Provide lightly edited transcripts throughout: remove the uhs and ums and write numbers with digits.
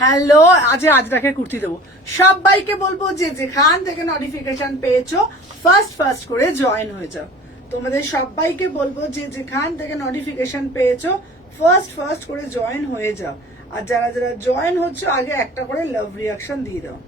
Hello, আজরাকে kurti দেবো। সবাইকে বলবো যে যেখান থেকে নোটিফিকেশন পেয়েছো ফার্স্ট করে জয়েন হয়ে যাও। তোমাদের সবাইকে বলবো যে যেখান থেকে নোটিফিকেশন পেয়েছো ফার্স্ট করে জয়েন হয়ে যাও। আর যারা যারা জয়েন হচ্ছে আগে একটা করে লাভ রিয়াকশন দিয়ে দাও।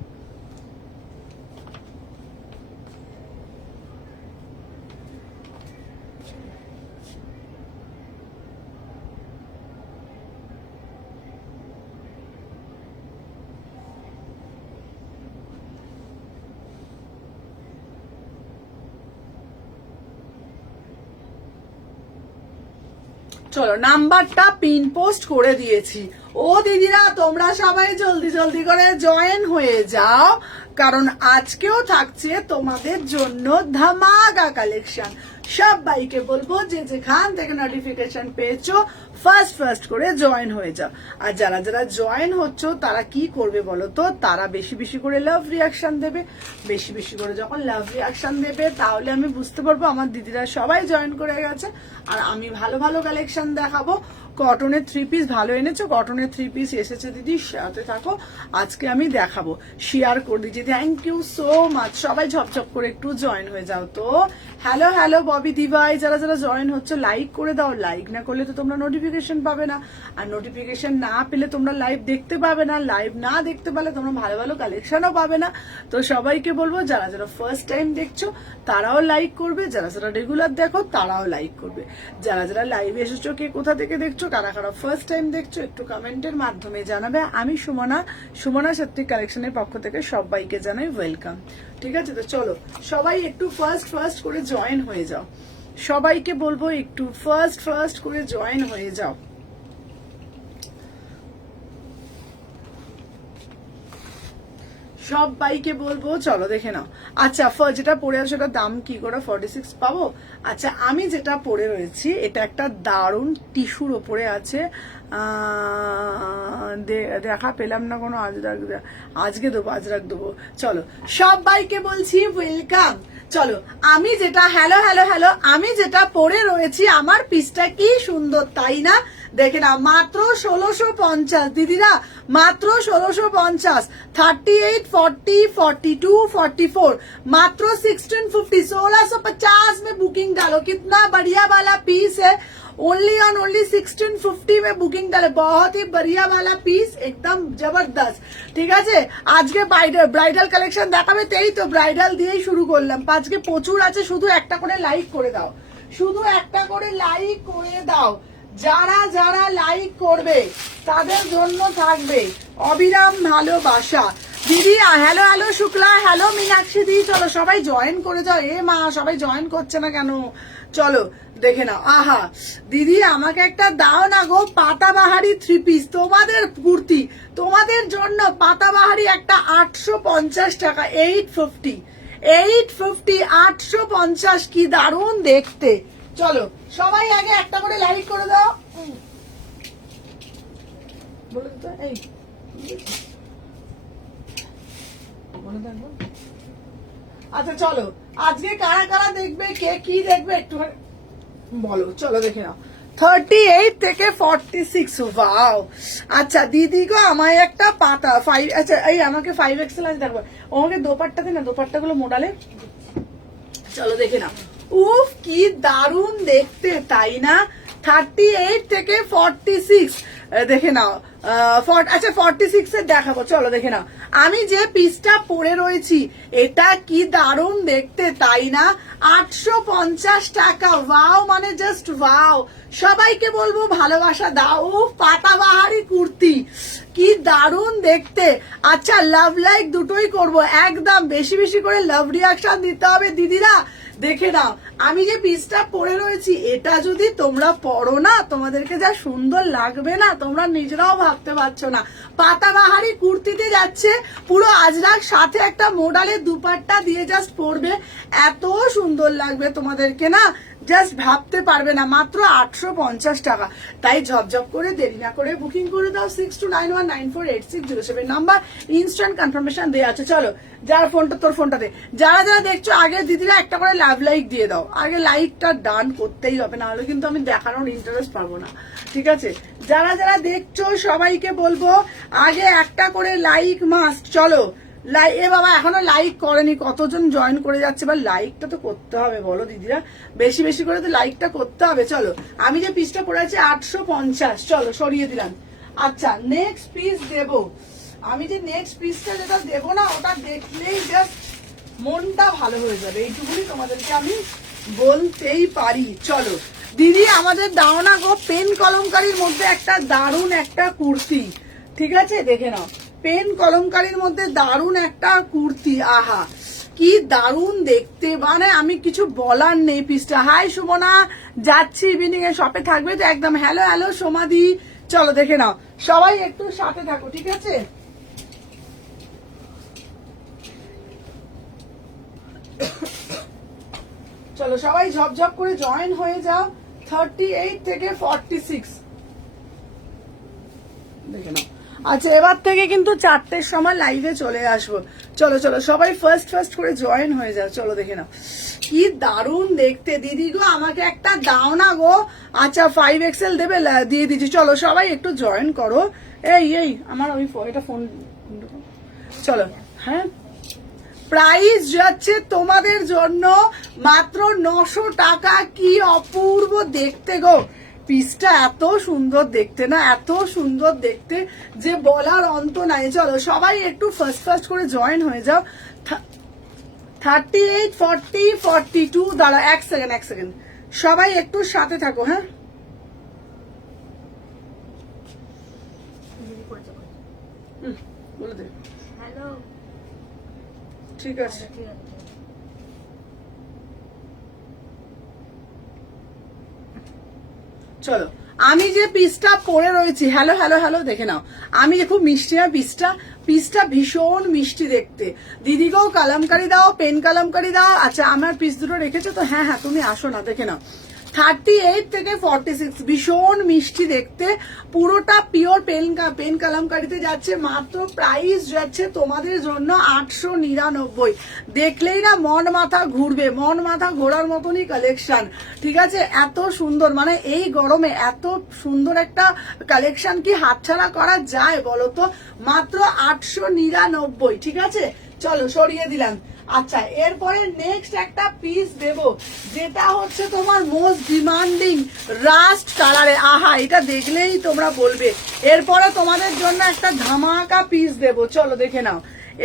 চলো, নাম্বারটা পিন পোস্ট করে দিয়েছি। ও দিদিরা, তোমরা সবাই জলদি করে জয়েন হয়ে যাও, কারণ আজকেও থাকছে তোমাদের জন্য ধামাকা কালেকশন। সবাইকে বলবো যে যেখান থেকে নোটিফিকেশন পেয়েছো ফার্স্ট করে জয়েন হয়ে যাও। আর যারা যারা জয়েন হচ্ছ তারা কি করবে বলো তো? তারা বেশি করে লাভ রিয়াকশন দেবে। বেশি করে যখন লাভ রিয়াকশন দেবে তাহলে আমি বুঝতে পারবো আমার দিদিরা সবাই জয়েন করে গেছে। আর আমি ভালো কালেকশন দেখাবো। কটনের 3 পিস ভালো এনেছো, কটনের 3 পিস এসেছে দিদি, সাথে থাকো। আজকে আমি দেখাবো, শেয়ার করে দিচ্ছি। Thank you so much. সবাই ঝপঝপ করে একটু জয়েন হয়ে যাও। তো হ্যালো ববি দিভাই, যারা যারা জয়েন হচ্ছে লাইক করে দাও। লাইক না করলে তো তোমরা নোটিফিকেশন পাবে না, আর নোটিফিকেশন না পেলে তোমরা লাইভ দেখতে পাবে না। লাইভ না দেখতে পারলে তোমরা ভালো কালেকশনও পাবে না। তো সবাইকে বলবো যারা যারা ফার্স্ট টাইম দেখছো তারাও লাইক করবে, যারা যারা রেগুলার দেখো তারাও লাইক করবে। যারা যারা লাইভে এসেছো, কে কোথা থেকে দেখছো, কারা কারা ফার্স্ট টাইম দেখছো, একটু কমেন্টের মাধ্যমে জানাবে। আমি সুমনা সত্যি কালেকশনের পক্ষ থেকে সবাইকে জানাই ওয়েলকাম। ঠিক আছে, তো চলো সবাই একটু ফার্স্ট করে জয়েন হয়ে যাও। সবাইকে বলবো একটু ফার্স্ট করে জয়েন হয়ে যাও। সবাইকে বলবো, চলো দেখে নাও। আচ্ছা, যেটা পরে আছে ওটার দাম কি করে 46 পাবো? আচ্ছা, আমি যেটা পরে রয়েছি এটা একটা দারুণ টিস্যুর ওপরে আছে। দেখা পেলাম না কোনো। আজকে আজরাক দেবো। চলো সবাইকে বলছি ওয়েলকাম। চলো, আমি যেটা হ্যালো আমি যেটা পরে রয়েছি, আমার পিসটা কি সুন্দর তাই না? দেখে না মাত্র 1650 দিদিরা, মাত্র 1650। 38, 40, 42, 44 मात्र 1650। 1650 में बुकिंग डालो, कितना बढ़िया वाला पीस है। ओनली ऑन ओनली 1650 में बुकिंग डाले, बहुत ही बढ़िया वाला पीस, एकदम जबरदस्त। ঠিক আছে, আজকে ব্রাইডাল কালেকশন দেখাবে, তেই তো ব্রাইডাল দিয়েই শুরু করলাম। আজকে প্রচুর আছে, শুধু একটা করে লাইক করে দাও, শুধু একটা করে লাইক করে দাও। যারা যারা লাইক করবে তাদের জন্য থাকবে অবিরাম ভালোবাসা। দিদি hello hello Shukla, hello Meenakshi দি, চলো সবাই জয়েন করে যাও। এ মা সবাই জয়েন করছে না কেন? চলো দেখে নাও। আহা দিদি আমাকে একটা দাও না গো, পাতাবাহারি 3 পিস তোমাদের কুর্তি, তোমাদের জন্য পাতাবাহারি একটা 850 টাকা, 850, 850, কি দারুণ দেখতে। চলো সবাই আগে একটা করে লাইক করে দাও। বলে তো এই আচ্ছা চলো, আজকে কারা কারা দেখবে, কে কি দেখবে একটু বলো, চলো দেখে নাও। 38 থেকে 46, ওয়াও। আচ্ছা দিদি গো আমায় একটা পাতা 5, আচ্ছা এই আমাকে 5XL আছে দেখো, আমাকে দোপাট্টা দে না, দোপাট্টা গুলো মোডালে। চলো দেখে নাও, উফ কি দারুণ দেখতে, তাই না? 38 থেকে 46 দেখে নাও। আচ্ছা 46 এর দেখাবো, চলো দেখে নাও। আমি যে পিসটা পরে রয়েছি এটা কি দারুণ দেখতে, তাই না? 850 টাকা, ওয়াও মানে জাস্ট ওয়াও। সবাইকে বলবো ভালোবাসা দাও। পাতাবাহারি কুর্তি কি দারুণ দেখতে। আচ্ছা লাভ লাইক দুটোই করব, একদম বেশি বেশি করে লাভ রিয়াকশন দিতে হবে দিদিরা। দেখে নাও আমি যে পিসটা পরে রয়েছি, এটা যদি তোমরা পরো না, তোমাদেরকে যা সুন্দর লাগবে না, তোমরা নিজেরাও ভাবতে পারছো না। পাতাবাহারি কুর্তিতে যাচ্ছে পুরো আজরাক, সাথে একটা মোডালের দুপাট্টা দিয়ে জাস্ট পরবে, এত সুন্দর লাগবে তোমাদেরকে না, জাস্ট ভাবতে পারবে না। মাত্র 850 টাকা। তাই ঝপঝপ করে দেরি না করে বুকিং করে দাও। 6291948607 নাম্বার, ইনস্ট্যান্ট কনফার্মেশন দেওয়া আছে। চলো যার ফোনটা, তোর ফোনটা দে। যারা যারা দেখছো আগে দিদিরা একটা করে লাভ লাইক দিয়ে দাও, আগে লাইকটা ডান করতেই হবে, না হলে কিন্তু আমি দেখানোর ইন্টারেস্ট পাবো না, ঠিক আছে? যারা যারা দেখছো সবাইকে বলবো আগে একটা করে লাইক মাস্ট। চলো এ বাবা এখনো লাইক করেনি, কতজন জয়েন করে যাচ্ছে, বা লাইকটা তো করতে হবে বলো দিদিরা, বেশি বেশি করে তো লাইকটা করতে হবে। চলো আমি যে পিসটা পড়েছি 850, চলো সরিয়ে দিলাম। আচ্ছা নেক্সট পিস দেব, আমি যে নেক্সট পিসটা যেটা দেবো না, ওটা দেখলেই জাস্ট মনটা ভালো হয়ে যাবে, এইটুকুনি তোমাদেরকে আমি বলতেই পারি। চলো দিদি আমাদের দাও না গো, পেন কলমকারীর মধ্যে একটা দারুণ একটা কুর্তি, ঠিক আছে? দেখে নাও, পেন কলমকারীর মধ্যে দারুণ একটা কুর্তি, আহা কি দারুণ দেখতে, মানে আমি কিছু বলার নেই পিসটা। হাই সুমনা, যাচ্ছি ইভিনিং এ, শপে থাকবে তো একদম। হ্যালো হ্যালো সোমাদি, চলো দেখে নাও, সবাই একটু সাথে থাকো, ঠিক আছে? চলো সবাই ঝপঝপ করে জয়েন হয়ে যাও। 38 থেকে 46 দেখে নাও। আচ্ছা এবার থেকে কিন্তু 4টের সময় লাইভে চলে আসবো। চলো চলো সবাই ফার্স্ট করে জয়েন হয়ে যাও। চলো দেখে নাও কি দারুণ দেখতে। দিদি গো আমাকে একটা দাও না গো। আচ্ছা 5XL দেবে, দিয়ে দিচ্ছি। চলো সবাই একটু জয়েন করো। এই আমার ওই এটা ফোন, চলো হ্যাঁ। প্রাইস যাচ্ছে তোমাদের জন্য মাত্র 900 টাকা। কি অপূর্ব দেখতে গো, পিসটা এত সুন্দর দেখতে না, এত সুন্দর দেখতে যে বলার অন্ত নাই। চলো সবাই একটু ফার্স্ট করে জয়েন হয়ে যাও। 38, 40, 42 দাঁড়া এক সেকেন্ড সবাই একটু সাথে থাকো। হ্যাঁ বলে দে। হ্যালো ঠিক আছে। চলো আমি যে পিসটা পরে রয়েছি, হ্যালো হ্যালো হ্যালো দেখে নাও, আমি যে খুব মিষ্টি না পিসটা ভীষণ মিষ্টি দেখতে। দিদিকেও কালামকারি দাও, পেন কালামকারি দাও। আচ্ছা আমার পিস দুটো রেখেছো তো? হ্যাঁ তুমি আসো না, দেখে নাও 38 থেকে 46, ভীষণ মিষ্টি দেখতে, পুরোটা পিওর পেন কালামকারিতে যাচ্ছে। মাত্র প্রাইস যাচ্ছে তোমাদের জন্য 899। দেখলেই না মন মাথা ঘুরবে, মন মাথা ঘোরার মতনই কালেকশন, ঠিক আছে? এত সুন্দর, মানে এই গরমে এত সুন্দর একটা কালেকশন কি হাতছাড়া করা যায় বলো তো? মাত্র 899, ঠিক আছে? চলো সরিয়ে দিলাম। আচ্ছা, এরপরে নেক্সট একটা পিস দেব, যেটা হচ্ছে তোমার মোস্ট ডিমান্ডিং রাস্ট কালারে। আহা, এটা দেখলেই তোমরা বলবে। এরপরে তোমাদের জন্য একটা ধামাকা পিস দেব, চলো দেখে নাও।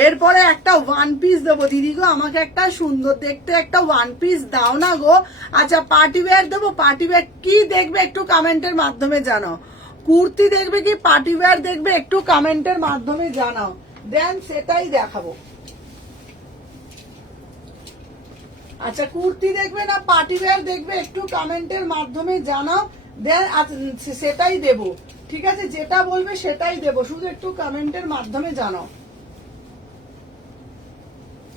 এরপরে একটা ওয়ান পিস দেবো। দিদি গো, আমাকে একটা সুন্দর দেখতে একটা ওয়ান পিস দাও না গো। আচ্ছা, পার্টি ওয়্যার দেবো। পার্টি ওয়্যার কি দেখবে একটু কমেন্টের মাধ্যমে জানাও। কুর্তি দেখবে কি পার্টি ওয়্যার দেখবে একটু কমেন্টের মাধ্যমে জানাও, দেন সেটাই দেখাবো। আচ্ছা, কুর্তি দেখবে না পার্টি ওয়্যার দেখবে একটু কমেন্টের মাধ্যমে জানাও, দেন সেটাই দেব, ঠিক আছে? যেটা বলবে সেটাই দেব, শুধু একটু কমেন্টের মাধ্যমে জানাও।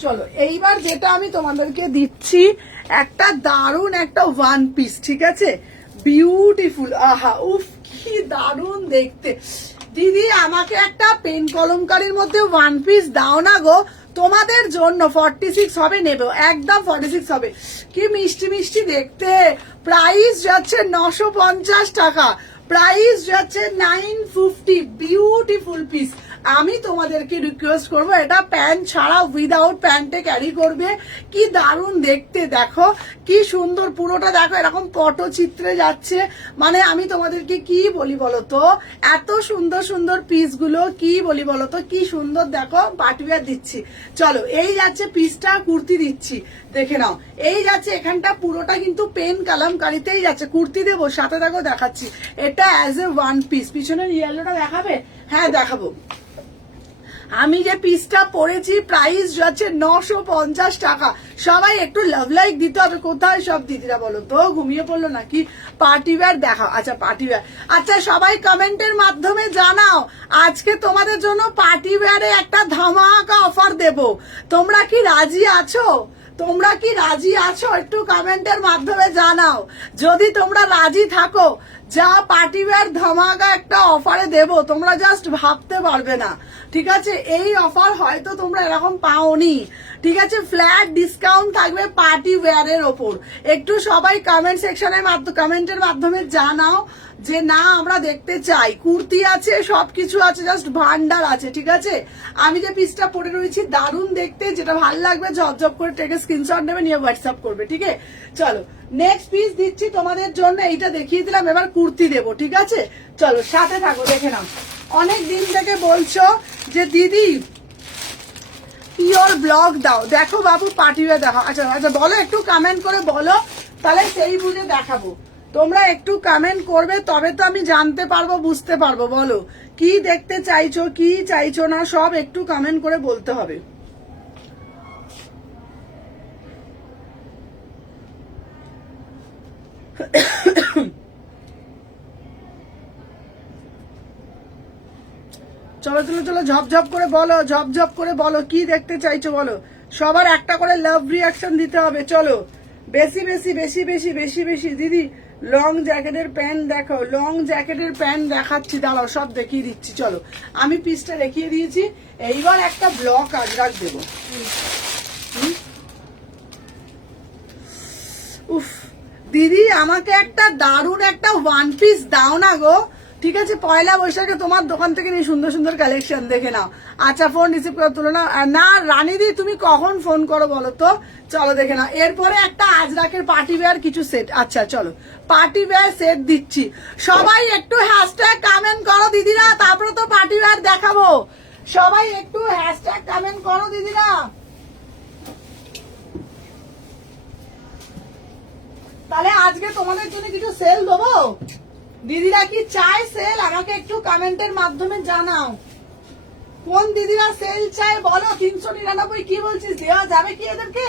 চলো, এইবার যেটা আমি তোমাদেরকে দিচ্ছি একটা দারুণ একটা ওয়ান পিস, ঠিক আছে? বিউটিফুল, আহা উফ কি দারুণ দেখতে। দিদি আমাকে একটা পেন কলমকারির মধ্যে ওয়ান পিস দাও না গো, তোমাদের জন্য 46 হবে, নেবে একদম 46 হবে। কি মিষ্টি মিষ্টি দেখতে। প্রাইস যাচ্ছে 950 টাকা, প্রাইস যাচ্ছে 950। Beautiful piece. আমি তোমাদেরকে রিকোয়েস্ট করব, এটা প্যান্ট ছাড়া উইদাউট প্যান্টে ক্যারি করবে। কি দারুণ দেখতে, দেখো কি সুন্দর, পুরোটা দেখো এরকম পটচিত্রে যাচ্ছে। মানে আমি তোমাদেরকে কি বলি বলতো, এত সুন্দর সুন্দর পিসগুলো কি বলি বলতো, কি সুন্দর দেখো। পার্টিওয়্যার দিচ্ছি, চলো এই যাচ্ছে পিসটা, কুর্তি দিচ্ছি দেখে নাও। এই যাচ্ছে এখানটা পুরোটা কিন্তু পেন কালামকারিতেই যাচ্ছে। কুর্তি দেবো, সাথে দেখো দেখাচ্ছি এটা অ্যাজ এ ওয়ান পিস। পিছনের ইয়েলোটা দেখাবে? হ্যাঁ দেখাবো। আমি যে পিসটা পরেছি প্রাইস যাচ্ছে 950 টাকা। সবাই একটু লাভ লাইক দিতে হবে। কোথায় সব দিদিরা বলো তো, ঘুমিয়ে পড়লো নাকি? পার্টি ওয়্যার দেখাও। আচ্ছা, পার্টি ওয়্যার। আচ্ছা, সবাই কমেন্টের মাধ্যমে জানাও, আজকে তোমাদের জন্য পার্টি ওয়্যারে একটা ধামাকা অফার দেব। তোমরা কি রাজি আছো? তোমরা কি রাজি আছো? একটু কমেন্টের মাধ্যমে জানাও। যদি তোমরা রাজি থাকো, যা পার্টি ওয়্যার ধামাকা একটা অফারে দেব, তোমরা জাস্ট ভাবতে পারবে না, ঠিক আছে? এই অফার হয়তো তোমরা এরকম পাওনি, ঠিক আছে? ফ্ল্যাট ডিসকাউন্ট থাকবে পার্টি ওয়্যারের ওপর। একটু সবাই কমেন্ট সেকশনের কমেন্টের মাধ্যমে জানাও যে না আমরা দেখতে চাই। কুর্তি আছে, সবকিছু আছে, জাস্ট ভান্ডার আছে, ঠিক আছে? আমি যে পিসটা পরে রয়েছি দারুণ দেখতে, যেটা ভালো লাগবে ঝপঝপ করে টেকে স্ক্রিনশট নেবে, নিয়ে হোয়াটসঅ্যাপ করবে, ঠিক আছে? চলো নেক্সট পিস দিচ্ছি তোমাদের জন্য, এইটা দেখিয়ে দিলাম, এবার কুর্তি দেবো, ঠিক আছে? চলো সাথে থাকো, দেখে নাও। অনেক দিন থেকে বলছো যে দিদি পিওর ব্লগ দাও, দেখো বাবু পার্টি ওয়্যার দেখাও। আচ্ছা আচ্ছা, বলো একটু কমেন্ট করে বলো, তাহলে সেই বুঝে দেখাবো। তোমরা একটু কমেন্ট করবে, তবে তো আমি জানতে পারবো, বুঝতে পারবো। বলো কি দেখতে চাইছো, কি চাইছো না, সব একটু কমেন্ট করে বলতে হবে। চলো চলো চলো, ঝপঝপ করে বলো, ঝপঝপ করে বলো কি দেখতে চাইছো বলো। সবার একটা করে লাভ রিয়াকশন দিতে হবে। চলো বেশি বেশি বেশি বেশি বেশি বেশি। দিদি লং জ্যাকেটের প্যান্ট দেখো, লং জ্যাকেটের প্যান্ট দেখাচ্ছি, দাঁড়াও সব দেখিয়ে দিচ্ছি। চলো আমি পিসটা দেখিয়ে দিয়েছি, এইবার একটা ব্লক আজরাক দেবো। উফ দিদি আমাকে একটা দারুণ একটা ওয়ান পিস দাও না গো, ঠিক আছে? পয়লা বৈশাখে তোমার দোকান থেকে নিয়ে সুন্দর সুন্দর কালেকশন দেখে নাও। আচ্ছা, ফোন রিসিভ করে তুলো না। না রানীদি, তুমি কখন ফোন করো বলো তো? চলো দেখে নাও। এরপরে একটা আজরাকের পার্টি ওয়্যার কিছু সেট। আচ্ছা চলো পার্টি ওয়্যার সেট দিচ্ছি। সবাই একটু হ্যাশট্যাগ কমেন্ট করো দিদিরা, তারপরে তো পার্টি ওয়্যার দেখাবো। সবাই একটু হ্যাশট্যাগ কমেন্ট করো দিদিরা। তাহলে আজকে তোমাদের জন্য কিছু সেল দেবো। দিদিরা কি চায় সেল, আমাকে একটু কমেন্টের মাধ্যমে জানাও। কোন দিদিরা সেল চায় বলো। 399 কি বলছিস, দেওয়া যাবে কি এদেরকে?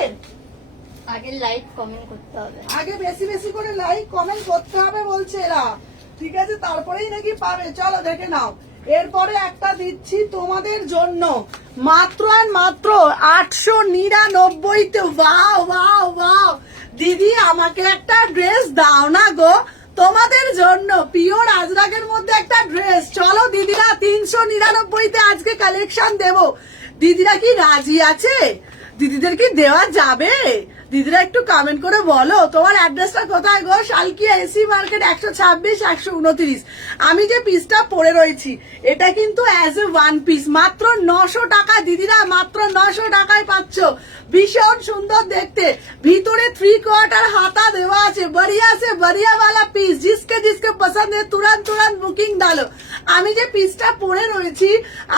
আগে লাইক কমেন্ট করতে হবে, আগে বেশি বেশি করে লাইক কমেন্ট করতে হবে বলছে এরা, ঠিক আছে? তারপরেই নাকি পাবে। চলো দেখে নাও। এরপরে একটা দিচ্ছি তোমাদের জন্য মাত্র আর মাত্র 899-তে। ওয়াও ওয়াও ওয়াও দিদি, আমাকে একটা ড্রেস দাও না গো, তোমাদের জন্য পিওর আজরাকের মধ্যে একটা ড্রেস। চলো দিদিরা, 399-তে আজকে কালেকশন দেব। দিদিরা কি রাজি আছে? দিদিদের কি দেওয়া যাবে? দিদিরা একটু কমেন্ট করে বলো তোমার অ্যাড্রেসটা কোথায় গো। Salkia AC market 126-129। আমি যে পিসটা পরে রয়েছি এটা কিন্তু অ্যাজ এ ওয়ান পিস, মাত্র 900 টাকা দিদিরা, মাত্র 900 টাকায় পাচ্ছ। ভীষণ সুন্দর দেখতে, ভিতরে 3/4 হাতা দেওয়া আছে। বড়িয়া সে বড়িয়া वाला পিস, जिसके जिसके पसंद है तुरंत तुरंत বুকিং ডালো। আমি যে পিসটা পরে রয়েছি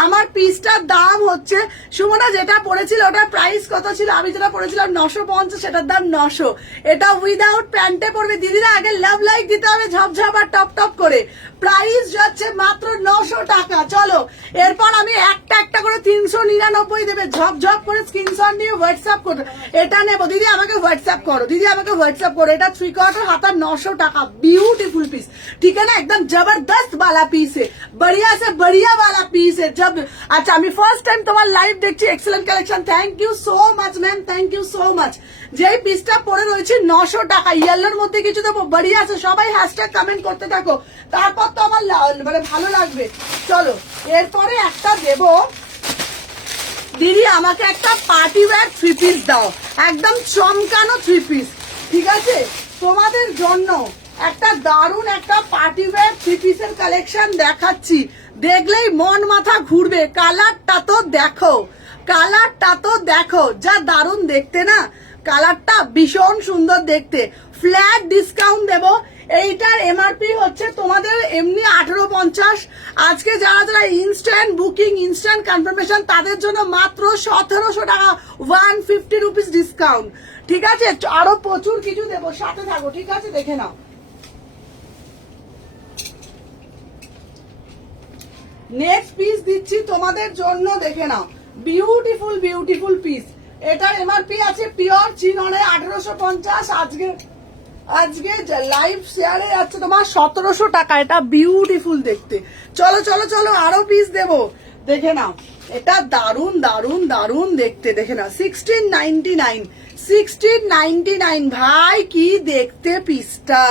আমার পিসটার দাম হচ্ছে, সুমনা যেটা পরেছিল ওটার প্রাইস কত ছিল? আমি যেটা পরেছিলাম 950, সেটার দাম 900। এটা উইদাউট প্যান্টে পড়বে দিদিরা। আগে লাভ লাইক দিতে হবে ঝপঝপ আর টপ টপ করে। প্রাইস যাচ্ছে মাত্র 900 টাকা। চলো এরপর আমি একটা একটা করে 399 দেবে, ঝপঝপ করে স্ক্রিনশট নিয়ে হোয়াটসঅ্যাপ করো। এটা নেবো দিদি, আমাকে হোয়াটসঅ্যাপ করো, দিদি আমাকে হোয়াটসঅ্যাপ করো। এটা 3/4 हाथा 900 টাকা, ब्यूटीफुल पीस, ठीक है ना, एकदम जबरदस्त वाला पीस है, बढ़िया से बढ़िया वाला पीस है। जब अच्छा আমি ফার্স্ট টাইম তোমার লাইভ দেখছি, excellent collection, thank you so much ma'am, thank you so much. যেই পিসটা পরে রয়েছে 900 টাকা, ইয়েলোর মধ্যে কিছু দেবো, बढ़िया আছে। সবাই হ্যাশট্যাগ কমেন্ট করতে থাকো, তারপর তো আমার মানে ভালো লাগবে। চলো এরপরে একটা দেবো, দিদি আমাকে একটা পার্টি ওয়্যার 3 পিস দাও, একদম চমকানো 3 পিস, ঠিক আছে? তোমাদের জন্য একটা দারুণ একটা পার্টি ওয়্যার 3 পিসের কালেকশন দেখাচ্ছি, দেখলেই মন মাথা ঘুরবে। কালারটা তো দেখো, কালারটা তো দেখো, যা দারুণ দেখতে না, কালারটা ভীষণ সুন্দর দেখতে। ফ্ল্যাট ডিসকাউন্ট দেবো। এইটার এমআরপি হচ্ছে তোমাদের এমনি 1850। আজকে যারা যারা ইনস্ট্যান্ট বুকিং, ইনস্ট্যান্ট কনফার্মেশন, তাদের জন্য মাত্র 1700 টাকা, 150 রুপিস ডিসকাউন্ট, ঠিক আছে? আরো প্রচুর কিছু দেবো, সাথে থাকো, ঠিক আছে? দেখে নাও। নেক্সট পিস দিচ্ছি তোমাদের জন্য, দেখে নাও, বিউটিফুল বিউটিফুল পিস। এটার এমআরপি আছে পিওর চিননে 1850। আজকে লাইভ শেয়ারে যাচ্ছে তোমার 1700 টাকা। এটা বিউটিফুল দেখতে। চলো চলো চলো আরো পিস দেবো, দেখে নাও। এটা দারুন দারুন দারুন দেখতে, দেখে নাও। 1699 ভাই, কি দেখতে পিসটা,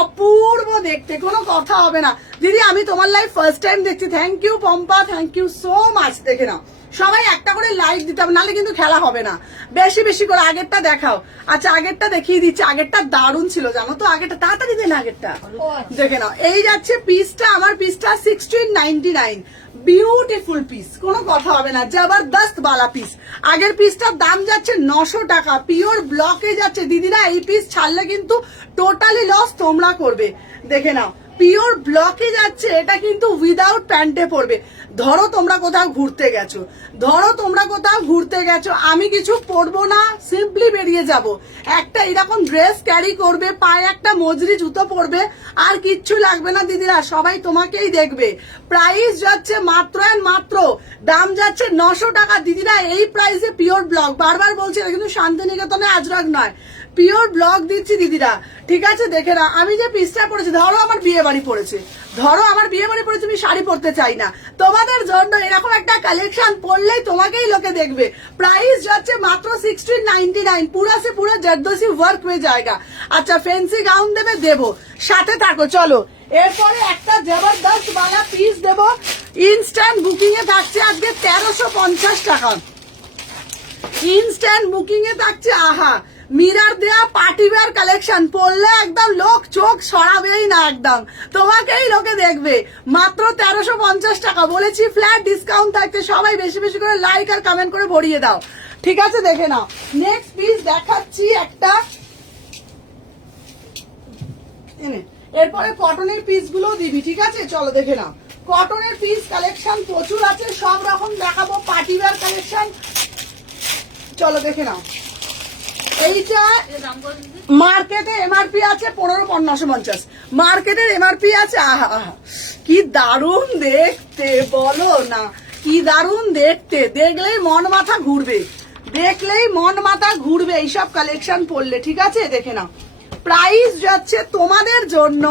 অপূর্ব দেখতে, কোনো কথা হবে না। দিদি আমি তোমার লাইভ ফার্স্ট টাইম দেখছি, thank you Pampa, thank you so much. দেখে নাও, সবাই একটা করে লাইক দিতে হবে, নাহলে কিন্তু খেলা হবে না। বেশি বেশি করে আগেরটা দেখাও। আচ্ছা আগেরটা দেখিয়ে দিচ্ছি, আগেরটা দারুণ ছিল জানো তো, আগেরটা তাড়াতাড়ি দেন, আগেরটা দেখে নাও। এই যাচ্ছে পিসটা, আমার পিসটা 1699, বিউটিফুল পিস, কোনো কথা হবে না, জবরদস্ত বালা পিস। আগের পিসটার দাম যাচ্ছে 900 টাকা, পিওর ব্লকে যাচ্ছে দিদিরা। এই পিস ছাড়লে কিন্তু টোটালি লস তোমরা করবে, দেখে নাও। পিওর ব্লকে যাচ্ছে, এটা কিন্তু উইদাউট প্যান্টে পড়বে। ধরো তোমরা কোথাও ঘুরতে গেছো, আমি কিছু পরবো না, সিম্পলি বেরিয়ে যাব, একটা এরকম ড্রেস ক্যারি করবে, পায়ে একটা মজরি জুতো পরবে, আর কিচ্ছু লাগবে না দিদিরা, সবাই তোমাকেই দেখবে। প্রাইস যাচ্ছে মাত্র এন্ড মাত্র, দাম যাচ্ছে 900 টাকা দিদিরা। এই প্রাইসে পিওর ব্লক, বারবার বলছি না কিন্তু শান্তিনিকেতনে আজরাক নয়, পিওর ব্লক দিচ্ছি দিদিরা, ঠিক আছে? দেখে না, আমি যে পিসটা পরেছি, ধরো আমার বিয়ে বাড়ি পড়েছে, আমি শাড়ি পরতে চাই না, তোমাদের জন্য এরকম একটা কালেকশন পরলেই তোমাকেই লোকে দেখবে। প্রাইস যাচ্ছে মাত্র 1699, পুরা সে পুরো জর্দোসি ওয়ার্ক হয়ে জায়গা। আচ্ছা ফ্যান্সি গাউন দেবে, দেবো, সাথে থাকো। চলো এরপরে একটা জবরদস্ত বালা পিস দেবো, ইনস্ট্যান্ট বুকিং এ থাকছে আজকে 1350 টাকা, ইনস্ট্যান্ট বুকিং এ থাকছে। আহা, মিরার দেয়া পার্টি ওয়্যার কালেকশন, পরলে একদম লোক চোখ সরাবেই না, একদম তোমাকেই লোকে দেখবে। মাত্র 1350 টাকা, বলেছি ফ্ল্যাট ডিসকাউন্ট থাকতে, সবাই বেশি বেশি করে লাইক আর কমেন্ট করে ভরিয়ে দাও, ঠিক আছে? দেখে নাও। নেক্সট পিস দেখাচ্ছি একটা, এরপরে কটনের পিস গুলো দিবি, ঠিক আছে? চলো দেখে নাও, কটনের পিস কালেকশন প্রচুর আছে, সব রকম দেখাবো, পার্টি ওয়্যার কালেকশন। চলো দেখে নাও, এইটা মার্কেটে এমআরপি আছে 15,950, মার্কেটের এমআরপি আছে। আহা আহা, কি দারুণ দেখতে, বলো না, কি দারুণ দেখতে, দেখলেই মন মাথা ঘুরবে, এইসব কালেকশন পড়লে, ঠিক আছে? দেখে নাও, প্রাইস যাচ্ছে তোমাদের জন্য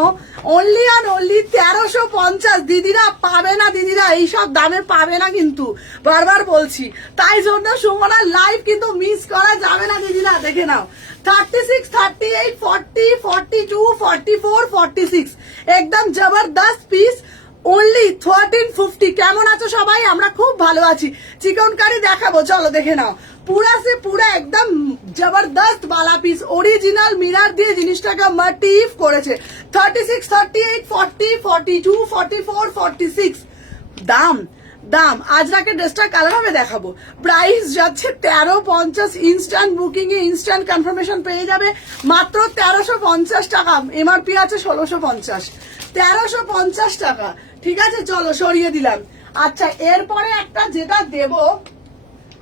অনলি অ্যান্ড অনলি 1350। দিদিরা পাবে না, দিদিরা এইসব দামে পাবে না কিন্তু, বারবার বলছি। তাই জন্য সুমনার লাইভ কিন্তু মিস করা যাবে না দিদিরা। দেখে নাও 36, 38, 40, 42, 44, 46 একদম জবরদস্ত পিস, অনলি 1350। কেমন আছো সবাই? আমরা খুব ভালো আছি। চিকন কারি দেখাবো, চলো দেখে নাও। পুরা সে পুরা একদম জবরদস্ত বালা পিস, অরিজিনাল মিরার দিয়ে জিনিসটাকে মোটিভ করেছে। 36, 38, 40, 42, 44, 46 দাম দাম। আজরাকে ড্রেসটা কালার হবে দেখাবো। প্রাইস যাচ্ছে 1350। ইনস্ট্যান্ট বুকিং এ ইনস্ট্যান্ট কনফার্মেশন পেয়ে যাবে মাত্র 1350 টাকা। এমআরপি আছে 1650, 1350 টাকা। ঠিক আছে, চলো সরিয়ে দিলাম। আচ্ছা, এরপরে একটা যেটা দেব,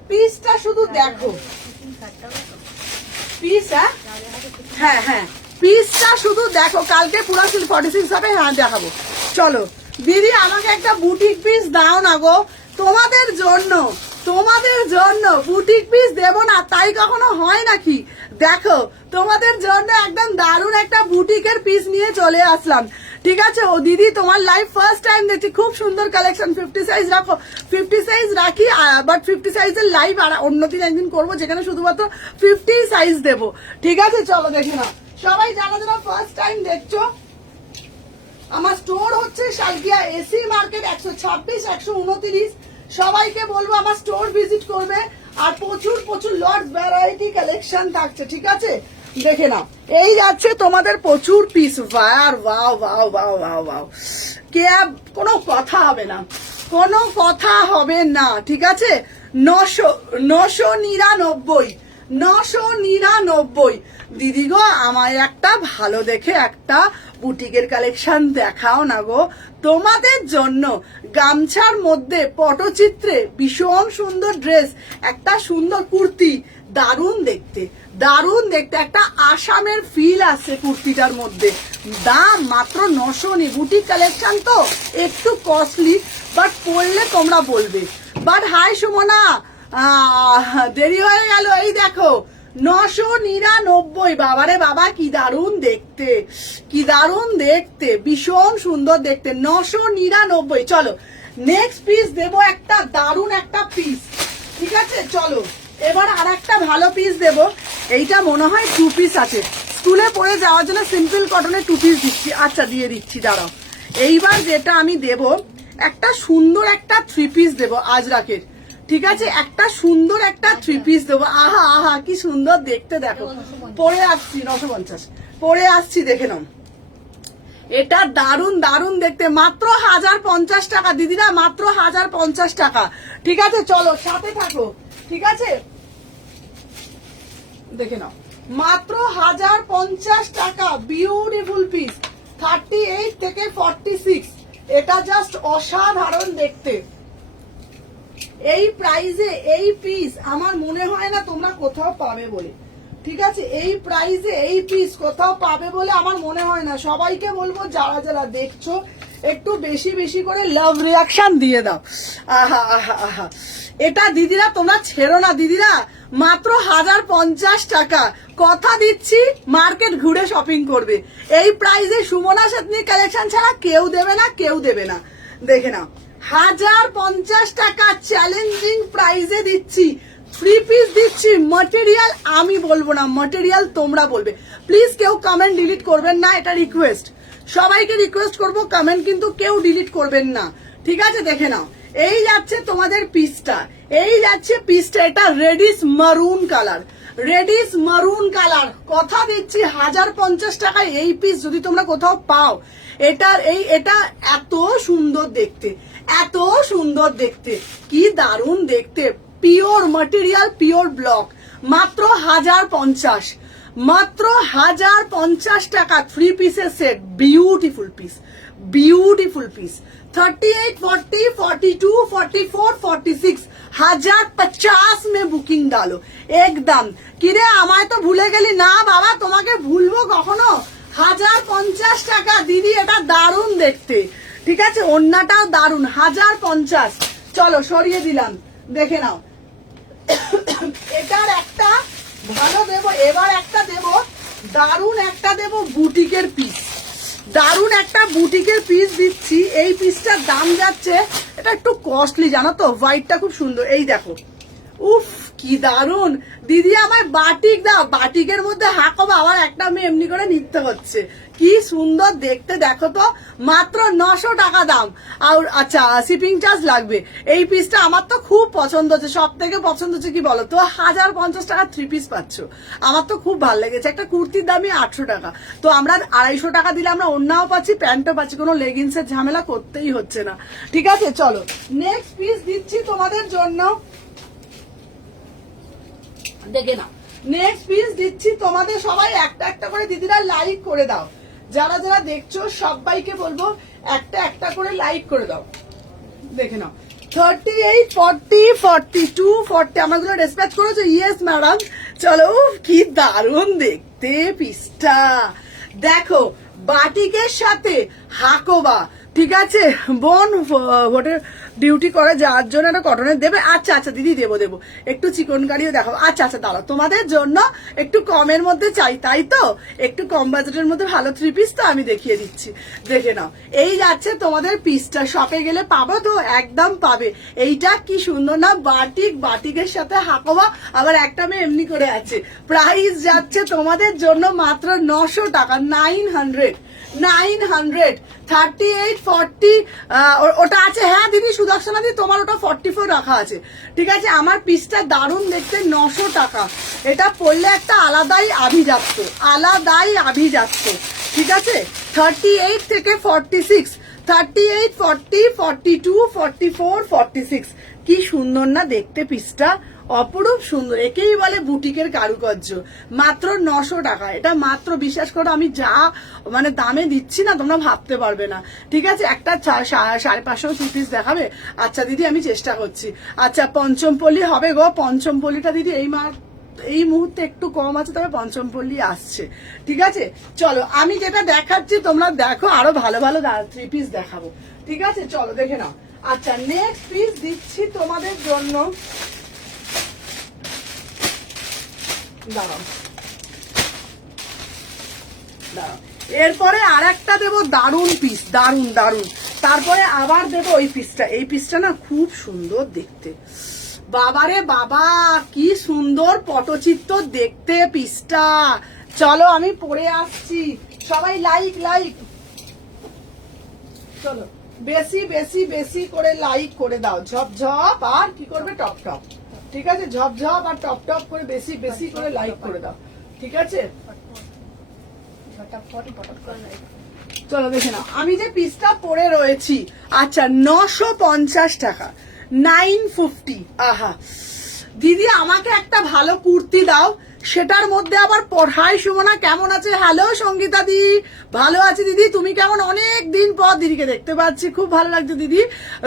পিসটা শুধু দেখো। পিস, হ্যাঁ হ্যাঁ পিসটা শুধু দেখো। কালকে পুরো 46 হবে। হ্যাঁ দেখাবো, চলো। দিদি আমাকে একটা বুটিক পিস দাও না গো, তোমাদের জন্য, তোমাদের জন্য বুটিক পিস দেব না তাই কখনো হয় নাকি? দেখো তোমাদের জন্য একদম দারুণ একটা বুটিকের পিস নিয়ে চলে আসলাম। ঠিক আছে, ও দিদি তোমার লাইভ ফার্স্ট টাইম দেখছি, খুব সুন্দর কালেকশন। 50 সাইজ রাখো, 50 সাইজ রাখি, বাট 50 সাইজের লাইভ আর অন্যদিন একদিন করবো যেখানে শুধুমাত্র 50 সাইজ দেবো। ঠিক আছে, চলো দেখে নাও। সবাই যারা যারা ফার্স্ট টাইম দেখছো, আমার স্টোর হচ্ছে শালকিয়া এসি মার্কেট 126, 129। সবাইকে বলবো আমার স্টোর ভিজিট করবে, আর প্রচুর প্রচুর লটস ভ্যারাইটি কালেকশন থাকছে। ঠিক আছে, দেখে নাও। এই যাচ্ছে তোমাদের প্রচুর piece. Wow wow wow wow wow wow, কে কোনো কথা হবে না, কোনো কথা হবে না। ঠিক আছে, 999, 999। দিদি গো আমায় একটা ভালো দেখে একটা বুটিকের কালেকশন দেখাও না গো তোমাদের জন্য। গামছার মধ্যে পটচিত্রে ভীষণ সুন্দর ড্রেস, একটা সুন্দর কুর্তি, দারুণ দেখতে, দারুণ দেখতে। একটা আসামের ফিল আছে কুর্তিটার মধ্যে। দাম মাত্র 900। বুটিক কালেকশন তো একটু কস্টলি, বাট পরলে তোমরা বলবে। বাট হাই সুমনা, দেরি হয়ে গেল। এই দেখো 999। বাবারে বাবা, কি দারুণ দেখতে, কি দারুণ দেখতে, ভীষণ সুন্দর দেখতে। 999। চলো নেক্সট পিস দেবো, একটা দারুণ একটা পিস। ঠিক আছে, চলো এবার আর একটা ভালো পিস দেবো। এইটা মনে হয় 2 পিস আছে, স্কুলে পরে যাওয়ার জন্য সিম্পল কটনের 2 পিস দিচ্ছি। আচ্ছা দিয়ে দিচ্ছি, দাঁড়াও। এইবার যেটা আমি দেব, একটা সুন্দর একটা 3 পিস দেবো আজরাকের। ঠিক আছে, একটা সুন্দর একটা 3 পিস দেবো। আহা আহা, কি সুন্দর দেখতে, দেখো। পরে আসছি 950, পরে আসছি, দেখে নাও। এটা দারুণ দারুণ দেখতে, মাত্র 1050 টাকা দিদিরা, মাত্র 1050 টাকা। ঠিক আছে, চলো সাথে থাকো। ঠিক আছে, দেখে নাও, মাত্র 1050 টাকা। বিউটিফুল পিস, 38 থেকে 46। এটা জাস্ট অসাধারণ দেখতে। এই প্রাইজে এই পিস আমার মনে হয় না তোমরা কোথাও পাবে বলে। ঠিক আছে, এই প্রাইজে এই পিস কোথাও পাবে বলে আমার মনে হয় না। সবাইকে বলবো যারা যারা দেখছো একটু বেশি বেশি করে লাভ রিয়াকশন দিয়ে দাও। আহা আহা আহা, এটা দিদিরা তোমরা ছেড়ো না দিদিরা, মাত্র 1050 টাকা। কথা দিচ্ছি মার্কেট ঘুরে শপিং করবে। এই প্রাইজে সুমনা সাতনি কালেকশন ছাড়া কেউ দেবে না, কেউ দেবে না। দেখে নাও, 1050 টাকা চ্যালেঞ্জিং প্রাইজে দিচ্ছি। 3 পিস দিচ্ছি। ম্যাটেরিয়াল আমি বলবো না, ম্যাটেরিয়াল তোমরা বলবে। প্লিজ কেউ কমেন্ট ডিলিট করবেন না, এটা রিকোয়েস্ট। সবাইকে রিকোয়েস্ট করবো, কমেন্ট কিন্তু কেউ ডিলিট করবেন না। ঠিক আছে, দেখে নাও। এই যাচ্ছে তোমাদের পিসটা, এই যাচ্ছে পিসটা। এটা রেডিশ মারুন কালার, রেডিশ মারুন কালার। কথা দিচ্ছি 1050 টাকায় এই পিস যদি তোমরা কোথাও পাও। এটা এত সুন্দর দেখতে, এত সুন্দর দেখতে, কি দারুণ দেখতে। পিওর ম্যাটেরিয়াল, পিওর ব্লক, মাত্র 1050, মাত্র 1050 টাকা। 3 পিসের set, beautiful piece, beautiful piece. 38, 40, 42, 44, 46, 1050 में বুকিং ডালো একদম। কিরে আমায় তো ভুলে গেলি না বাবা, তোমাকে ভুলবো কখনো? 1050 টাকা দিদি, এটা দারুণ দেখতে। ঠিক আছে, ওন্নাটাও দারুণ। 1050। চলো সরিয়ে দিলাম, দেখে নাও। এটার একটা ভালো দেবো, এবার একটা দেবো দারুণ একটা দেবো বুটিকের পিস, দারুণ একটা বুটিকের পিস দিচ্ছি। এই পিসটার দাম যাচ্ছে, এটা একটু কস্টলি জানো তো, হোয়াইটটা খুব সুন্দর। এই দেখো, উফ কি দারুন দিদি, আমার বাটিক দাও, বাটিকের মধ্যে হাঁকবা, আবার একটা আমি এমনি করে নিতে হচ্ছে, কি সুন্দর দেখতে দেখো তো, মাত্র 900 টাকা দাম। আর আচ্ছা শিপিং চার্জ লাগবে। এই পিসটা আমার তো খুব পছন্দ হচ্ছে, সব থেকে পছন্দ হচ্ছে কি বলো তো, 1050 টাকা 3 পিস পাচ্ছ, আমার তো খুব ভালো লেগেছে। একটা কুর্তির দামই 800 টাকা, তো আমরা 250 টাকা দিলে আমরা ওড়নাও পাচ্ছি, প্যান্টও পাচ্ছি, কোনো লেগিংসের ঝামেলা করতেই হচ্ছে না। ঠিক আছে, চলো নেক্সট পিস দিচ্ছি তোমাদের জন্য, দেখে নাও। নেক্সট পিস দিচ্ছি তোমাদের, সবাই একটা একটা করে দিদিরা লাইক করে দাও, যারা যারা দেখছো সবাইকে বলবো একটা একটা করে লাইক করে দাও। দেখে নাও 38, 40, 42, 40 আমাগুলো ডিসপ্যাচ করেছো? Yes madam. চলো, কি দারুণ দেখতে পিসটা, দেখো বাটিকের সাথে হাকোবা। ঠিক আছে, বোন ভোটের ডিউটি করে, যার জন্য একটা কটনের দেবে। আচ্ছা আচ্ছা দিদি, দেবো দেবো, একটু চিকন কারিও দেখাবো। আচ্ছা আচ্ছা দাঁড়াও, তোমাদের জন্য একটু কমের মধ্যে চাই, তাই তো, একটু কম বাজেটের মধ্যে ভালো 3 পিস তো আমি দেখিয়ে দিচ্ছি। দেখে নাও, এই যাচ্ছে তোমাদের পিসটা, শপে গেলে পাবো তো, একদম পাবে। এইটা কি সুন্দর না, বাটিক, বাটিকের সাথে হাকোবা, আবার একটা মেয়ে এমনি করে আছে। প্রাইস যাচ্ছে তোমাদের জন্য মাত্র 900 টাকা, 900, 38, 40 ওটা আছে। হ্যাঁ দিদি, সুদর্শনা দিদি তোমার ওটা 44 রাখা আছে। ঠিক আছে, আমার পিসটা দারুণ দেখতে, 900 টাকা। এটা পরলে একটা আলাদাই আভিজাত্য, আলাদাই আভিজাত্য। ঠিক আছে, 38 থেকে 46, 38, 40, 42, 44, 46, কি সুন্দর না দেখতে পিসটা, অপরূপ সুন্দর। একেই বলে বুটিকের কারুকার্য। মাত্র 900 টাকা, এটা মাত্র, বিশ্বাস করো আমি যা মানে দামে দিচ্ছি না, তোমরা ভাবতে পারবে না। ঠিক আছে, একটা 550 পিস দেখাবে? আচ্ছা দিদি, আমি চেষ্টা করছি। আচ্ছা পঞ্চমপল্লী হবে গো, পঞ্চমপল্লীটা দিদি এই মুহূর্তে একটু কম আছে, তবে পঞ্চমপল্লী আসছে। ঠিক আছে, চলো আমি যেটা দেখাচ্ছি তোমরা দেখো, আরো ভালো ভালো 3 পিস দেখাবো। ঠিক আছে, চলো দেখে নাও। আচ্ছা নেক্সট পিস দিচ্ছি তোমাদের জন্য, দাঁড়াও দাঁড়াও, এরপরে আর একটা দেবো দারুণ পিস, দারুণ দারুণ, তারপরে আবার দেবো ওই পিসটা। এই পিসটা না খুব সুন্দর দেখতে, বাবারে বাবা, কি সুন্দর পটচিত্র দেখতে পিসটা। চলো আমি পরে আসছি, সবাই লাইক লাইক, চলো বেশি বেশি বেশি করে লাইক করে দাও, ঝপ ঝপ আর কি করবে, টপ টপ। ঠিক আছে, ঝপ ঝপ আর টপ টপ করে বেশি বেশি করে লাইক করে দাও। ঠিক আছে, চলো দেখে নাও, আমি যে পিসটা পরে রয়েছি। আচ্ছা 950 টাকা, 950। আহা দিদি, আমাকে একটা ভালো কুর্তি দাও, সেটার মধ্যে আবার হাই সুমনা, কেমন আছে? হ্যালো সঙ্গীতা দি, ভালো আছে দিদি, তুমি কেমন? অনেক দিন পর দিদিকে দেখতে পাচ্ছি, খুব ভালো লাগছে দিদি।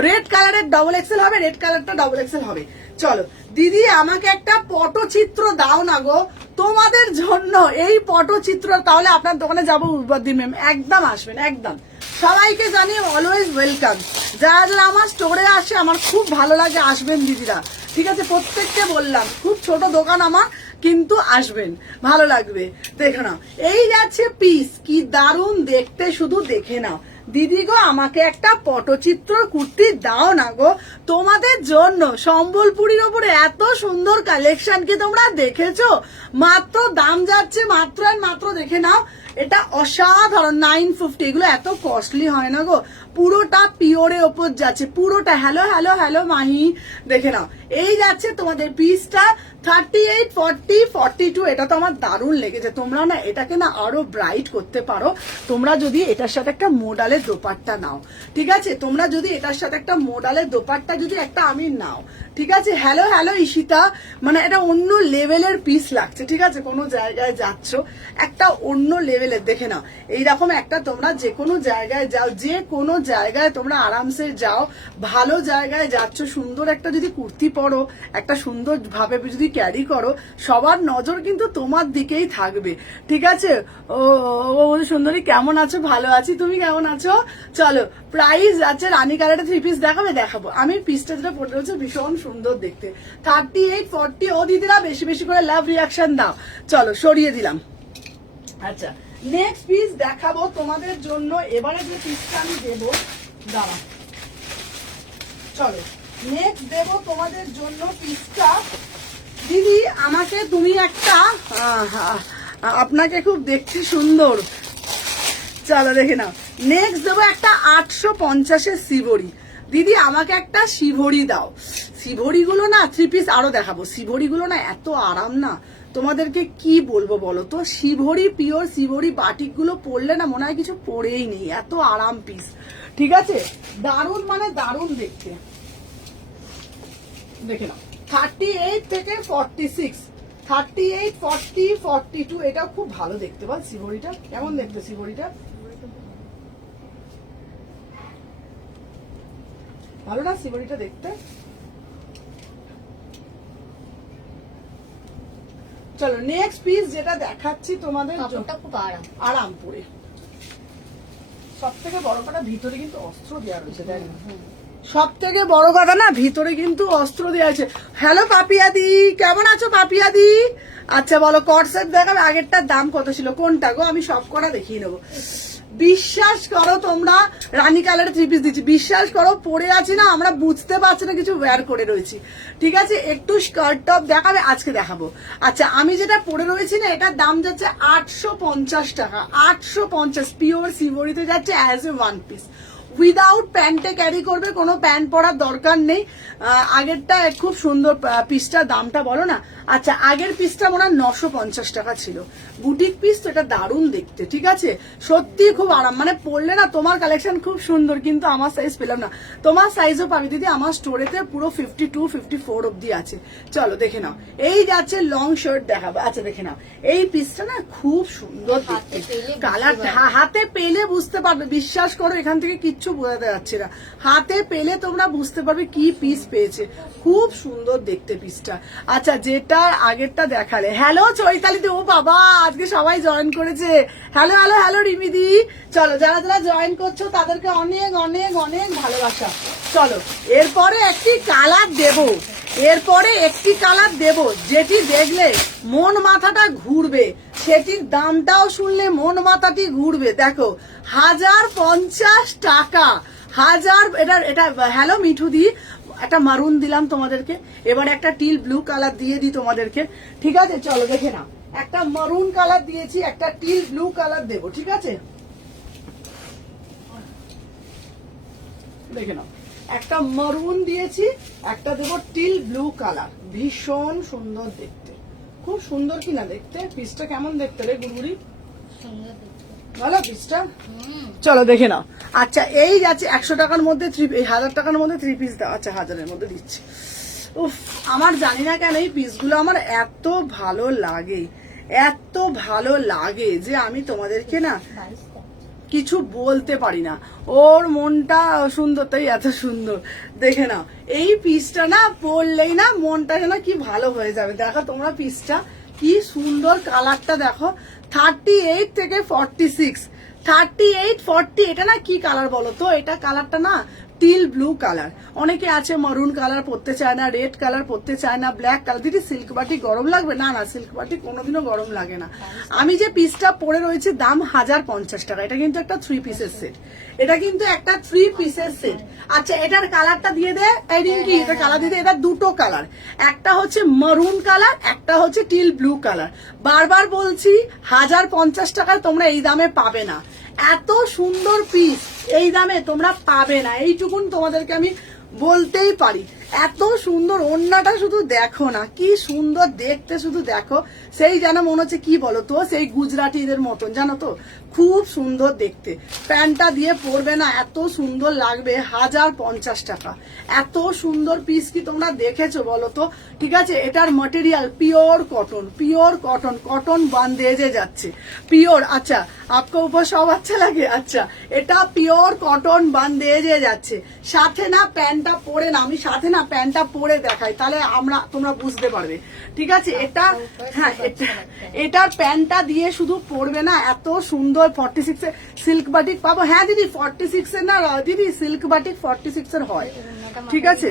রেড কালারের XXL হবে, রেড কালারটা XXL হবে। চলো দিদি, আমাকে একটা পটচিত্র দাও না গো তোমাদের জন্য, এই পটচিত্র, তাহলে আপনার দোকানে যাবো উদ্বর্দিন ম্যাম, একদম আসবেন, একদম। সবাইকে জানিয়ে অলওয়েজ ওয়েলকাম, যারা যারা আমার স্টোরে আসে, আমার খুব ভালো লাগে, আসবেন দিদিরা। ঠিক আছে, প্রত্যেককে বললাম, খুব ছোট দোকান আমার, কিন্তু আসবেন, ভালো লাগবে। দেখে নাও, এই যাচ্ছে পিস, কি দারুণ দেখতে, শুধু দেখে নাও। দিদি গো, আমাকে একটা পটচিত্র কুর্তি দাও না গো তোমাদের জন্য। সম্বলপুরীর ওপরে এত সুন্দর কালেকশন কি তোমরা দেখেছো? মাত্র দাম যাচ্ছে মাত্র আর মাত্র, দেখে নাও, এটা অসাধারণ, 950। এগুলো এত কস্টলি হয় না গো, পুরোটা পিওরের ওপর যাচ্ছে, পুরোটা। হ্যালো হ্যালো হ্যালো মাহি, দেখে নাও, এই যাচ্ছে তোমাদের পিসটা 38, 40, 42। এটা তো আমার দারুণ লেগেছে। তোমরা না এটাকে না আরো ব্রাইট করতে পারো, তোমরা যদি এটার সাথে একটা মোডালের দোপাট্টা নাও। ঠিক আছে, তোমরা যদি এটার সাথে একটা মোডালের দোপাট্টা যদি একটা আমি নাও। ঠিক আছে, হ্যালো হ্যালো ঈশিতা, মানে এটা অন্য লেভেলের পিস লাগছে। ঠিক আছে, কোনো জায়গায় যাচ্ছ, একটা অন্য লেভেলের, দেখে নাও, এইরকম একটা তোমরা যে কোনো জায়গায় যাও, যে কোনো জায়গায় তোমরা আরামসে যাও, ভালো জায়গায় যাচ্ছ, সুন্দর একটা যদি কুর্তি পরো, একটা সুন্দর ভাবে যদি ক্যারি করো, সবার নজর কিন্তু তোমার দিকেই থাকবে। ঠিক আছে, ও সুন্দরী কেমন আছো? ভালো আছি, তুমি কেমন আছো? চলো, প্রাইস আছে, রানী কালারের 3 পিস দেখাবে, দেখাবো। আমি পিসটা যেটা পরে রয়েছে ভীষণ সুন্দর দেখতে, 38, 40। ও দিদিরা বেশি বেশি করে লাভ রিয়াকশন দাও। চলো সরিয়ে দিলাম, আচ্ছা নেক্সট পিস দেখাবো তোমাদের জন্য। এবারে যে পিসটা আমি দেবো, দাঁড়া, চলো নেক্সট দেবো তোমাদের জন্য পিসটা। দিদি আমাকে তুমি একটা আপনাকে খুব দেখতে সুন্দর, চলো দেখে নাও। নেক্সট দেবো একটা 850-এর শিবরি। দিদি আমাকে একটা শিবরি দাও। শিবরি গুলো না 3 পিস আরো দেখাবো। শিবরি গুলো না এত আরাম না, তোমাদেরকে কি বলবো বলো তো। শিবরি, পিওর শিবরি বাটিক গুলো পরলে না মনে হয় কিছু পরেই নেই, এত আরাম পিস। ঠিক আছে, দারুণ মানে দারুণ দেখতে। দেখে নাও 38 থেকে 46, 38, 40, 42, এটা খুব ভালো দেখতে। বল শিবরিটা কেমন দেখতে? শিবরিটা ভালো না? শিবরিটা দেখতে। চলো নেক্সট পিস যেটা দেখাচ্ছি তোমাদের, কাপড়টা খুব আরাম, আরাম পরে। সব থেকে বড় কথা ভিতরে কিন্তু অস্ত্র দেওয়া রয়েছে, তাই না? সব থেকে বড় কথা না, ভিতরে কিন্তু অস্ত্র দেওয়া আছে। হ্যালো পাপিয়াদি, কেমন আছো পাপিয়াদি? আচ্ছা বলো, কটসেট দেখাবে। আগেরটার দাম কত ছিল? কোনটা গো? আমি সব কটা দেখিয়ে নেবো। বিশ্বাস করো তোমরা, রানী কালারের 3 পিস দিচ্ছি। বিশ্বাস করো পরে আছি না, আমরা বুঝতে পারছি না কিছু ওয়্যার করে রয়েছি। ঠিক আছে, একটু স্কার্ট টপ দেখাবে, আজকে দেখাবো। আচ্ছা আমি যেটা পরে রয়েছি না, এটার দাম যাচ্ছে 850 টাকা। 850 পিওর শিবরিতে যাচ্ছে অ্যাজ এ 1 পিস। উইদাউট প্যান্টে ক্যারি করবে, কোনো প্যান্ট পরার দরকার নেই। আগেরটা খুব সুন্দর পিসটার দামটা বলো না। আচ্ছা আগের পিসটা মনে হয় 950 টাকা ছিল। বুটিক পিস তো, এটা দারুণ দেখতে। ঠিক আছে, সত্যি খুব আরাম, মানে পরলে না তোমার কালেকশন খুব সুন্দর, কিন্তু আমার সাইজ পেলাম না। তোমার সাইজও পাবে দিদি, আমার স্টোরেতে পুরো 52, 54 অব্দি আছে। চলো দেখে নাও, এই যাচ্ছে লং শার্ট দেখাবো। আচ্ছা দেখে নাও, এই পিসটা না খুব সুন্দর দেখতে, কালার হাতে পেলে বুঝতে পারবে। বিশ্বাস করো এখান থেকে কিচ্ছু বোঝাতে যাচ্ছে না, হাতে পেলে তোমরা বুঝতে পারবে কি পিস পেয়েছে। খুব সুন্দর দেখতে পিসটা। আচ্ছা যেটা আগেরটা দেখালে, হ্যালো চৈতালিদি, ও বাবা আজকে সবাই জয়েন করেছে। হ্যালো হ্যালো হ্যালো রিমিদি। চলো যারা যারা জয়েন করছো তাদেরকে অনেক অনেক অনেক ভালোবাসা। চলো এরপরে একটি কালার দেবো, এরপরে একটি কালার দেব, যেটি দেখলে মন মাথাটা ঘুরবে, সেটির দামটাও শুনলে মন মাথাটি ঘুরবে। দেখো 1050 টাকা, 1000। এটা হ্যালো মিঠু দি, একটা মারুন দিলাম তোমাদেরকে, এবার একটা টিল ব্লু কালার দিয়ে দিই তোমাদেরকে। ঠিক আছে চলো দেখে নাও, একটা মারুন কালার দিয়েছি, একটা টিল ব্লু কালার দেবো। ঠিক আছে দেখে নাও, একটা মারুন দিয়েছি, একটা দেবো টিল ব্লু কালার। ভীষণ সুন্দর দেখতে, খুব সুন্দর কিনা দেখতে। পিসটা কেমন দেখতে রে গুড়গুড়ি? সুন্দর দেখতে, ভালো পিসটা। চলো দেখে নাও। আচ্ছা এই যাচ্ছে 100 টাকার মধ্যে 1000 টাকার মধ্যে 3 পিস দাও। আচ্ছা 1000-এর মধ্যে দিচ্ছি। উফ, আমার জানি না কেন এই পিসগুলো আমার এত ভালো লাগে, এত ভালো লাগে যে আমি তোমাদেরকে না কিছু বলতে পারি না। ওর মনটা সুন্দর, তাই এত সুন্দর। দেখে নাও এই পিসটা না পরলেই না মনটা যেন কি ভালো হয়ে যাবে। দেখো তোমরা পিসটা কি সুন্দর, কালারটা দেখো। 38 থেকে 46, 38, 40, এটা না কি কালার বলো তো? এটা কালারটা না টিল ব্লু কালার। অনেকে আছে মারুন কালার পরতে চায় না, রেড কালার পরতে চায় না, ব্ল্যাক কালার। দিদি সিল্ক বাটি গরম লাগবে? না না, সিল্ক বাটি কোনোদিনও গরম লাগে না। আমি যে পিসটা পরে রয়েছে দাম 1050 টাকা। এটা কিন্তু একটা 3 পিসের সেট, এটা কিন্তু একটা 3 পিসের সেট। আচ্ছা এটার কালারটা দিয়ে দে এই রিঙ্কি, এটা কালার দিয়ে দে। এটা দুটো কালার, একটা হচ্ছে মারুন কালার, একটা হচ্ছে টিল ব্লু কালার। বারবার বলছি 1050 টাকায় তোমরা এই দামে পাবে না। এত সুন্দর পিস এই দামে তোমরা পাবে না, এইটুকুন তোমাদেরকে আমি বলতেই পারি। এত সুন্দর ওড়নাটা শুধু দেখো না, কি সুন্দর দেখতে শুধু দেখো। সেই যেন মনে হচ্ছে কি বলো তো, সেই গুজরাটিদের মতন, জানো তো, খুব সুন্দর দেখতে। প্যান্টটা দিয়ে পরবে না, এত সুন্দর লাগবে। 1050 টাকা, এত সুন্দর পিস কি তোমরা দেখেছো বলো তো? ঠিক আছে, এটার material pure cotton, pure cotton, cotton বান্দেজে যাচ্ছে পিওর। আচ্ছা আপকে উপর সব আচ্ছা লাগে? আচ্ছা এটা পিওর কটন বান্দেজে যাচ্ছে। সাথে না প্যান্টটা পরে না, আমি সাথে না প্যান্টটা পরে দেখাই, তাহলে তোমরা বুঝতে পারবে। ঠিক আছে, এটা হ্যাঁ এটার প্যান্টটা দিয়ে শুধু পরবে না, এত সুন্দর। 46 এর সিল্ক বাটিক পাবো। হ্যাঁ দিদি 46 এর না দিদি, সিল্ক বাটিক 46 এর হয়। ঠিক আছে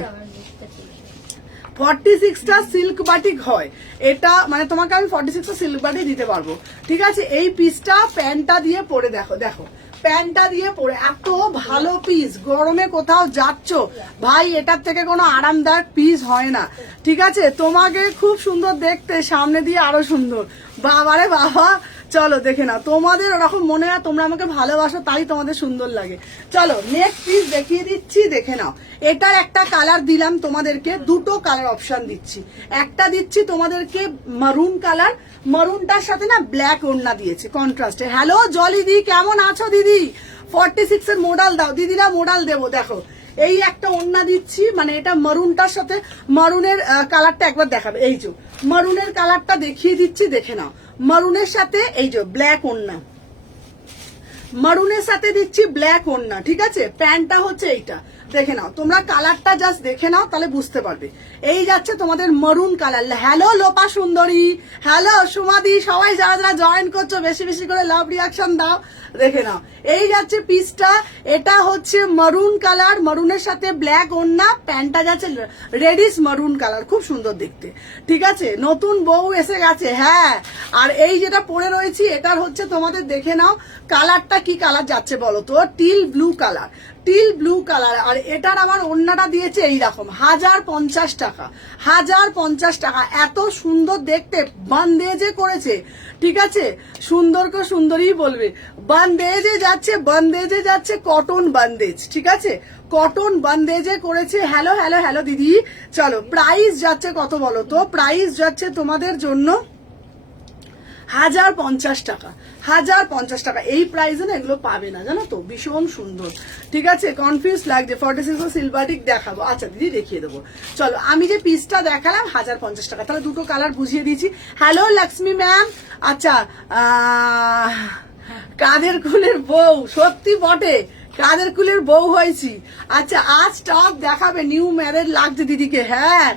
46টা সিল্ক বাটিক হয়, এটা মানে তোমাকে আমি 46টা সিল্ক বাটিক দিতে পারবো। ঠিক আছে, এই পিসটা প্যান্টটা দিয়ে পরে দেখো, দেখো প্যান্টটা দিয়ে পরে এত ভালো পিস, গরমে কোথাও যাচ্ছ ভাই এটার থেকে কোনো আরামদায়ক পিস হয় না। ঠিক আছে, তোমাকে খুব সুন্দর দেখতে, সামনে দিয়ে আরো সুন্দর, বাবারে বাবা। চলো দেখে নাও, তোমাদের ওরকম মনে হয় তোমরা আমাকে ভালোবাসো তাই তোমাদের সুন্দর লাগে। চলো নেক্সট পিস দেখিয়ে দিচ্ছি, দেখে নাও। এটার একটা কালার দিলাম তোমাদেরকে, দুটো কালার অপশন দিচ্ছি। একটা দিচ্ছি তোমাদেরকে মারুন কালার, মারুনটার সাথে না ব্ল্যাক ওড়না দিয়েছে কন্ট্রাস্টে। হ্যালো জলি দি, কেমন আছো দিদি? 46 এর মডেল দাও দিদিরা, মডেল দেবো। দেখো এই একটা ওড়না দিচ্ছি, মানে এটা মারুনটার সাথে, মারুনের কালারটা একবার দেখাবে, এই যে মারুনের কালারটা দেখিয়ে দিচ্ছি, দেখে নাও। মারুনের সাথে এই যে ব্ল্যাক ওড়না, মারুনের সাথে দিচ্ছি ব্ল্যাক ওড়না। ঠিক আছে, প্যান্টটা হচ্ছে এইটা, দেখে নাও তোমরা, কালারটা জাস্ট দেখে নাও তাহলে বুঝতে পারবে। এই যাচ্ছে তোমাদের মারুন কালার। হ্যালো লোপা সুন্দরী, হ্যালো সুমাদি, সবাই যারা যারা জয়েন করছো বেশি বেশি করে লাভ রিয়াকশন দাও। দেখে নাও এই যাচ্ছে পিসটা, এটা হচ্ছে মারুন কালার, মারুনের সাথে ব্ল্যাক ওড়না, প্যান্টটা যাচ্ছে রেডিশ মারুন কালার, খুব সুন্দর দেখতে। ঠিক আছে, নতুন বউ এসে গেছে। হ্যাঁ, আর এই যেটা পরে রয়েছি এটার হচ্ছে তোমাদের দেখে নাও কালারটা কি কালার যাচ্ছে বলো তো, teal blue colour, teal blue colour. আর এটার আমার ওড়নাটা দিয়েছে এইরকম 1050 টাকা, 1050 টাকা। এত সুন্দর দেখতে, বান্দেজে করেছে। ঠিক আছে, সুন্দরকে সুন্দরী বলবে, বান্দেজে যাচ্ছে, বান্দেজে যাচ্ছে, কটন বান্দেজ। ঠিক আছে, কটন বান্দেজে করেছে। হ্যালো হ্যালো হ্যালো দিদি। চলো প্রাইস যাচ্ছে কত বলো তো, প্রাইস যাচ্ছে তোমাদের জন্য 1050 টাকা, 1050 টাকা। এই প্রাইসে না এগুলো পাবে না জানো তো, ভীষণ সুন্দর। ঠিক আছে, কনফিউজ লাগছে। 46 সিলভারিক দেখাবো, আচ্ছা দিদি দেখিয়ে দেবো। চলো আমি যে পিসটা দেখালাম 1050 টাকা, তাহলে দুটো কালার বুঝিয়ে দিয়েছি। Hello Lakshmi ma'am. আচ্ছা কাদের কুলের বউ, সত্যি বটে কাদের কুলের বউ হয়েছি। আচ্ছা আজ টপ দেখাবে, নিউ ম্যারেড লাগছে দিদিকে। হ্যাঁ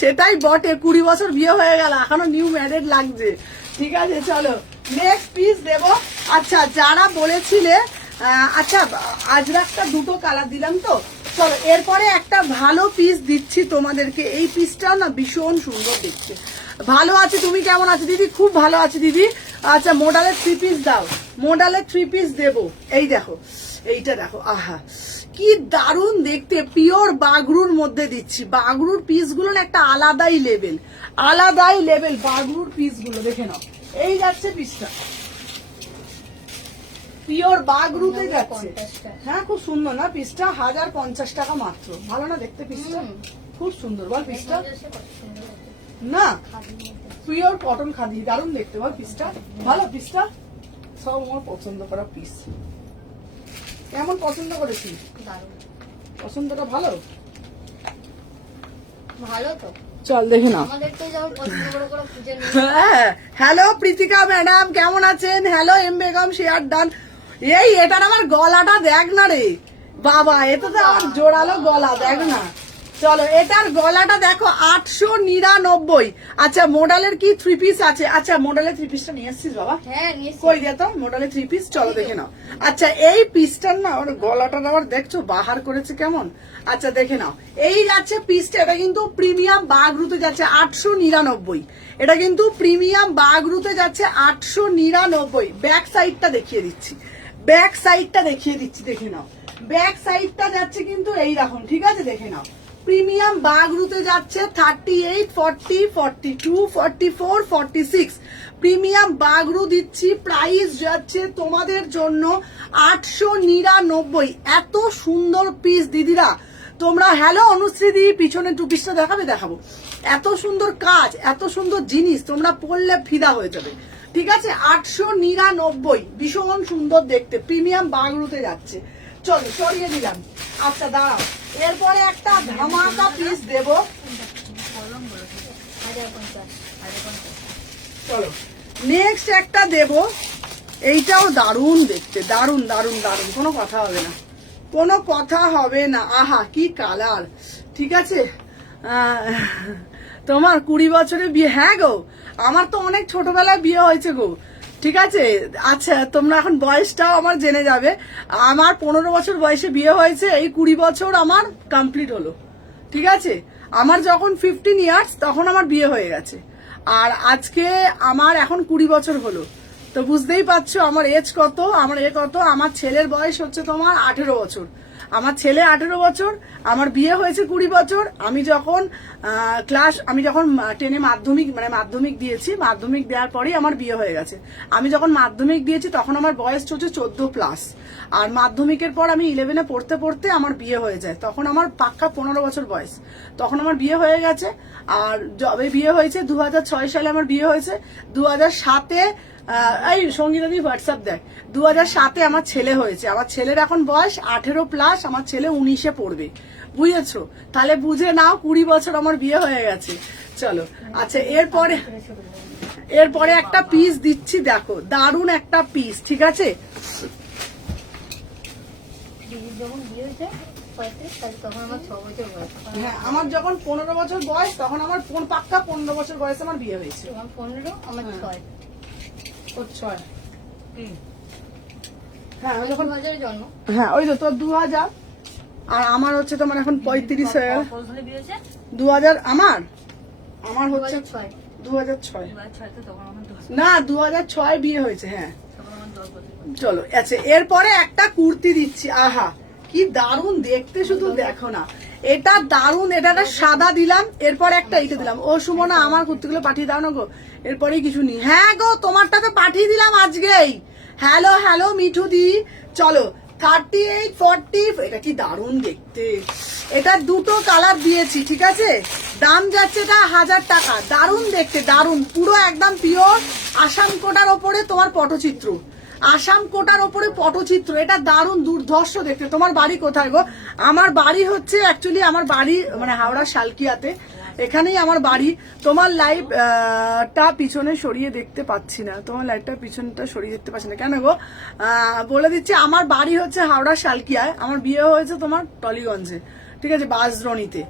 সেটাই বটে, 20 বছর বিয়ে হয়ে গেল এখনো নিউ ম্যারেড লাগছে। ঠিক আছে, চলো নেক্সট পিস দেব। আচ্ছা যারা বলেছিলে, আচ্ছা আজরাকটা দুটো কালার দিলাম তো, চলো এরপরে একটা ভালো পিস দিচ্ছি তোমাদেরকে। এই পিসটাও না ভীষণ সুন্দর দেখতে। ভালো আছে, তুমি কেমন আছো দিদি? খুব ভালো আছে দিদি। আচ্ছা মোডালের 3 পিস দাও, মোডালের 3 পিস দেবো। এই দেখো এইটা দেখো, আহা কি দারুণ দেখতে, পিওর বাগরুর মধ্যে দিচ্ছি। বাগরুর পিসগুলো না একটা আলাদাই লেভেল, আলাদাই লেভেল বাগরুর পিসগুলো, দেখে নাও। এই যাচ্ছে পিসটা, পিওর বাগরুতে যাচ্ছে। হ্যাঁ খুব সুন্দর না পিসটা, 1050 টাকা মাত্র। ভালো না দেখতে পিসটা, খুব সুন্দর বল পিসটা না, পিওর কটন খাদি, দারুণ দেখতে বল পিসটা। ভালো পিসটা, সব আমার পছন্দ করা পিস। কেমন পছন্দ করেছি? পছন্দটা ভালো, ভালো তো। চল দেখে নাও। আমাদেরকে যেমন পছন্দ করে করে খুঁজে নিই। হ্যাঁ হ্যালো প্রীতিকা ম্যাডাম, কেমন আছেন? Hello M Begum, share done. এই এটার আমার গলাটা দেখ না রে বাবা, এটা তো আমার জোরালো গলা, দেখ না। চলো এটার গলাটা দেখো 899। আচ্ছা মোডালের কি 3 পিস আছে? আচ্ছা মোডালের 3 পিসটা নিয়ে এসছিস বাবা? হ্যাঁ নিয়েছি। কই দে তো মোডালের 3 পিস, চলো দেখে নাও। আচ্ছা এই পিসটার না ওর গলাটা আবার দেখছো বাহার করেছে কেমন। আচ্ছা দেখে নাও, এই যাচ্ছে পিসটা, এটা কিন্তু প্রিমিয়াম বাগরুতে যাচ্ছে 899। এটা কিন্তু প্রিমিয়াম বাগরুতে যাচ্ছে 899। ব্যাক সাইডটা দেখিয়ে দিচ্ছি, ব্যাক সাইডটা দেখিয়ে দিচ্ছি, দেখে নাও। ব্যাক সাইডটা যাচ্ছে কিন্তু এইরকম। ঠিক আছে, দেখে নাও। প্রিমিয়াম বাগরুতে যাচ্ছে 38, 40, 42, 44, 46। প্রিমিয়াম বাগরু দিচ্ছি, প্রাইস যাচ্ছে তোমাদের জন্য 899। এত সুন্দর পিস দিদিরা তোমরা। হ্যালো অনুশ্রী দি, পিছনে 2 পিসটা দেখাবে? দেখাবো। এত সুন্দর কাজ, এত সুন্দর জিনিস, তোমরা পরলে ফিদা হয়ে যাবে। ঠিক আছে, 899, ভীষণ সুন্দর দেখতে, প্রিমিয়াম বাগরুতে যাচ্ছে। চলো সরিয়ে দিলাম। আচ্ছা দাঁড়াও, এরপরে একটা ধামাকা পিস দেব। চলো নেক্সট একটা দেব, এইটাও দারুণ দেখতে, দারুণ দারুণ দারুণ, কোনো কথা হবে না, কোনো কথা হবে না। আহা কি কালার। ঠিক আছে, তোমার 20 বছরে বিয়ে? হ্যাঁ গো, আমার তো অনেক ছোটবেলায় বিয়ে হয়েছে গো। ঠিক আছে, আচ্ছা তোমরা এখন বয়সটাও আমার জেনে যাবে। আমার 15 বছর বয়সে বিয়ে হয়েছে, এই 20 বছর আমার কমপ্লিট হলো। ঠিক আছে, আমার যখন 15 ইয়ার্স তখন আমার বিয়ে হয়ে গেছে, আর আজকে আমার এখন 20 বছর হলো। তো বুঝতেই পারছো আমার এজ কত, আমার কত। আমার ছেলের বয়স হচ্ছে তোমার 18 বছর, আমার ছেলে 18 বছর, আমার বিয়ে হয়েছে 20 বছর। আমি যখন আমি যখন 10-এ মাধ্যমিক দিয়েছি, মাধ্যমিক দেওয়ার পরেই আমার বিয়ে হয়ে গেছে। আমি যখন মাধ্যমিক দিয়েছি তখন আমার বয়স চলছে 14+, আর মাধ্যমিকের পর আমি 11-এ পড়তে পড়তে আমার বিয়ে হয়ে যায়, তখন আমার পাক্কা 15 বছর বয়স, তখন আমার বিয়ে হয়ে গেছে। আর যবে বিয়ে হয়েছে 2006 সালে আমার বিয়ে হয়েছে, 2007-এ এই সঙ্গীতা দি হোয়াটসঅ্যাপ দেখ, 2007-এ আমার ছেলে হয়েছে। আমার ছেলের এখন বয়স 18+, আমার ছেলে 19-এ পড়বে, বুঝেছো? তাহলে বুঝে নাও 20 বছর আমার বিয়ে হয়ে গেছে। চলো আচ্ছা, এরপরে একটা পিস দিচ্ছি, দেখো দারুণ একটা পিস, ঠিক আছে? দিদির যখন বিয়ে হয়েছে 35, তাহলে তখন আমার 6 বছর বয়স। হ্যাঁ, আমার যখন 15 বছর বয়স তখন আমার পাক্কা 15 বছর বয়সে আমার বিয়ে হয়েছে। তোমার 15, আমার 6। ওর 6। হ্যাঁ আমি যখন 2000 জন্ম। হ্যাঁ ওই তো তোর 2000, আর আমার হচ্ছে তোমার এখন 35 হয়ে গেল। 2000 আমার হচ্ছে 2006। 2006 না, 2006 বিয়ে হয়েছে। হ্যাঁ চলো আচ্ছা, এরপরে একটা কুর্তি দিচ্ছি, আহা কি দারুণ দেখতে, শুধু দেখো না, এটা দারুণ। এটা একটা সাদা দিলাম, এরপর একটা এইটা দিলাম। ও সুমনা আমার কুর্তিগুলো পাঠিয়ে দাও না গো, এরপরেই কিছু নেই। হ্যাঁ গো, তোমারটা তো পাঠিয়ে দিলাম আজকেই। হ্যালো মিঠু দি, চলো 38, 40, এটা কি দারুণ দেখতে। এটা দুটো কালার দিয়েছি, ঠিক আছে? দাম যাচ্ছে এটা 1000 টাকা। দারুণ দেখতে, দারুণ, পুরো একদম পিওর আসাম কোটার ওপরে তোমার পটচিত্র, আসাম কোটার ওপরে পটচিত্র। এটা দারুণ দুর্ধর্ষ দেখতে। তোমার বাড়ি কোথায় গো? আমার বাড়ি হচ্ছে অ্যাকচুয়ালি আমার বাড়ি মানে হাওড়া শালকিয়াতে, এখানেই আমার বাড়ি। তোমার লাইভটা পিছনে সরিয়ে দেখতে পাচ্ছি না, তোমার লাইভটা পিছনটা সরিয়ে দেখতে পাচ্ছি না কেন গো? বলে দিচ্ছি, আমার বাড়ি হচ্ছে হাওড়া শালকিয়ায়, আমার বিয়ে হয়েছে তোমার টলিগঞ্জে, ঠিক আছে, বাসদ্রণীতে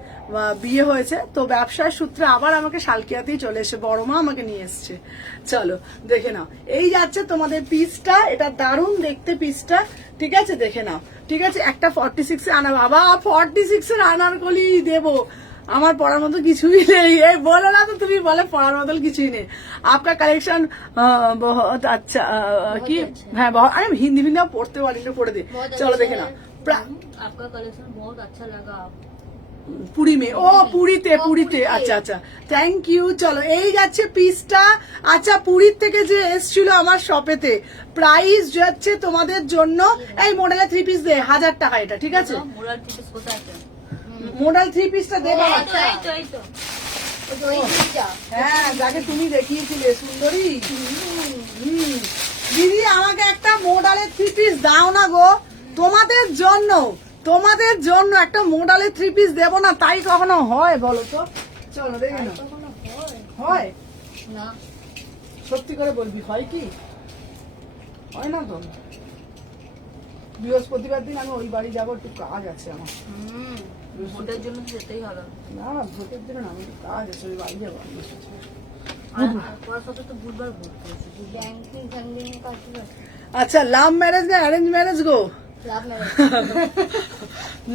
বিয়ে হয়েছে। তো ব্যবসার সূত্রে আবার আমাকে শালকিয়াতেই চলে এসে বড় মা আমাকে নিয়ে এসছে। চলো দেখে নাও, এই যাচ্ছে তোমাদের পিসটা, এটা দারুণ দেখতে পিসটা, ঠিক আছে? দেখে নাও, ঠিক আছে? একটা 46-এ আনা, বাবা 46-এর আনারকলি দেবো, আমার পড়ার মতো কিছুই নেই। এই বলো না তো তুমি, বলে পড়ার মতো কিছুই নেই। আপনার কালেকশন বহুত আচ্ছা, কি হ্যাঁ আমি হিন্দি পড়তে পারি না, পড়ে দিই। চলো দেখে নাও, आपका कलेक्शन बहुत अच्छा लगा। পুরী মে, ও পুরীতে, আচ্ছা আচ্ছা, থ্যাংক ইউ। চলো এই যাচ্ছে পিসটা। আচ্ছা, পুরীর থেকে যে এসছিল আমার শপেতে, প্রাইস যাচ্ছে তোমাদের জন্য, এই মডেলের 3 পিস দে 1000 টাকা, এটা ঠিক আছে? मोरल टिप्स कोথায় আছে? মডেল 3 পিসটা দেবে না? এই তো ওই দিদিটা। হ্যাঁ, যাকে তুমি দেখিয়েছিলে সুন্দরী। দিদি আমাকে একটা মডেলের 3 পিস দাও না গো, তোমাদের জন্য একটা মডেলের 3 পিস দেবো না? তাই কখনো হয় বলো তো? চলো দেখে নাও, কখনো হয় না। সত্যি করে বলবি, হয় কি হয় না তো? বৃহস্পতিবার দিন আমি ওই বাড়ি যাবো, একটু কাজ আছে আমার। ভোটের জন্য যেতেই হবে না ভোটের দিন না, আমি একটু কাজ আছে, ওই বাড়ি যাবো। পড়ার সাথে তো বুধবার ভোট করেছি, ব্যাংকিং ফ্যাংকিং কাজ আছে। আচ্ছা, লাভ ম্যারেজ না অ্যারেঞ্জ ম্যারেজ গো? Love marriage.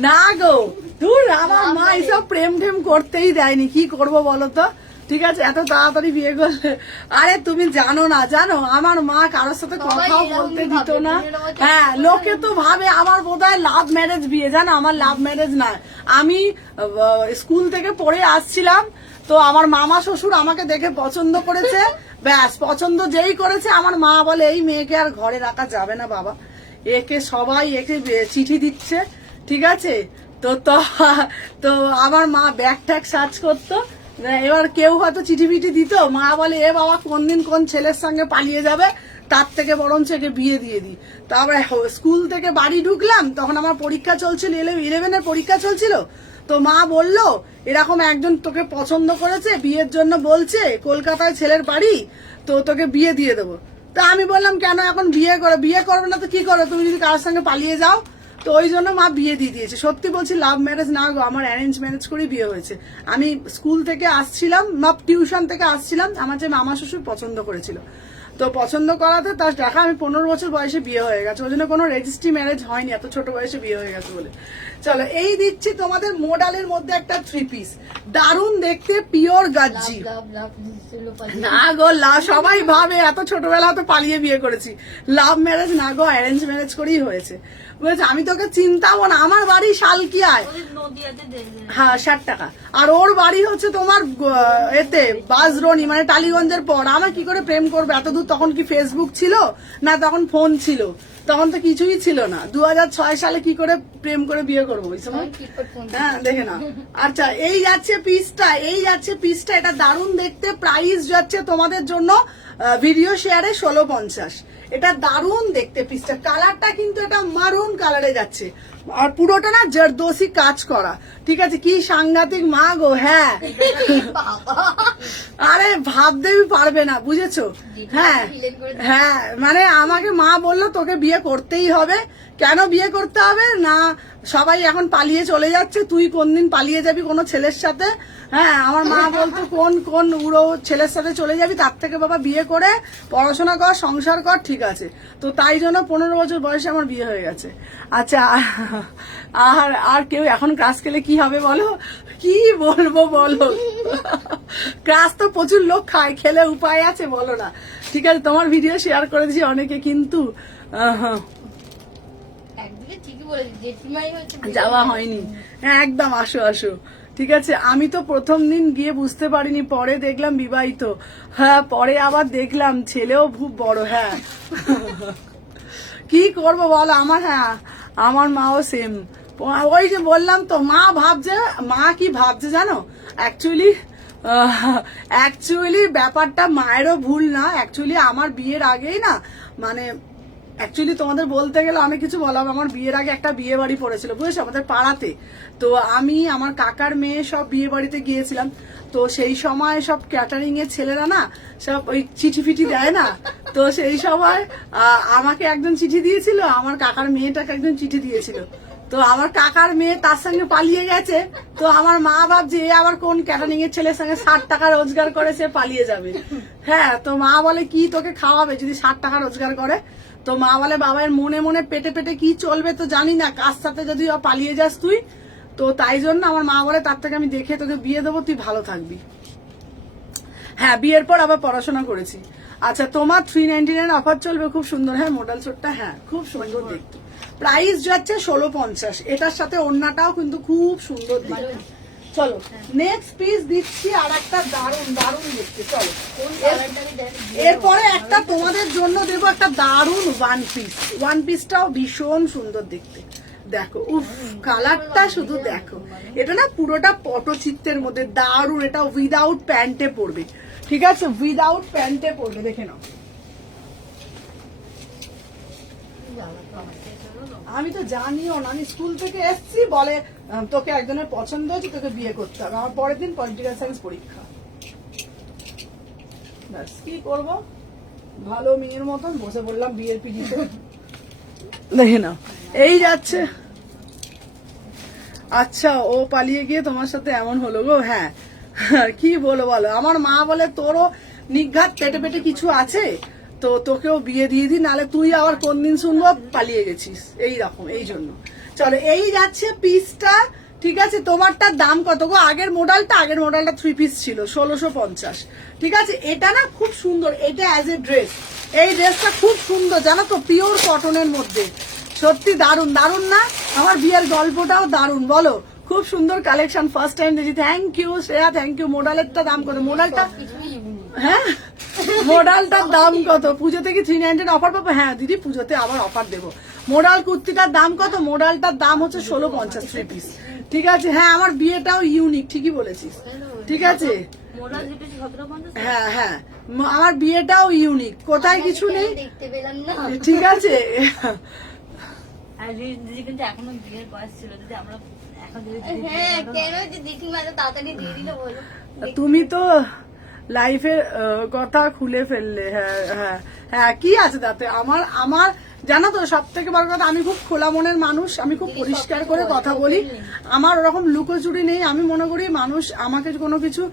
না গো, দূর, আমার মা এইসব প্রেম টেম করতেই দেয়নি, কি করব বলো তো? ঠিক আছে, এত তাড়াতাড়ি বিয়ে করলে, আরে তুমি জানো না, জানো আমার মা কারোর সাথে কথাও বলতে দিত না। হ্যাঁ, লোকে তো ভাবে আমার বোধহয় লাভ ম্যারেজ বিয়ে, জানো আমার লাভ ম্যারেজ না। আমি স্কুল থেকে পড়ে আসছিলাম, তো আমার মামা শ্বশুর আমাকে দেখে পছন্দ করেছে, ব্যাস পছন্দ যেই করেছে, আমার মা বলে এই মেয়েকে আর ঘরে রাখা যাবে না বাবা, একে সবাই একে চিঠি দিচ্ছে, ঠিক আছে? তো আমার মা ব্যাগ ট্যাগ সার্চ করতো, এবার কেউ হয়তো চিঠি ফিঠি দিত, মা বলে এ বাবা কোন দিন কোন ছেলের সঙ্গে পালিয়ে যাবে, তার থেকে বরঞ্চ একে বিয়ে দিয়ে দিই। তারপরে স্কুল থেকে বাড়ি ঢুকলাম, তখন আমার পরীক্ষা চলছিল, 11-এর পরীক্ষা চলছিল। তো মা বলল এরকম একজন তোকে পছন্দ করেছে, বিয়ের জন্য বলছে, কলকাতায় ছেলের বাড়ি, তো তোকে বিয়ে দিয়ে দেবো। তা আমি বললাম কেন এখন বিয়ে করবে না তো কি করো, তুমি যদি কারোর সঙ্গে পালিয়ে যাও? তো ওই জন্য মা বিয়ে দিয়ে দিয়েছে। সত্যি বলছি, লাভ ম্যারেজ না গো, আমার অ্যারেঞ্জ ম্যারেজ করেই বিয়ে হয়েছে। আমি স্কুল থেকে আসছিলাম, টিউশন থেকে আসছিলাম, আমার যে মামা শ্বশুর পছন্দ করেছিল। তো পছন্দ করাতে তার দেখা আমি 15 বছর বয়সে বিয়ে হয়ে গেছে, ওই জন্য কোনো রেজিস্ট্রি ম্যারেজ হয়নি, এত ছোট বয়সে বিয়ে হয়ে গেছে বলে। চলো এই দিচ্ছি তোমাদের মোডালের মধ্যে একটা 3 পিস, দারুণ দেখতে, পিওর গাজ্জি। না গো সবাই ভাবে এত ছোটবেলা তো পালিয়ে বিয়ে করেছি, লাভ ম্যারেজ না গো, অ্যারেঞ্জ ম্যারেজ করেই হয়েছে, বুঝেছো? আমি তোকে চিন্তাও না, আমার বাড়ি শালকিয়ায়, হ্যাঁ 60 টাকা, আর ওর বাড়ি হচ্ছে তোমার এতে বাজরনি, মানে টালিগঞ্জের পর। আমার কি করে প্রেম করবে এত দূর? তখন কি ফেসবুক ছিল না, তখন ফোন ছিল, তখন তো কিছুই ছিল না। 2006 সালে কি করে প্রেম করে বিয়ে করবো ওই সময়? হ্যাঁ দেখে না। আচ্ছা এই যাচ্ছে পিসটা, এই যাচ্ছে পিসটা, এটা দারুণ দেখতে, প্রাইস যাচ্ছে তোমাদের জন্য ভিডিও শেয়ারে 1650। এটা দারুণ দেখতে পিসটা, কালারটা কিন্তু এটা মারুন কালারে যাচ্ছে, আর পুরোটা না জরদোসি কাজ করা, ঠিক আছে? কি সাংঘাতিক মা গো, হ্যাঁ আরে ভাবতেই পারবে না, বুঝেছো? হ্যাঁ হ্যাঁ, মানে আমাকে মা বললো তোকে বিয়ে করতেই হবে। কেন বিয়ে করতে হবে না, সবাই এখন পালিয়ে চলে যাচ্ছে, তুই কোনদিন পালিয়ে যাবি কোনো ছেলের সাথে? হ্যাঁ আমার মা বলতো কোন কোন উড়ো ছেলের সাথে চলে যাবি, তার থেকে বাবা বিয়ে করে পড়াশোনা কর, সংসার কর, ঠিক আছে? তো তাই জন্য 15 বছর বয়সে আমার বিয়ে হয়ে গেছে। আচ্ছা আর কেউ এখন ক্রাশ খেলে কি হবে বলো, কি বলবো বলো? ক্রাশ তো প্রচুর লোক খায়, খেলে উপায় আছে বলো না? ঠিক আছে তোমার ভিডিও শেয়ার করে দিয়েছি অনেকে, কিন্তু যাওয়া হয়নি। হ্যাঁ একদম, আসো আসো, ঠিক আছে? আমি তো প্রথম দিন গিয়ে বুঝতে পারিনি, পরে দেখলাম বিবাহিত, হ্যাঁ পরে আবার দেখলাম ছেলেও খুব বড়। হ্যাঁ কি করবো বলো, আমার হ্যাঁ আমার মাও সেম, ওই যে বললাম তো, মা ভাবছে, মা কি ভাবছে জানো, অ্যাকচুয়ালি ব্যাপারটা মায়েরও ভুল না। অ্যাকচুয়ালি আমার বিয়ের আগেই না, মানে অ্যাকচুয়ালি তোমাদের বলতে গেলে অনেক কিছু বলা হবে। আমার বিয়ের আগে একটা বিয়ে বাড়ি পড়েছিল, বুঝেছো, আমাদের পাড়াতে। তো আমি আমার কাকার মেয়ে সব বিয়ে বাড়িতে গিয়েছিলাম। তো সেই সময় সব ক্যাটারিং এর ছেলেরা না সব ওই চিঠি ফিটি দেয় না, তো সেই সময় আমাকে একজন চিঠি দিয়েছিল, আমার কাকার মেয়েটাকে একজন চিঠি দিয়েছিল। তো আমার কাকার মেয়ে তার সঙ্গে পালিয়ে গেছে। তো আমার মা ভাবছে এ আবার কোন ক্যাটারিং এর ছেলের সঙ্গে 60 টাকা রোজগার করে সে পালিয়ে যাবে। হ্যাঁ তো মা বলে কি তোকে খাওয়াবে যদি 60 টাকা রোজগার করে? তো মা বলে বাবার মনে মনে পেটে পেটে কি চলবে তো জানি না, কার সাথে যদি পালিয়ে যাস তুই। তো তাই জন্য আমার মা বলে তার থেকে আমি দেখে তোকে বিয়ে দেবো, তুই ভালো থাকবি। হ্যাঁ বিয়ের পর আবার পড়াশোনা করেছি। আচ্ছা তোমার 399 অফার চলবে, খুব সুন্দর। হ্যাঁ মডেল ছোটটা, হ্যাঁ খুব সুন্দর দেখতে, প্রাইস যাচ্ছে 1650। এটার সাথে ওড়নাটাও কিন্তু খুব সুন্দর দেখতে। চলো নেক্সট পিস দিচ্ছি, আর একটা দারুন দারুন দেখতে। চলো এরপরে একটা তোমাদের জন্য দেবো একটা দারুন ওয়ান পিসটাও ভীষণ সুন্দর দেখতে। দেখো উফ কালারটা শুধু দেখো, এটা না পুরোটা পটচিত্রের মধ্যে দারুন। এটা উইদাউট প্যান্টে পড়বে, ঠিক আছে? উইদাউট প্যান্টে পড়বে, দেখে নাও। আমি তো জানিও না, আমি স্কুল থেকে এসছি, বলে তোকে একজনের পছন্দ হয়েছে, তোকে বিয়ে করতে হবে। আমার পরের দিন পলিটিক্যাল সায়েন্স পরীক্ষা, ব্যাস কি করব, ভালো মেয়ের মতন বসে বললাম বিয়ের পিড়িতে। দেখে নাও এই যাচ্ছে। আচ্ছা ও পালিয়ে গিয়ে তোমার সাথে এমন হলো গো? হ্যাঁ কি বলো বলো, আমার মা বলে তোরও নিঘাত পেটে পেটে কিছু আছে, তো তোকেও বিয়ে দিয়ে দি, নাহলে তুই আবার কোন দিন শুনবো পালিয়ে গেছিস, এই রকম। এই জন্য চলো এই যাচ্ছে পিসটা, ঠিক আছে? তোমারটার দাম কত গো? আগের মডেলটা 3 পিস ছিল 1650, ঠিক আছে? এটা না খুব সুন্দর, এটা অ্যাজ এ ড্রেস, এই ড্রেসটা খুব সুন্দর জানো তো, পিওর কটনের মধ্যে, সত্যি দারুন দারুন না? আমার বিয়ের গল্পটাও দারুন, বলো? খুব সুন্দর কালেকশন, ফার্স্ট টাইম দেখি। Thank you Shreya, thank you. মডেলেরটা দাম কত? মডেলটা হ্যাঁ মডেলটার দাম কত? পুজোতে কি 399 অফার পাবো? হ্যাঁ দিদি পুজোতে আবার অফার দেবো। মডেল কুর্তিটার দাম কত? মডেলটার দাম হচ্ছে 1650 3 পিস, ঠিক আছে? হ্যাঁ আমার বিয়েটাও ইউনিক, ঠিকই বলেছিস, ঠিক আছে? হ্যাঁ হ্যাঁ আমার বিয়েটাও ইউনিক, কোথায় কিছু নেই, ঠিক আছে? তুমি তো লাইফের কথা খুলে ফেললে। হ্যাঁ হ্যাঁ হ্যাঁ কি আছে তাতে? আমার জানো তো সব থেকে বড় কথা, আমি খুব খোলা মনের মানুষ, আমি খুব পরিষ্কার করে কথা বলি, আমার ওরকম লুকোচুরি নেই। আমি মনে করি মানুষ আমাকে কোনো কিছু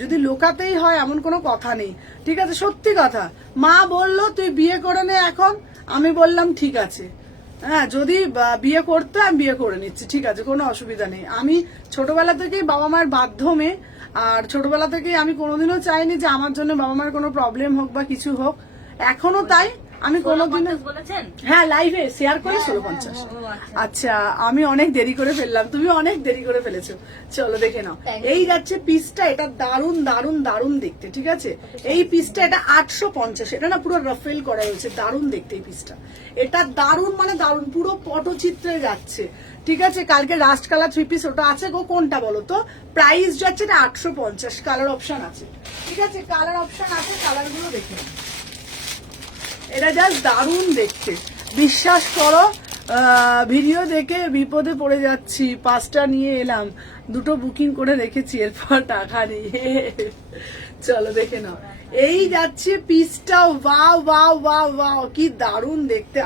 যদি লুকাতেই হয় এমন কোনো কথা নেই, ঠিক আছে? সত্যি কথা, মা বললো তুই বিয়ে করে নে এখন, আমি বললাম ঠিক আছে, হ্যাঁ যদি বিয়ে করতে আমি বিয়ে করে নিচ্ছি, ঠিক আছে, কোনো অসুবিধা নেই। আমি ছোটবেলা থেকেই বাবা মায়ের মাধ্যমে, আর ছোটবেলা থেকেই আমি কোনোদিনও চাইনি যে আমার জন্য বাবা মায়ের কোনো প্রবলেম হোক বা কিছু হোক, এখনো তাই। আমি কোনোদিনও, হ্যাঁ লাইভে শেয়ার করে 1650। আচ্ছা আমি অনেক দেরি করে ফেললাম, তুমি অনেক দেরি করে ফেলেছো। চলো দেখে নাও, এই যাচ্ছে পিসটা, এটা দারুন দারুন দারুন দেখতে, ঠিক আছে? এই পিসটা এটা 850, এটা না পুরো রাফেল করা হয়েছে, দারুন দেখতে এই পিসটা, এটা দারুন মানে দারুন, পুরো পটচিত্রে যাচ্ছে, ঠিক আছে? কালকে রাস্ট কালার 3 পিস ওটা আছে গো, কোনটা বলো তো? প্রাইস যাচ্ছে এটা 850, কালার অপশন আছে, ঠিক আছে? কালার অপশন আছে, কালার গুলো দেখে নাও। এটা জাস্ট দারুণ দেখতে, বিশ্বাস করো ভিডিও দেখে বিপদে পড়ে যাচ্ছি, 5টা নিয়ে এলাম, 2টো বুকিং করে রেখেছি, এরপর টাকা নিয়ে। চলো দেখে নাও, এই যাচ্ছে পিসটা, ওয়াও ওয়াও ওয়াও ওয়াও, কি দারুণ দেখতে,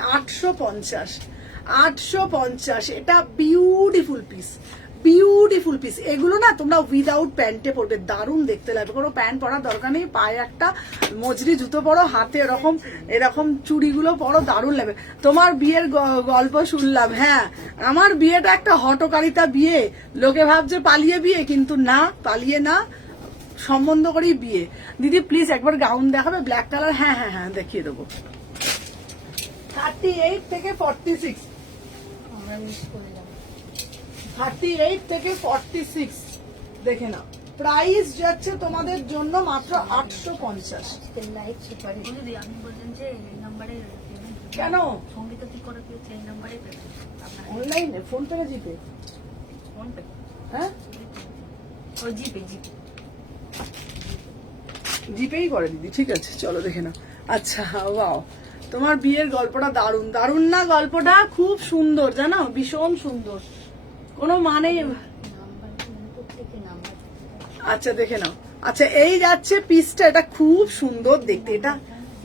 850, এটা বিউটিফুল পিস, বিউটিফুল পিস। এগুলো না তোমরা উইদাউট প্যান্টে পরবে, দারুণ দেখতে লাগবে, কোনো প্যান্ট পরার দরকার নেই, পায়ে একটা মজরি জুতো পরো, হাতে এরকম এরকম চুড়িগুলো পরো, দারুণ লাগবে। তোমার বিয়ের গল্প শুনলাম, হ্যাঁ আমার বিয়েটা একটা হটকারিতা বিয়ে, লোকে ভাবছে পালিয়ে বিয়ে, কিন্তু না, পালিয়ে না, সম্বন্ধ করেই বিয়ে। দিদি প্লিজ একবার গাউন দেখাবে ব্ল্যাক কালার? হ্যাঁ হ্যাঁ হ্যাঁ দেখিয়ে দেবো। 38 থেকে 46, আমরা মিস করে যাবো। 38 থেকে 46 দেখে নাও। প্রাইস যাচ্ছে তোমাদের জন্য মাত্র 850। আজকের লাইভ সুপার হিট। দিদি আপনি বলছেন যে এই নাম্বারে কেন সঙ্গীতা কি করে পেয়েছে, এই নাম্বারে পেমেন্ট আপনার অনলাইনে ফোন পে না জিপে? ফোন পে, হ্যাঁ ও জিপে, জিপে। জিপেই করে দিদি, ঠিক আছে? চলো দেখে নাও। আচ্ছা ওয়াও, তোমার বিয়ের গল্পটা দারুণ, দারুণ না? গল্পটা খুব সুন্দর, জানো, ভীষণ সুন্দর, কোনো মানে। প্রত্যেকে নাম্বার। আচ্ছা দেখে নাও। আচ্ছা এই যাচ্ছে পিসটা, এটা খুব সুন্দর দেখতে, এটা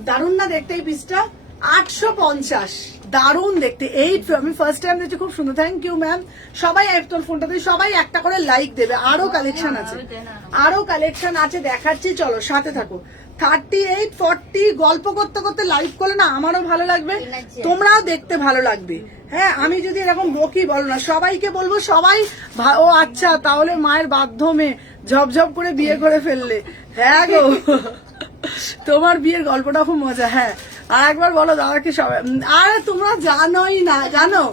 দারুণ না দেখতে? এই পিসটা 850, দারুণ দেখতে। এই আমি ফার্স্ট টাইম দেখছি, খুব সুন্দর, থ্যাংক ইউ ম্যাম। সবাই তোর ফোনটা দিয়ে সবাই একটা করে লাইক দেবে, আরো কালেকশন আছে, আরো কালেকশন আছে, দেখাচ্ছি, চলো সাথে থাকো। 38, 40 গল্প করতে করতে লাইভ করলে না আমারও ভালো লাগবে, তোমরাও দেখতে ভালো লাগবে। হ্যাঁ আমি যদি এরকম বকি বলো না, সবাইকে বলবো, সবাই ও আচ্ছা তাহলে মায়ের মাধ্যমে ঝপঝপ করে বিয়ে করে ফেললে। হ্যাঁ গো, তোমার বিয়ের গল্পটা খুব মজা। হ্যাঁ আর একবার বলো দাদাকে সবাই। আরে তোমরা জানোই না, জানো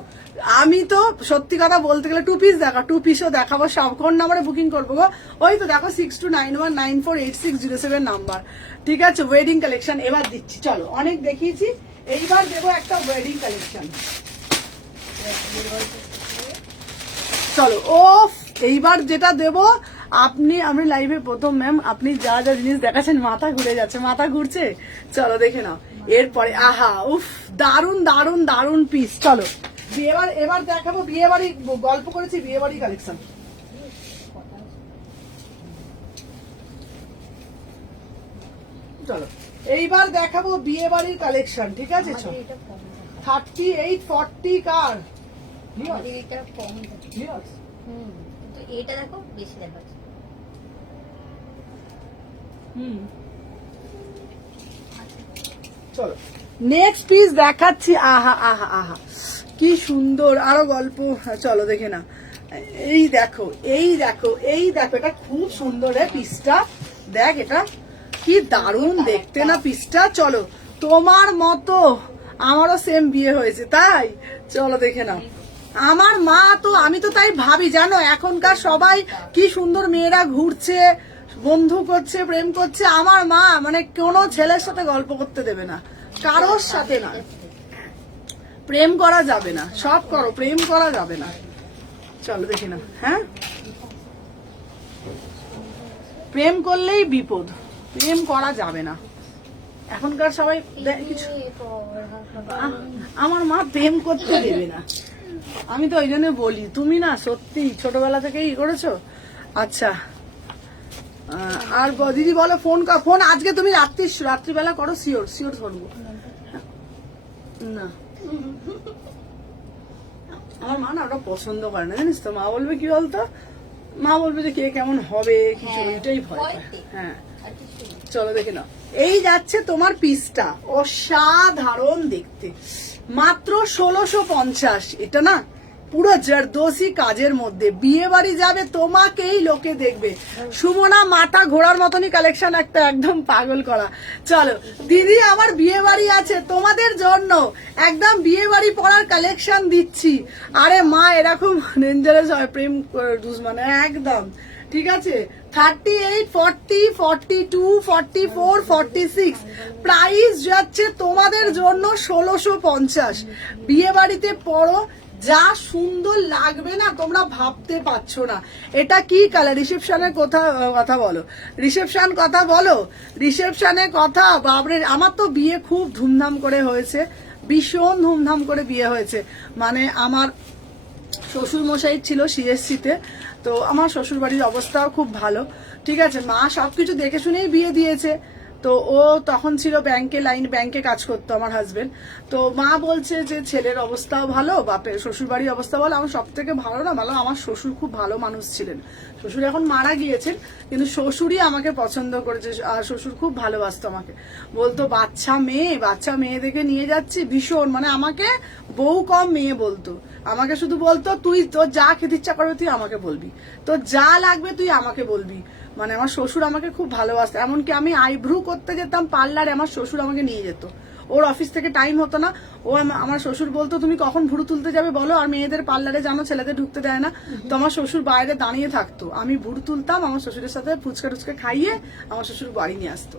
আমি তো সত্যি কথা বলতে গেলে 2 পিস দেখা, 2 পিসও দেখাবো, সব কোন নাম্বারে বুকিং করবো গো? ওই তো দেখো 6291948607 নাম্বার, ঠিক আছে? ওয়েডিং কালেকশন এবার দিচ্ছি, চলো অনেক দেখিয়েছি, এইবার দেবো একটা ওয়েডিং কালেকশন। চলো ও এইবার যেটা দেব, আমি লাইভে প্রথম ম্যাম, আপনি যা যা জিনিস দেখাচ্ছেন মাথা ঘুরে যাচ্ছে, মাথা ঘুরছে। চলো দেখে নাও, এরপরে আহা উফ, দারুন দারুন দারুন পিস। চলো এবার দেখাবো বিয়ে বাড়ি, গল্প করেছি বিয়ে বাড়ি কালেকশন। চলো এইবার দেখাবো বিয়ে বাড়ির কালেকশন, ঠিক আছে? চলো এটা কম। 38, 40 কার আমাদের এটা কম দেখাচ্ছে। কিন্তু এটা দেখো বেশি দেখাচ্ছে। চলো নেক্সট পিস দেখাচ্ছি, আহা আহা আহা কি সুন্দর, আরো গল্প। চলো দেখে না, এই দেখো এই দেখো এই দেখো, এটা খুব সুন্দর রে পিসটা, দেখ এটা কি দারুণ দেখতে না পিসটা। চলো তোমার মতো আমারও সেম বিয়ে হয়েছে তাই, চলো দেখে নাও। আমার মা তো, আমি তো তাই ভাবি, জানো এখনকার সবাই কি সুন্দর মেয়েরা ঘুরছে, বন্ধু করছে, প্রেম করছে, আমার মা মানে কোনো ছেলের সাথে গল্প করতে দেবে না, কারোর সাথে না, প্রেম করা যাবে না, সব করো প্রেম করা যাবে না। চলো দেখি না, হ্যাঁ প্রেম করলেই বিপদ, প্রেম করা যাবে না, এখনকার সবাই কিছু। আমার মা প্রেম করতে দেবে না, আমি তো ওই জন্য বলি, তুমি না সত্যি ছোটবেলা থেকেই করেছো। আচ্ছা আর দিদি বলো, ফোন আজকে তুমি রাত্রিবেলা করো, শিওর করবো না। আমার মা না ওটা পছন্দ করে না জানিস তো, মা বলবে কি বলতো, মা বলবে যে কে কেমন হবে কিছু, হ্যাঁ, ওইটাই ভয় পায়। ভয়তে। হ্যাঁ আর কিছু না। চলো দেখে নাও। এই যাচ্ছে তোমার পিসটা, অসাধারণ দেখতে, মাত্র 1650। এটা না পুরো জরদোসি কাজের মধ্যে, বিয়ে বাড়ি যাবে তোমাকেই লোকে দেখবে। সুমনা মাথা ঘোড়ার মতনই কালেকশন একটা, একদম পাগল করা। চলো দিদি, আমার বিয়ে বাড়ি আছে তোমাদের জন্য, একদম বিয়ে বাড়ি পড়ার কালেকশন দিচ্ছি। আরে মা এরকম ডেঞ্জারাস হয় প্রেম দুশ্মন একদম, ঠিক আছে। 38, 40, 42, 44, 46 প্রাইস যাচ্ছে তোমাদের জন্য 1650। বিয়ে বাড়িতে পড়ো, যা সুন্দর লাগবে না তোমরা ভাবতে পারছো না। এটা কি কালার? রিসেপশনের কথা বলো, রিসেপশন কথা বলো, রিসেপশনের কথা। বাবরে, আমার তো বিয়ে খুব ধুমধাম করে হয়েছে, ভীষণ ধুমধাম করে বিয়ে হয়েছে। মানে আমার শ্বশুর মশাই ছিল সিএসসিতে, তো আমার শ্বশুর বাড়ির অবস্থাও খুব ভালো, ঠিক আছে। মা সবকিছু দেখে শুনেই বিয়ে দিয়েছে। তো ও তখন ছিল ব্যাংকে কাজ করতো আমার হাজবেন্ড। তো মা বলছে যে ছেলের অবস্থাও ভালো, বাপের শ্বশুর বাড়ির অবস্থা ভালো। আমার সব থেকে ভালো না ভালো, আমার শ্বশুর খুব ভালো মানুষ ছিলেন। শ্বশুর এখন মারা গিয়েছেন, কিন্তু শ্বশুরই আমাকে পছন্দ করেছে, আর শ্বশুর খুব ভালোবাসতো আমাকে। বলতো বাচ্চা মেয়ে দেখে নিয়ে যাচ্ছি, ভীষণ মানে আমাকে বউ কম মেয়ে বলতো। আমাকে শুধু বলতো তুই তোর যা খেতে ইচ্ছা করবে তুই আমাকে বলবি, তোর যা লাগবে তুই আমাকে বলবি। মানে আমার শ্বশুর আমাকে খুব ভালোবাসতো। এমনকি আমি আইব্রু করতে যেতাম পার্লারে, আমার শ্বশুর আমাকে নিয়ে যেত। ওর অফিস থেকে টাইম হতো না, ও আমার শ্বশুর বলতো তুমি কখন ভুরু তুলতে যাবে বলো, আর মেয়েদের পার্লারে জানো ছেলেদের ঢুকতে দেয় না। তো আমার শ্বশুর বাইরে দাঁড়িয়ে থাকতো, আমি ভুরু তুলতাম, আমার শ্বশুরের সাথে ফুচকা টুচকা খাইয়ে আমার শ্বশুর বাড়ি নিয়ে আসতো।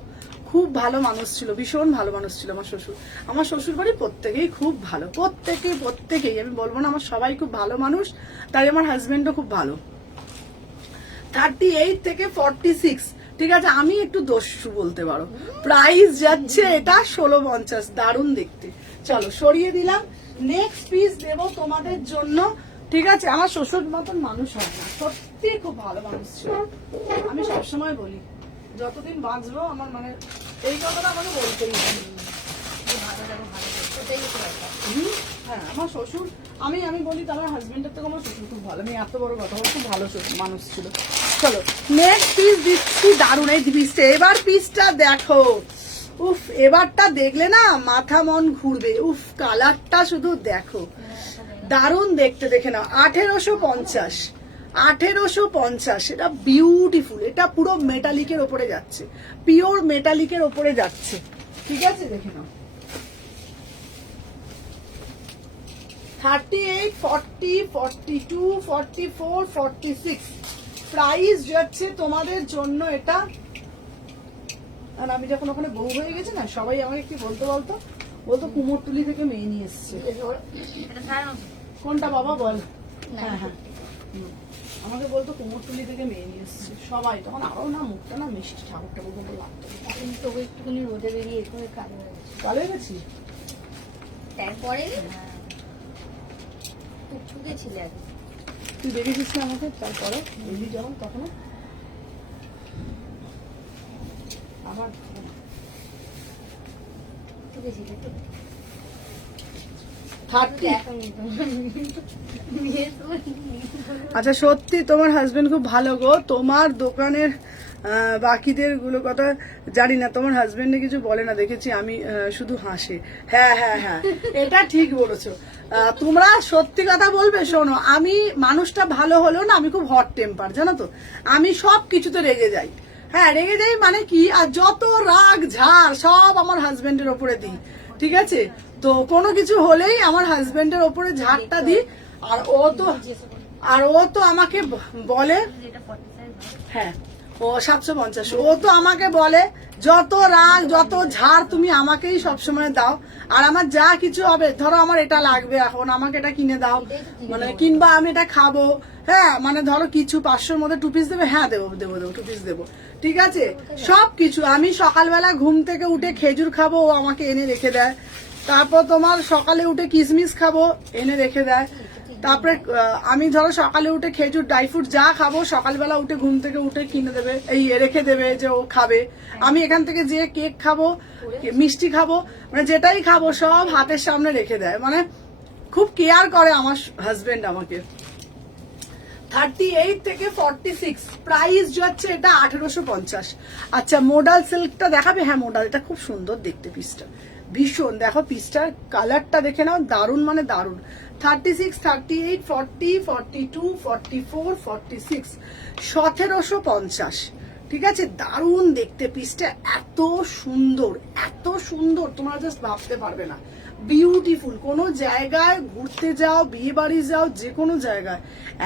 খুব ভালো মানুষ ছিল, ভীষণ ভালো মানুষ ছিল আমার শ্বশুর। আমার শ্বশুর বাড়ি প্রত্যেকেই খুব ভালো, প্রত্যেকেই আমি বলবো না, আমার সবাই খুব ভালো মানুষ, তাই আমার হাজবেন্ডও খুব ভালো। 38 থেকে 46, ঠিক আছে। আমি একটু দস্যু বলতে পারো। প্রাইস যাচ্ছে এটা 1650, দারুণ দেখতে। চলো সরিয়ে দিলাম। নেক্সট পিস দেব তোমাদের জন্য, ঠিক আছে। আমার শ্বশুর মতন মানুষ হয় না, সত্যি খুব ভালো মানুষ ছিল। আমি সবসময় বলি যতদিন বাঁচবো আমার মানে এই কথাটা আমাকে বলতেই হবে। ওটাই হচ্ছে ব্যাপার। হ্যাঁ আমার শ্বশুর, আমি বলি তো আমার হাজবেন্ডের থেকে আমার শ্বশুর খুব ভালো। আমি এত বড় কথা, খুব ভালো মানুষ ছিল। চলো নেক্সট পিস দিচ্ছি, দারুণ এই পিসটা। এবার পিসটা দেখো, উফ এবারটা দেখলে না মাথা মন ঘুরবে। উফ কালারটা শুধু দেখো, দারুণ দেখতে। দেখে নাও 1850, 1850। এটা বিউটিফুল, এটা পুরো মেটালিকের ওপরে যাচ্ছে, পিওর মেটালিকের ওপরে যাচ্ছে, ঠিক আছে। দেখে নাও 38, 40, 42, 44, 46 প্রাইস যাচ্ছে তোমাদের জন্য এটা। আর আমি যখন ওখানে বউ হয়ে গেছে না, সবাই আমাকে কি বলতো কুমোরটুলি থেকে মেয়ে নিয়ে এসছে। এটা ছাড়ো। কোনটা বাবা বল? হ্যাঁ হ্যাঁ আমাকে বলতো কুমোরটুলি থেকে মেয়ে নিয়ে এসছে সবাই। তখন আরো না মুখটা না মিষ্টি, ঠাকুরটা বলবো লাগতো। এখন তবু একটুখানি রোদে বেরিয়ে এখানে কালো হয়ে গেছে। ভালো হয়ে গেছি তারপরে টুকটুকে ছিলে আগে। তুই বেরিয়েছিস না আমাকে, তারপরে বেরিয়ে যখন তখন আবার টুকটুকে ছিলে তো। 30। এখনই তো। আচ্ছা সত্যি তোমার হাজবেন্ড খুব ভালো গো। তোমার দোকানের বাকিদের গুলো কথা জানি না, তোমার হাজবেন্ডে কিছু বলে না দেখেছি আমি, শুধু হাসে। হ্যাঁ হ্যাঁ হ্যাঁ এটা ঠিক বলেছো। তোমরা সত্যি কথা বলবে, শোনো আমি মানুষটা ভালো হলেও না আমি খুব হট টেম্পার, জানো তো। আমি সব কিছুতে রেগে যাই। হ্যাঁ রেগে যাই মানে কি, আর যত রাগ ঝাড় সব আমার হাজবেন্ডের ওপরে দিই, ঠিক আছে। তো কোনো কিছু হলেই আমার হাজবেন্ডের ওপরে ঝাড়টা দিই। আর ও তো আমাকে বলে, যেটা 45 হ্যাঁ ও 750, ও তো আমাকে বলে যত রাগ যত ঝাড় তুমি আমাকেই সবসময় দাও। আর আমার যা কিছু হবে, ধরো আমার এটা লাগবে এখন, আমাকে এটা কিনে দাও, মানে কিংবা আমি এটা খাবো, হ্যাঁ মানে ধরো কিছু 500-র মধ্যে 2 পিস দেবে, হ্যাঁ দেবো 2 পিস দেবো, ঠিক আছে। সব কিছু আমি সকালবেলা ঘুম থেকে উঠে খেজুর খাবো, ও আমাকে এনে রেখে দেয়। তারপর তোমার সকালে উঠে কিশমিশ খাবো, এনে রেখে দেয়। তারপরে আমি ধরো সকালে উঠে খেজুর ড্রাই ফ্রুট যা খাবো সকালবেলা উঠে ঘুম থেকে উঠে কিনে দেবে, এই রেখে দেবে যে ও খাবে। আমি এখান থেকে যে কেক খাবো, মিষ্টি খাবো, মানে যেটাই খাবো সব হাতের সামনে রেখে দেয়। মানে খুব কেয়ার করে আমার হাজবেন্ড আমাকে। 38 থেকে 46 প্রাইস যাচ্ছে এটা 1850। আচ্ছা মোডাল সিল্কটা দেখাবে? হ্যাঁ মোডাল, এটা খুব সুন্দর দেখতে পিসটা, ভীষণ। দেখো পিসটার কালারটা দেখে নাও, দারুণ মানে দারুণ। 36, 38, 40, 42, 44, 46 1750। ঠিক আছে, দারুণ দেখতে পিসটা, এত সুন্দর এত সুন্দর তোমরা জাস্ট ভাবতে পারবে না। বিউটিফুল। কোনো জায়গায় ঘুরতে যাও, বিয়ে বাড়ি যাও, যে কোনো জায়গায়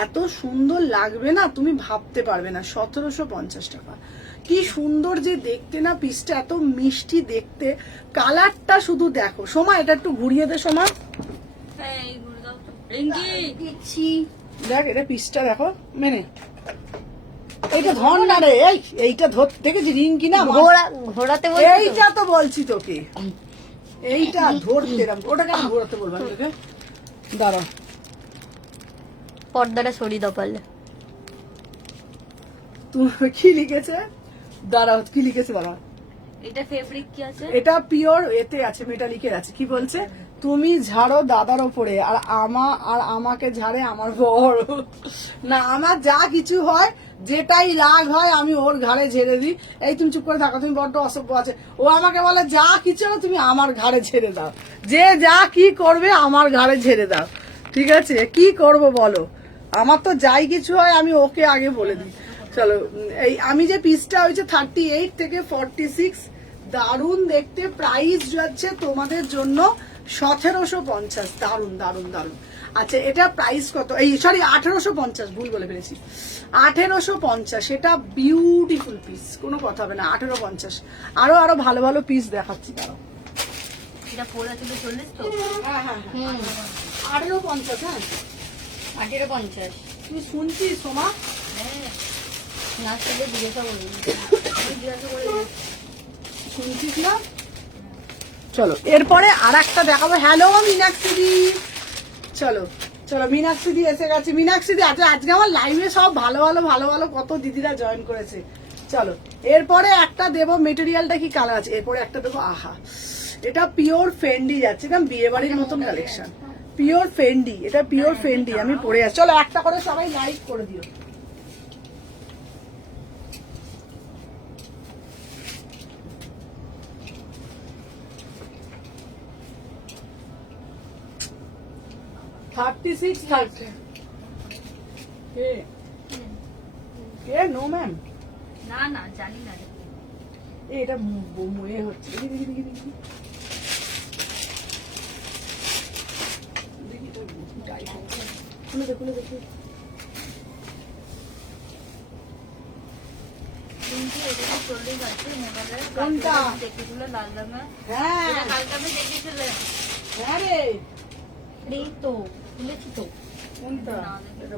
এত সুন্দর লাগবে না, তুমি ভাবতে পারবে না। 1750 টাকা। কি সুন্দর যে দেখতে না পিসটা, এত মিষ্টি দেখতে, কালারটা শুধু দেখো। সোমা এটা একটু ঘুরিয়ে দে সোমা, এই ঘুরে দাও তো। রিঙ্কি দিচ্ছি। দেখ এটা পিসটা দেখো মেনে। এইটা ধর না রে, এইটা ধর দেখেছি রিঙ্কি না, ঘোরাতে এইটা তো বলছি তোকে, এইটা ধরতে, ওটাকে আমি ঘোরাতে বলবো আমি তোকে। দাঁড়াও পর্দাটা সরিয়ে দাও পারলে। তুমি কি লিখেছে? দাঁড়াও কি লিখেছে বাবা? এটা ফেব্রিক কি আছে? এটা পিওর এতে আছে, মেটালিকের আছে। কি বলছে? তুমি ঝাড়ো দাদার ওপরে, আর আমাকে ঝাড়ে আমার বর। না আমার যা কিছু হয়, যেটাই রাগ হয় আমি ওর ঘাড়ে ঝেড়ে দিই। এই তুমি চুপ করে থাকো, তুমি বড্ড অসভ্য আছে। ও আমাকে বলে যা কিছু না তুমি আমার ঘাড়ে ঝেড়ে দাও, যে যা কি করবে আমার ঘাড়ে ঝেড়ে দাও। ঠিক আছে, কি করব বলো? আমার তো যাই কিছু হয় আমি ওকে আগে বলে দিই। চলো, এই আমি যে পিসটা হয়েছে 38 থেকে 46, দারুণ দেখতে। প্রাইস যাচ্ছে তোমাদের জন্য 1750। দারুণ দারুণ দারুণ। আচ্ছা এটা প্রাইস কত? এই সরি 1850, ভুল বলে ফেলেছি। 1850। এটা বিউটিফুল পিস, কোনো কথা হবে না। 1850। আরো আরো ভালো ভালো পিস দেখাচ্ছি দাঁড়াও। এটা পরে চলে 40 তো? হ্যাঁ হ্যাঁ হ্যাঁ 1850। হ্যাঁ 1850। তুই শুনছিস সোমা? হ্যাঁ না শুধু জিজ্ঞাসা করবি। আমি জিজ্ঞাসা করে শুনছিস না? চলো এরপরে আর একটা দেখাবো। হ্যালো মীনাক্ষী দি, চলো চলো মীনাক্ষী দি এসে গেছে। মীনাক্ষী দি আজকে আমার লাইভে সব ভালো ভালো ভালো ভালো কত দিদিরা জয়েন করেছে। চলো এরপরে একটা দেবো, মেটেরিয়ালটা কি কালার আছে। এরপরে একটা দেবো, আহা এটা পিওর ফেন্ডি যাচ্ছে, একদম বিয়ে বাড়ির মতন কালেকশন। পিওর ফেন্ডি, এটা পিওর ফেন্ডি আমি পরে আছি। চলো একটা করে সবাই লাইক করে দিও। নো ম্যাম, না না জানি না। এটা ময়ে হচ্ছে। খুলে দে খুলে দে। রিঙ্কি এটা তো 40 আছে মোটালের। কোনটা? দেখেছিল লাল রঙের। হ্যাঁ এটা কালকে আমি দেখেছিলাম। হ্যাঁ রে, এই তো খুলেছি তো। কোনটা? না, দেখি। এটা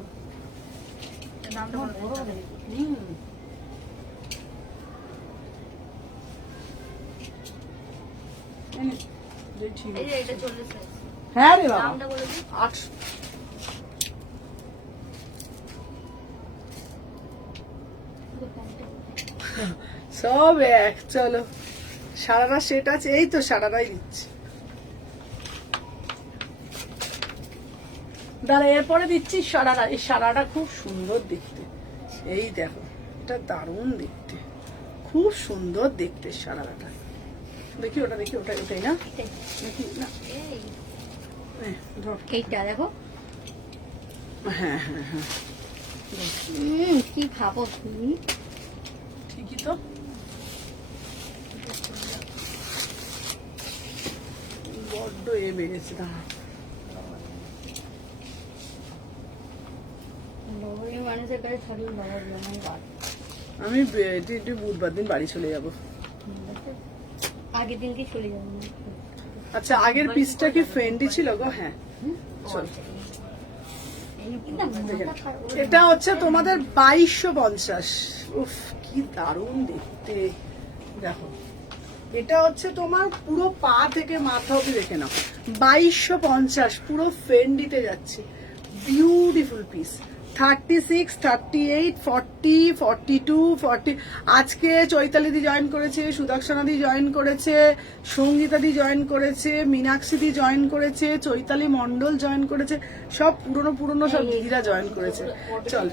এর নামটা বলো। হুম ঠিক এই আছে। যে এটা 40 আছে। হ্যাঁ রে বাবা, নামটা বলে দিই। 800। সব এক। চলো সারারা সেট আছে, এই তো সারারাই দিচ্ছি। দাঁড়া এরপরে দিচ্ছি সারারা। এই সারাটা খুব সুন্দর দেখতে, এই দেখো এটা দারুণ দেখতে, খুব সুন্দর দেখতে সারারাটা। দেখি ওটা, দেখি ওটা, ওটাই না দেখি না। এই ধর। এইটা দেখো। হ্যাঁ হ্যাঁ হ্যাঁ কি ভাবো তুমি? ঠিকই তো। বড্ড বেড়েছে। দাঁড়া মানুষের কাছে ছড়িয়ে বাবা আমি বুধবার দিন বাড়ি চলে যাব। আগের দিনকে চলে যাবো। আচ্ছা আগের পিসটা কি ফ্রেন্ডই ছিল গো? হ্যাঁ চল। এটা হচ্ছে তোমাদের 2250। উফ কি দারুণ দেখতে, দেখো এটা হচ্ছে তোমার পুরো পা থেকে মাথা অব্দি দেখে নাও। 2250 পুরো ফেন্ডিতে যাচ্ছে, বিউটিফুল পিস। 36, 38, 40, 42, 40। আজকে চৈতালিদি জয়েন করেছে, সুদর্শনাদি জয়েন করেছে, সঙ্গীতাদি জয়েন করেছে, মীনাক্ষীদি জয়েন করেছে, চৈতালি মণ্ডল জয়েন করেছে, সব পুরনো সব দিদিরা জয়েন করেছে। চল,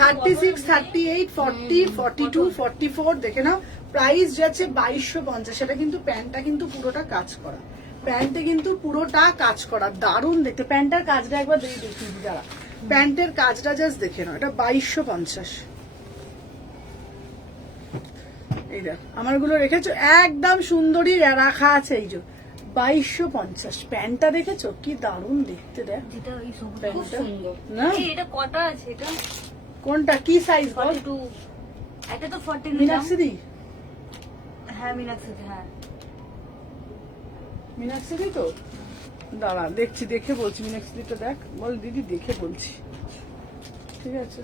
36, 38, 40, 42, 44 দেখে নাও। প্রাইস যাচ্ছে 2250। সেটা কিন্তু প্যান্টটা কিন্তু পুরোটা কাজ করা, প্যান্টে কিন্তু পুরোটা কাজ করা, দারুণ দেখতে। প্যান্টের কাজটা একবার দেখি যারা, প্যান্টের কাজটা জাস্ট দেখে নাও। এটা 2250। এই দেখ আমারগুলো রেখেছো একদম সুন্দরী রাখা আছে, এই যে 2250। প্যান্টটা দেখেছো কি দারুণ দেখতে, দেখ যেটা এই সবুজ খুব প্যান্টটা সুন্দর। না। এই, এটা কটা আছে এটা? কোনটা কি সাইজ বল? 42। এটা তো 40 নিলাম। মীনাক্ষী, হ্যাঁ মীনাক্ষী, হ্যাঁ মীনাক্ষী তো দাঁড়া দেখছি, দেখে বলছি। মীনাক্ষীটা দেখ, বল দিদি দেখে বলছি, ঠিক আছে?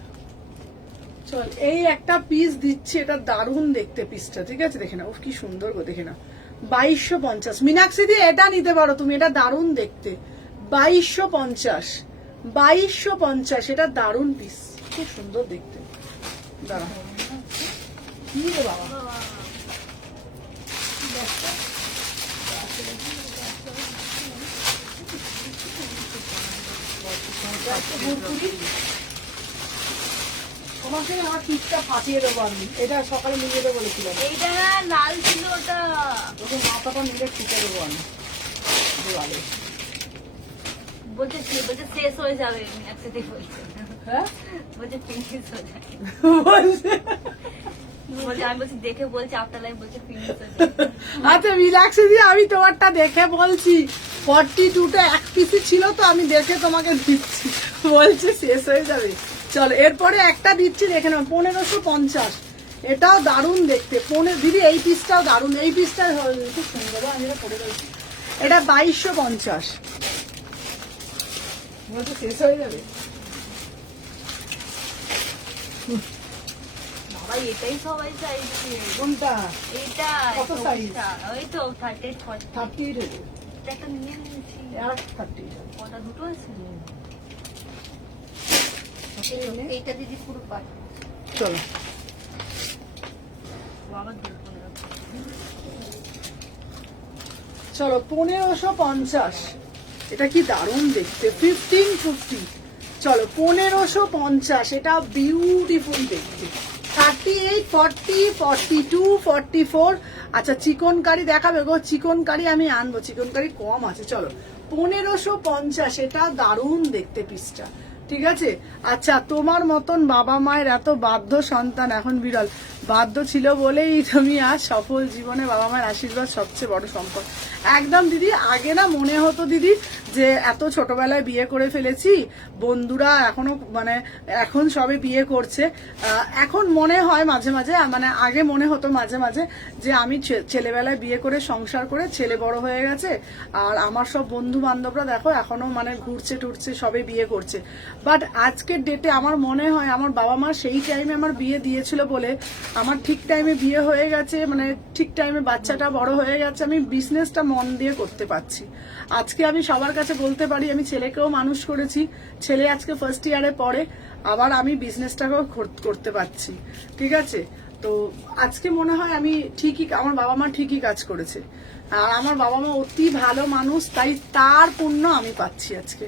চল, এই একটা পিস দিচ্ছি, এটা দারুণ দেখতে পিসটা, ঠিক আছে? দেখে না, ও কি সুন্দর গো, দেখে না। 2250। মীনাক্ষী দি এটা নিতে পারো তুমি, এটা দারুণ দেখতে। 2250, 2250। এটা দারুণ পিস, খুব সুন্দর দেখতে। দাঁড়া, কি রে বাবা, তোমাকে আমার পিসটা ফাটিয়ে দেবো আমি, এটা সকালে নিয়ে যেতে বলেছিলাম। এইটা না লাল ছিল ওটা। তোকে মাথাটা মিলে ঠিকে দেবো আমি দেওয়ালে। বলছে শেষ হয়ে যাবে, মীনাক্ষী বলছে। হ্যাঁ বলছে ফিনিশ হয়ে যাবে। বলছে। বলছে, আমি বলছি দেখে বলছি আফটার লাইফ, বলছে ফিনিশ হয়ে যাবে। আচ্ছা রিল্যাক্সে দিয়ে আমি তোমারটা দেখে বলছি। 42টা এক পিসি ছিল তো, আমি দেখে তোমাকে দিচ্ছি, বলছে শেষ হয়ে যাবে। চলো এরপরে একটা দিচ্ছি, দেখে নাও। 1550। এটাও দারুণ দেখতে। দিদি এই পিসটাও দারুণ, এই পিসটা খুব সুন্দর, আমি এটা পরে রয়েছি। এটা 2250। বলছে শেষ হয়ে যাবে। বাবা এটাই সবাই চাইছে। কোনটা? এইটা কত size? ওই তো 38, 40। 38 হবে। এটা একটা নিয়ে নিয়েছি। আর 38 হবে। কটা দুটো আছে? এইটা দিদি পুরো পাট। চলো বাবা দুটো না। চলো 1550। এটা কি দারুণ দেখতে। 1550। চলো 1550। এটা বিউটিফুল দেখতে। 38, 40, 42, 44। আচ্ছা চিকন কারি দেখাবে গো? চিকন কারি আমি আনবো, চিকন কারি কম আছে। চলো 1550। এটা দারুণ দেখতে পিসটা, ঠিক আছে? আচ্ছা তোমার মতন বাবা মায়ের এত বাধ্য সন্তান এখন বিরল। বাধ্য ছিল বলেই তুমি আজ সফল জীবনে। বাবা মায়ের আশীর্বাদ সবচেয়ে বড় সম্পদ। একদম দিদি, আগে না মনে হতো দিদি যে এত ছোটবেলায় বিয়ে করে ফেলেছি, বন্ধুরা এখনো মানে এখন সবে বিয়ে করছে। এখন মনে হয় মাঝে মাঝে, মানে আগে মনে হতো মাঝে মাঝে যে আমি ছেলেবেলায় বিয়ে করে সংসার করে ছেলে বড় হয়ে গেছে, আর আমার সব বন্ধু বান্ধবরা দেখো এখনো মানে ঘুরছে টুরছে, সবে বিয়ে করছে। বাট আজকের ডেটে আমার মনে হয় আমার বাবা মা সেই টাইমে আমার বিয়ে দিয়েছিল বলে আমার ঠিক টাইমে বিয়ে হয়ে গেছে, মানে ঠিক টাইমে বাচ্চাটা বড় হয়ে গেছে, আমি বিজনেসটা মন দিয়ে করতে পারছি। আজকে আমি সবার কাছে বলতে পারি আমি ছেলেকেও মানুষ করেছি, ছেলে আজকে ফার্স্ট ইয়ারে পড়ে, আবার আমি বিজনেসটাকেও করতে পারছি, ঠিক আছে? তো আজকে মনে হয় আমি ঠিকই, আমার বাবা মা ঠিকই কাজ করেছে, আর আমার বাবা মা অতি ভালো মানুষ, তাই তার পুণ্য আমি পাচ্ছি আজকে।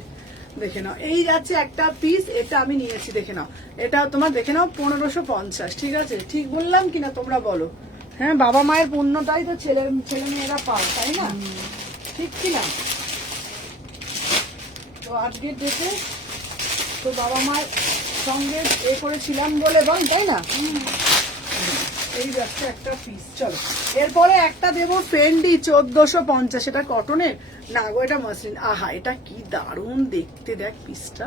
দেখে নাও, এই যাচ্ছে একটা পিস, এটা আমি নিয়েছি, দেখে নাও। এটা তোমার দেখে নাও 1550, ঠিক আছে? ঠিক বললাম কিনা তোমরা বলো? হ্যাঁ, বাবা মায়ের পুণ্যটাই তো ছেলে মেয়েরা পায়, তাই না? ঠিক কিনা? তো আজকের ডেটে তো বাবা মায়ের সঙ্গে করেছিলাম বলে বল, তাই না? এই যাচ্ছে একটা পিস। চলো এরপরে একটা দেবো ফেন্ডি 1450। এটা কটনের না গো, এটা মসলিন। আহা এটা কি দারুণ দেখতে, দেখ পিসটা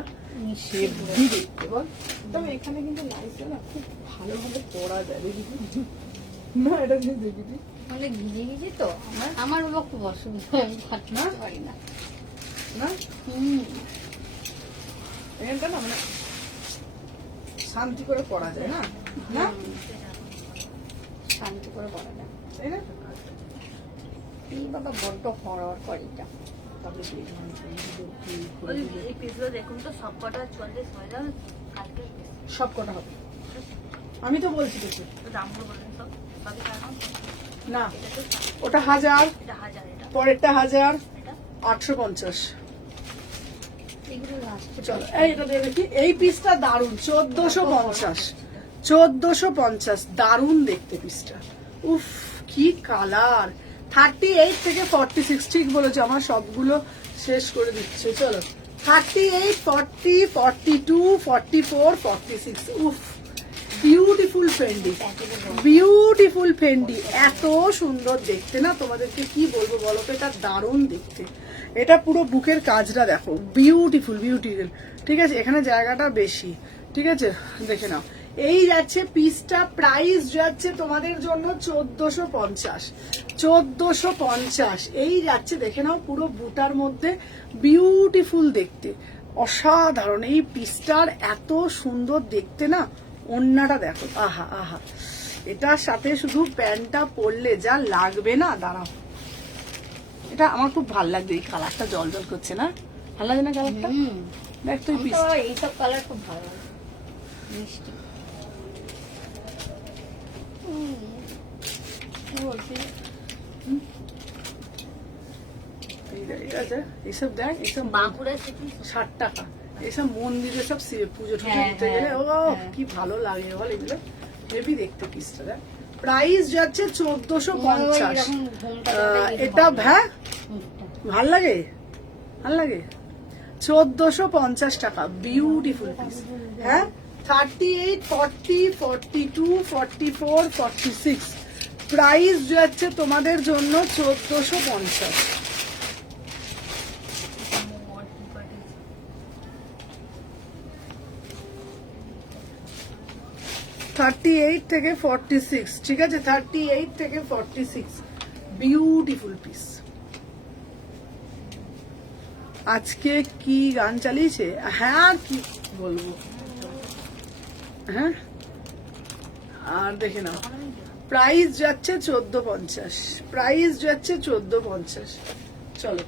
হেভি দেখতে বল। তবে এখানে কিন্তু লাইটটা না খুব ভালোভাবে পড়া যায়, দেখি না? এটা কিন্তু দেখি মানে ভিজে ভিজে তো আমার বাবা খুব অসুবিধা, আমি ফাটতে পারি না। না এখানটা না মানে শান্তি করে পড়া যায় না, না শান্তি করে পড়া যায়, তাই না? এই বাবা বড্ড হরর করে এটা। তারপরে দেখলাম ওই এই পিসগুলো দেখুন তো সব কটা 44 হয়ে যাবে কালকে piece। সব কটা হবে, আমি তো বলছি দেখে। তো দামগুলো বলুন সব সবই কারণ না এটা তো ওটা 1000, এটা 1000 এটা পরেরটা 1000, এটা 850। এগুলো লাস্ট চলো এই এটা দিয়ে দেখি, এই পিসটা দারুন, 1450, 1450, দারুন দেখতে পিসটা। উফ কি কালার। 38 থেকে 46 ঠিক বলেছো, আমার সবগুলো শেষ করে দিচ্ছে। চলো 38, 40, 42, 44, 46। উফ বিউটিফুল ফেন্ডি, বিউটিফুল ফেন্ডি, এত সুন্দর দেখতে না, তোমাদেরকে কি বলবো বলো তো, এটা দারুণ দেখতে। এটা পুরো বুকের কাজটা দেখো, বিউটিফুল বিউটিফুল। ঠিক আছে, এখানে জায়গাটা বেশি, ঠিক আছে, দেখে নাও। এই যাচ্ছে পিসটা, প্রাইস যাচ্ছে তোমাদের জন্য 1450, 1450 এই যাচ্ছে। দেখে নাও পুরো বুটার মধ্যে, বিউটিফুল দেখতে, অসাধারণ। এই পিসটার এত সুন্দর দেখতে না, ওন্নাটা দেখো, আহা আহা। এটার সাথে শুধু প্যান্টটা পরলে যা লাগবে না, দাঁড়াও, এটা আমার খুব ভালো লাগবে। এই কালারটা জল জল করছে না, ভালো লাগে না কালারটা? দেখ তুই পিস, এইসব কালার খুব ভালো লাগে, মিষ্টি। কি বলছি? এইসব দেখ, এইসব বাঁকুড়া সিটি 60 টাকা। এইসব মন্দিরে সব পুজো টুজো হ্যাঁ, দিতে গেলে ও হ্যাঁ। কি ভালো লাগে বল এগুলো, হেভি দেখতে পিসটা। দেখ প্রাইস যাচ্ছে 1450। এরকম ঘুমটা দেখলে এটা ভালো হ্যাঁ মুখটা। ভাল লাগে, ভাল লাগে। 1450 টাকা, বিউটিফুল পিস। হ্যাঁ 38, 40, 42, 44, 46 প্রাইস যাচ্ছে তোমাদের জন্য 1450। থার্টি এইট থেকে 46, ঠিক আছে, 38 থেকে 46 বিউটিফুল পিস। আজকে কি গান চালিয়েছে, হ্যাঁ কি বলবো, হ্যাঁ। আর দেখে নাও, প্রাইস যাচ্ছে 1450, প্রাইস যাচ্ছে 1450। চলো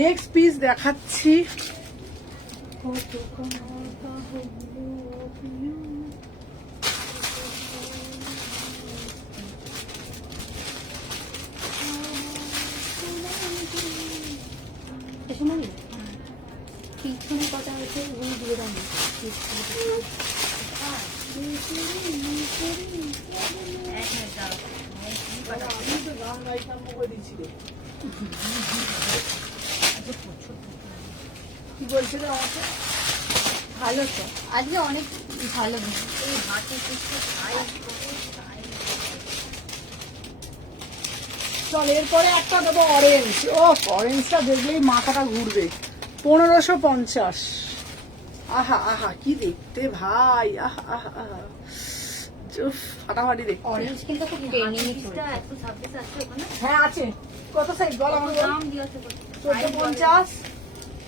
নেক্সট পিস দেখাচ্ছি। এসো মনি, পিছনে কথা হচ্ছে উনি দিয়ে দেন। আমি তো গান গাইতাম করে দিচ্ছি রে। কি বলছিল আমাকে? ভালো তো, আজকে অনেক ভালো। এই হাতে কিছু খাই চল এরপরে একটা দেবো অরেঞ্জ। ও অরেঞ্জটা দেখলেই মাথাটা ঘুরবে। 1550। আহা আহা কি দেখতে ভাই, আহা আহা আহা, উফ, ফাটাফাটি দেখতে। অরেঞ্জ কিন্তু খুব ট্রেনিং পিসটা 126 আছে ওখানে হ্যাঁ আছে, কত সাইজ বল আমাকে, বল। দাম দিয়েছে 1450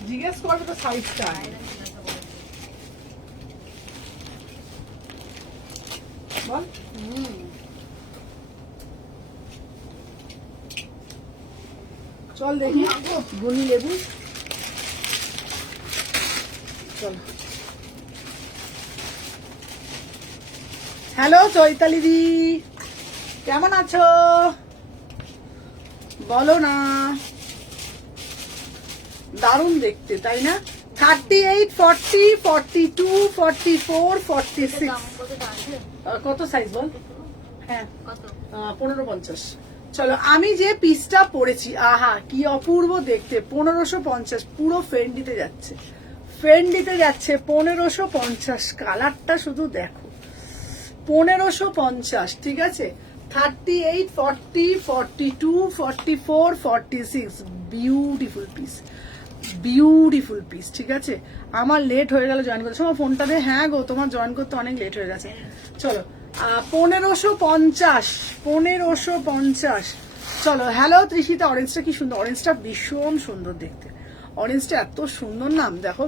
জিজ্ঞেস করবে তো সাইজটা, বল। চল দেখি গুনি লেবু, চল। হ্যালো চৈতালি দি, কেমন আছো বলো না। দারুণ দেখতে তাই না? 38, 40, 42, 44, 46 দাম কত আছে কত সাইজ বল? হ্যাঁ কত 1550। চলো আমি যে পিসটা পরেছি, আহা কি অপূর্ব দেখতে, 1550, পুরো ফেন্ডিতে যাচ্ছে, ফেন্ডিতে যাচ্ছে 1550। কালারটা শুধু দেখো, 1550, ঠিক আছে। 38, 40, 42, 44, 46 বিউটিফুল পিস, বিউটিফুল পিস, ঠিক আছে। আমার লেট হয়ে গেল জয়েন করতে, সময় ফোনটা দিয়ে, হ্যাঁ গো তোমার জয়েন করতে অনেক লেট হয়ে গেছে। চলো 1550, 1550। চলো হ্যালো ত্রিশিতা, অরেঞ্জটা কি সুন্দর, অরেঞ্জটা ভীষণ সুন্দর দেখতে, অরেঞ্জটা এত সুন্দর নাম দেখো।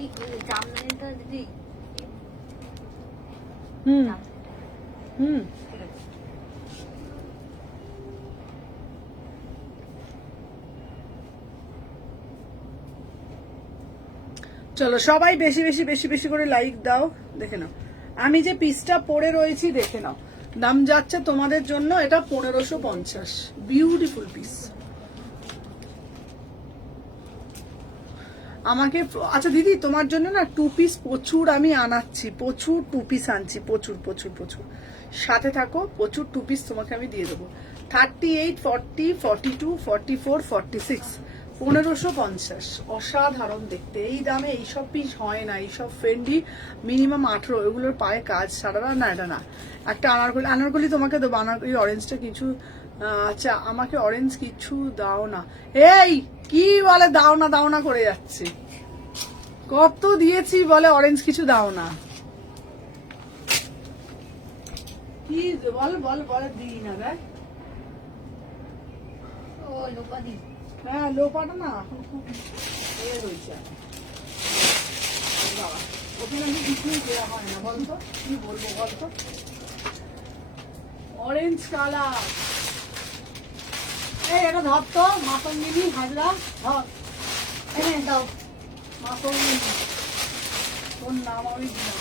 এই জামদানিটা দিদি হুম হুম ঠিক আছে চলো সবাই বেশি বেশি বেশি বেশি করে লাইক দাও। দেখে নাও আমি যে পিসটা পরে রয়েছি, দেখে নাও দাম যাচ্ছে তোমাদের জন্য এটা 1550। Beautiful piece. আমাকে আচ্ছা দিদি তোমার জন্য না 2 পিস প্রচুর আমি আনাচ্ছি, প্রচুর 2 পিস আনছি, প্রচুর প্রচুর প্রচুর। সাথে থাকো, প্রচুর 2 পিস তোমাকে আমি দিয়ে দেবো। 38, 40, 42, 44, 46, 1550। অসাধারণ দেখতে। এই দামে এইসব পিস হয় না, এইসব ফ্রেন্ডলি মিনিমাম 18। এগুলোর পায়ে কাজ সারা না, এটা না। একটা আনারকলি, আনারকলি তোমাকে দেবো। আনারকলি অরেঞ্জটা কিছু আচ্ছা আমাকে অরেঞ্জ কিছু দাও না। এই কি বলে দাও না করে যাচ্ছে, কত দিয়েছি বলে অরেঞ্জ কিছু দাও না। কি বল বল বলে দিই না দেখ। ও লোপা দি। হ্যাঁ লোপাটা না এখন খুব এ হয়েছে বাবা, ওখানে আমি কিছুই দেওয়া হয় না বলতো, কি বলবো বলতো। অরেঞ্জ কালার, এই এটা ধর তো মাতঙ্গিনী হাজরা, ধর এনে দাও। মাতঙ্গিনী তোর নাম আমি দিলাম।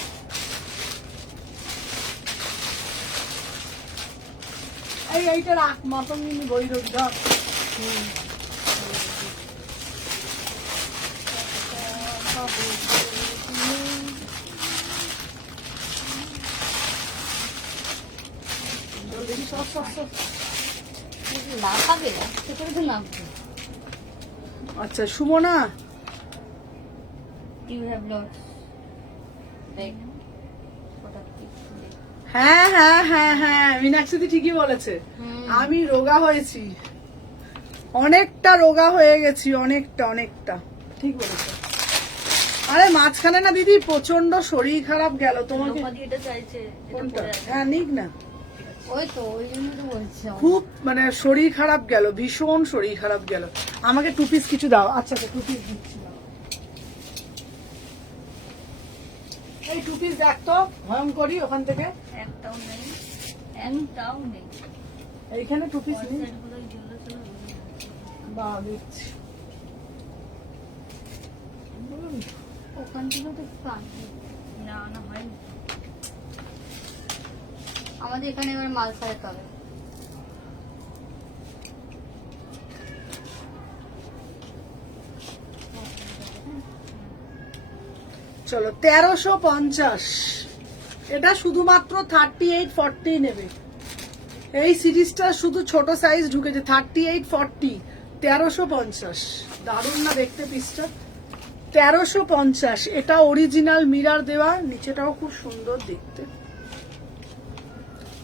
এইটা রাখ, মাতঙ্গিনী বৈরব ধর। দেখি সব সব সব। লাফাবে আস্তে করে তো লাফবে। আচ্ছা সুমনা, ইউ হ্যাভ লটস। দেখ ওটা কি। হ্যাঁ হ্যাঁ হ্যাঁ হ্যাঁ মীনাক্ষী ঠিকই বলেছে। আমি রোগা হয়েছি, অনেকটা রোগা হয়ে গেছি, অনেকটা অনেকটা ঠিক বলেছে। আরে মাঝখানে না দিদি প্রচন্ড শরীর খারাপ গেল তোমাকে। লোপা দিয়ে এটা চাইছে, যেটা কোনটা? পরে আছে। হ্যাঁ নিক না। ওই তো ওই জন্য তো বলছি। খুব মানে শরীর খারাপ গেল, ভীষণ শরীর খারাপ গেল। আমাকে 2 পিস কিছু দাও। আচ্ছা 2 পিস দিচ্ছি। এই 2 পিস দেখ তো ভয়ঙ্করী ওখান থেকে। একটাও নেই, একটাও নেই। এইখানে 2 পিস নেই। পয়সাগুলোই যেগুলো ছিল ওগুলো। বা দিচ্ছি। ওখান থেকে তো পান। না না হয়নি। আমাদের এখানে এবার মাল সারাতে হবে। চলো 1350। এটা শুধুমাত্র 38, 40 নেবে। এই সিরিজটা শুধু ছোট সাইজ ঢুকেছে 38, 40, 1350। দারুণ না দেখতে পিসটা? 1350। এটা অরিজিনাল মিরার দেওয়া, নিচেটাও খুব সুন্দর দেখতে।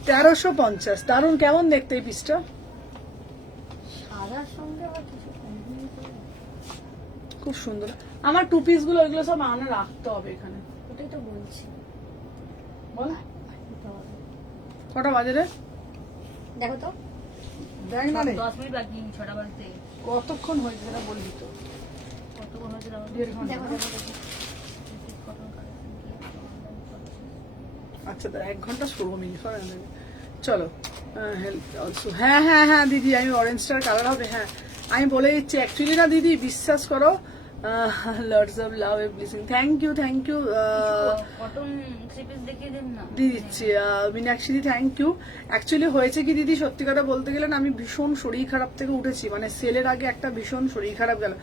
1350 দারুণ। কেমন দেখতে এই পিসটা? সাদার সঙ্গে আবার কিছু combination। খুব সুন্দর। আমার 2 পিস গুলো ওইগুলো সব আনা রাখতে হবে এখানে। ওটাই তো বলছি। বল কটা বাজে রে? দেখো তো। দেখ না রে 10 মিনিট বাকি, 6টা বাজতে। কতক্ষণ হয়েছে সেটা বলবি তো। কতক্ষণ হয়েছে আমার? 1.5 ঘন্টা। দেখো দেখো দেখো। Cotton collection. আচ্ছা তো 1 ঘন্টা 16 মিনিট হয় না। চলো হেল্প অলসো। হ্যাঁ হ্যাঁ হ্যাঁ দিদি আমি অরেঞ্জটার কালার হবে। হ্যাঁ আমি বলে দিচ্ছি অ্যাকচুয়ালি না দিদি, বিশ্বাস করো। Lords of love a blessing. Thank you cotton 3 piece দেখিয়ে দিন না। দিয়ে দিচ্ছি মীনাক্ষী, থ্যাংক ইউ। অ্যাকচুয়ালি হয়েছে কি দিদি, সত্যি কথা বলতে গেলে না আমি ভীষণ শরীর খারাপ থেকে উঠেছি। মানে সেলের আগে একটা ভীষণ শরীর খারাপ গেল,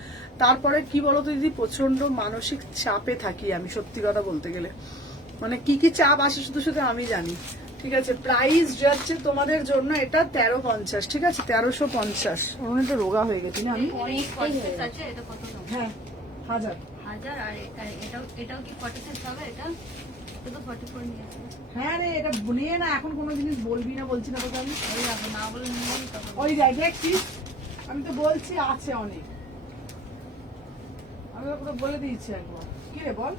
তারপরে কি বলতো দিদি প্রচন্ড মানসিক চাপে থাকি আমি, সত্যি কথা বলতে গেলে। মানে কি কি চাপ আসে শুধু শুধু আমি জানি। ঠিক আছে প্রাইস যাচ্ছে তোমাদের জন্য এটা 1350। ঠিক আছে 1350। অনেকটা রোগা হয়ে গেছি না আমি। অনেকটাই হয়ে 46 গেছে। আছে, এটা কত দাম? হ্যাঁ 1000। 1000। আর এটাও কি 46 হবে? এটা তো 44 নিয়েছে। হ্যাঁ রে এটা ভুলিয়ে না, এখন কোনো জিনিস বলবি না, বলছি না তোকে আমি। ওই রাখো, না বলে নিয়ে নিই তখন। ওই যাই দেখছিস, আমি তো বলছি আছে অনেক, আমি তো পুরো বলে দিয়েছি একবার। কি রে বল?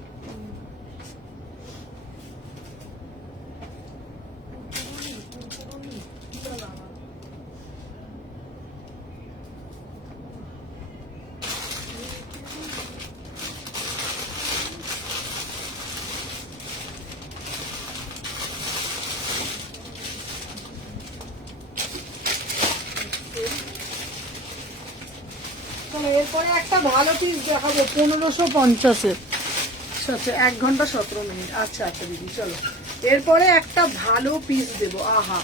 চলো এরপরে একটা ভালো পিস দেখাবো 1550-এর। আচ্ছা 1 ঘন্টা 17 মিনিট। আচ্ছা আচ্ছা দিদি চলো, এরপরে একটা ভালো পিস দেবো। আহা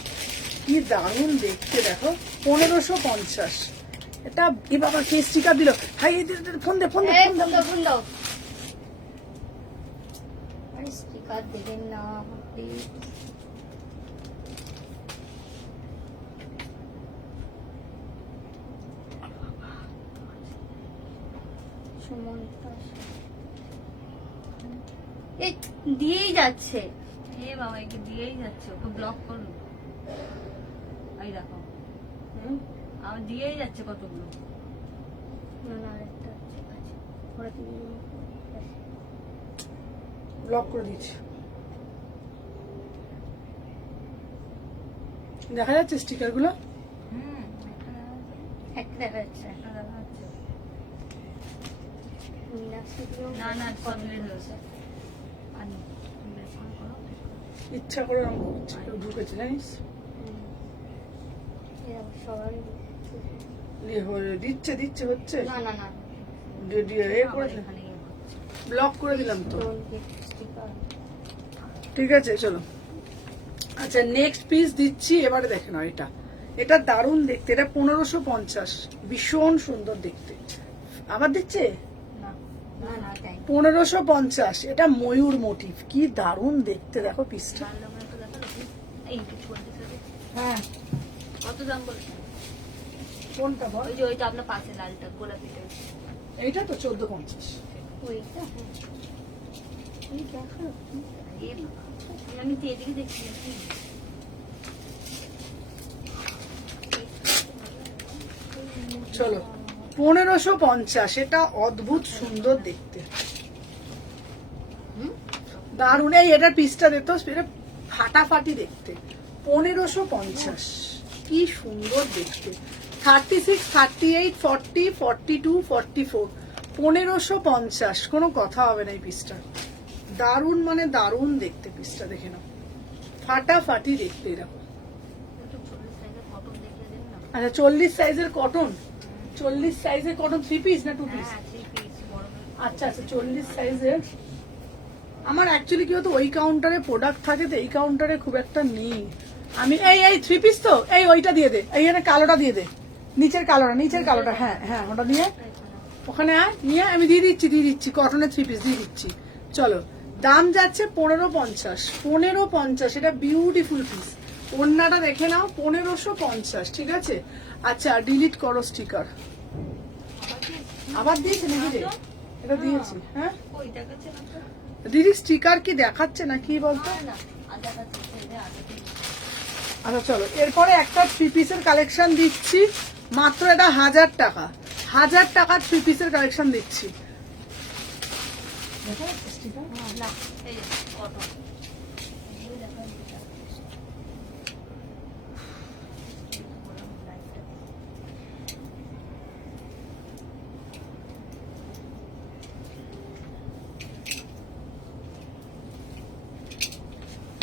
কি দারুণ দেখতে, দেখো 1550। এটা এ বাবা কে স্টিকার দিল, হাই ফোন দে ফোন দে এই ফোন দে। ফোন দাও আরে স্টিকার দেবেন না প্লিজ। সুমন্তা এই দিয়েই যাচ্ছে। এ বাবা একে দিয়েই যাচ্ছে, ওকে ব্লক করুন। এই দেখো হুম, আমার দিয়েই যাচ্ছে কতগুলো। না না আরেকটা ঠিক আছে ওরা দিয়ে দিল। ব্লক করে দিচ্ছি। দেখা যাচ্ছে স্টিকার গুলো? হুম, একটা দেখা যাচ্ছে। একটা দেখা যাচ্ছে। মীনাক্ষী দিয়েও না না সব মিলে হয়েছে। আনি বেশ করো। ইচ্ছা করে আমি করছি, কেউ ঢুকেছে জানিস? এরকম সবাই দিচ্ছে দিচ্ছে হচ্ছে, না না না এ করেছে, এখানে ইয়ে করছে। ব্লক করে দিলাম তো। স্টিকার ঠিক আছে চলো। আচ্ছা নেক্সট পিস দিচ্ছি, এবারে দেখে নাও। এটা এটা দারুণ দেখতে, এটা 1550, ভীষণ সুন্দর দেখতে। আবার দিচ্ছে না না না তাই 1550, এটা ময়ূর মোটিভ, কি দারুণ দেখতে, দেখো পিসটা। লাল রঙের তো দেখালো, এই কিছু বলতে চাইছে। হ্যাঁ কত দাম বলছেন? কোনটা বল? ওই যে ওইটা আপনার পাশে লালটা গোলাপিটা। এইটা তো 1450। ওইটা ওই দেখো এ বাবা, আমি তো এদিকে দেখছি নাকি। চলো 1550, এটা অদ্ভুত সুন্দর দেখতে, দারুণ। এই এটার পিসটা দেখতো, এটা ফাটাফাটি দেখতে। 1550, কি সুন্দর দেখতে। 36, 38, 40, 42, 44, 1550, কোনো কথা হবে না এই পিসটা। দারুণ মানে দারুণ দেখতে পিসটা, দেখে নাও, ফাটাফাটি দেখতে এরকম। একটু 40 সাইজের কটন দেখিয়ে দেন না। আচ্ছা 40 সাইজের কটন, 40 সাইজের কটন 3 পিস না 2 পিস? হ্যাঁ 3 পিস বড় বড়। আচ্ছা আচ্ছা 40 সাইজের। আমার অ্যাকচুয়ালি কি হতো, ওই কাউন্টারে প্রোডাক্ট থাকে তো এই কাউন্টারে খুব একটা নেই। আমি এই 3 পিস তো, এই ওইটা দিয়ে দে, এই কালোটা দিয়ে দে, নিচের কালোটা, হ্যাঁ হ্যাঁ ওটা দিয়ে ওখানে আয়, নিয়ে আমি দিয়ে দিচ্ছি কটনের 3 পিস দিয়ে দিচ্ছি। চলো দাম যাচ্ছে 1550, 1550, এটা বিউটিফুল পিস। ওড়নাটা দেখে নাও, 1550, ঠিক আছে। আচ্ছা ডিলিট করো স্টিকার। আবার দিয়েছে নাকি রে? এটা দিয়েছি, হ্যাঁ ওই দেখাচ্ছে না তো। দিদি স্টিকার কি দেখাচ্ছে না কি বলতো? না আর দেখাচ্ছে এই যে আগে থেকে। আচ্ছা চলো, এরপরে একটা 3 পিসের কালেকশন দিচ্ছি, মাত্র এটা 1000 টাকা, 1000 টাকার 3 পিসের কালেকশন দিচ্ছি। দেখা যাচ্ছে স্টিকার? না এই যে কটন। এই দেখো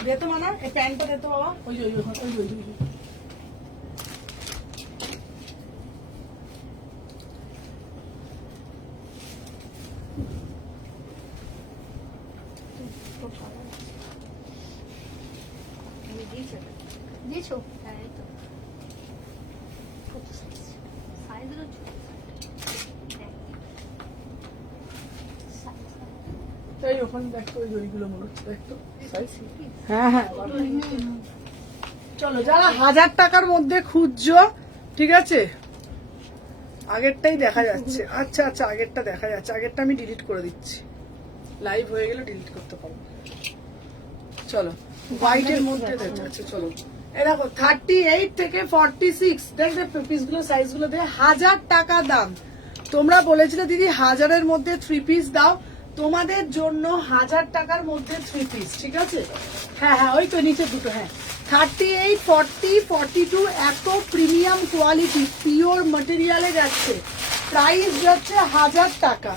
দে তো মানা, এই প্যান্টটা দে তো বাবা, ওই যে আমি দিয়েছি তো। দিয়েছো হ্যাঁ এই তো কত সাইজ সাইজেরও ছোট। দেখ এই ওখানে দেখতো, ওই ওইগুলো মনে হচ্ছে দেখতো সাইজ। হ্যাঁ হ্যাঁ চলো, যারা 1000 টাকার মধ্যে খুঁজছো, ঠিক আছে, আগেরটাই দেখা যাচ্ছে। আচ্ছা আচ্ছা আগেরটা দেখা যাচ্ছে, আগেরটা আমি ডিলিট করে দিচ্ছি, লাইভ হয়ে গেলে ডিলিট করতে পারবো। চলো হোয়াইটের মধ্যে দেখা যাচ্ছে। চলো এই দেখো 38 থেকে 46, দেখবে পিসগুলো সাইজগুলো দিয়ে 1000 টাকা দাম। তোমরা বলেছিলে দিদি 1000-এর মধ্যে 3 পিস দাও, তোমাদের জন্য 1000 টাকার মধ্যে 3 পিস, ঠিক আছে। হ্যাঁ হ্যাঁ ওই তো নিচে দুটো, হ্যাঁ 38, 40, 42, এত প্রিমিয়াম কোয়ালিটি পিওর মেটেরিয়ালে যাচ্ছে। প্রাইস যাচ্ছে 1000 টাকা,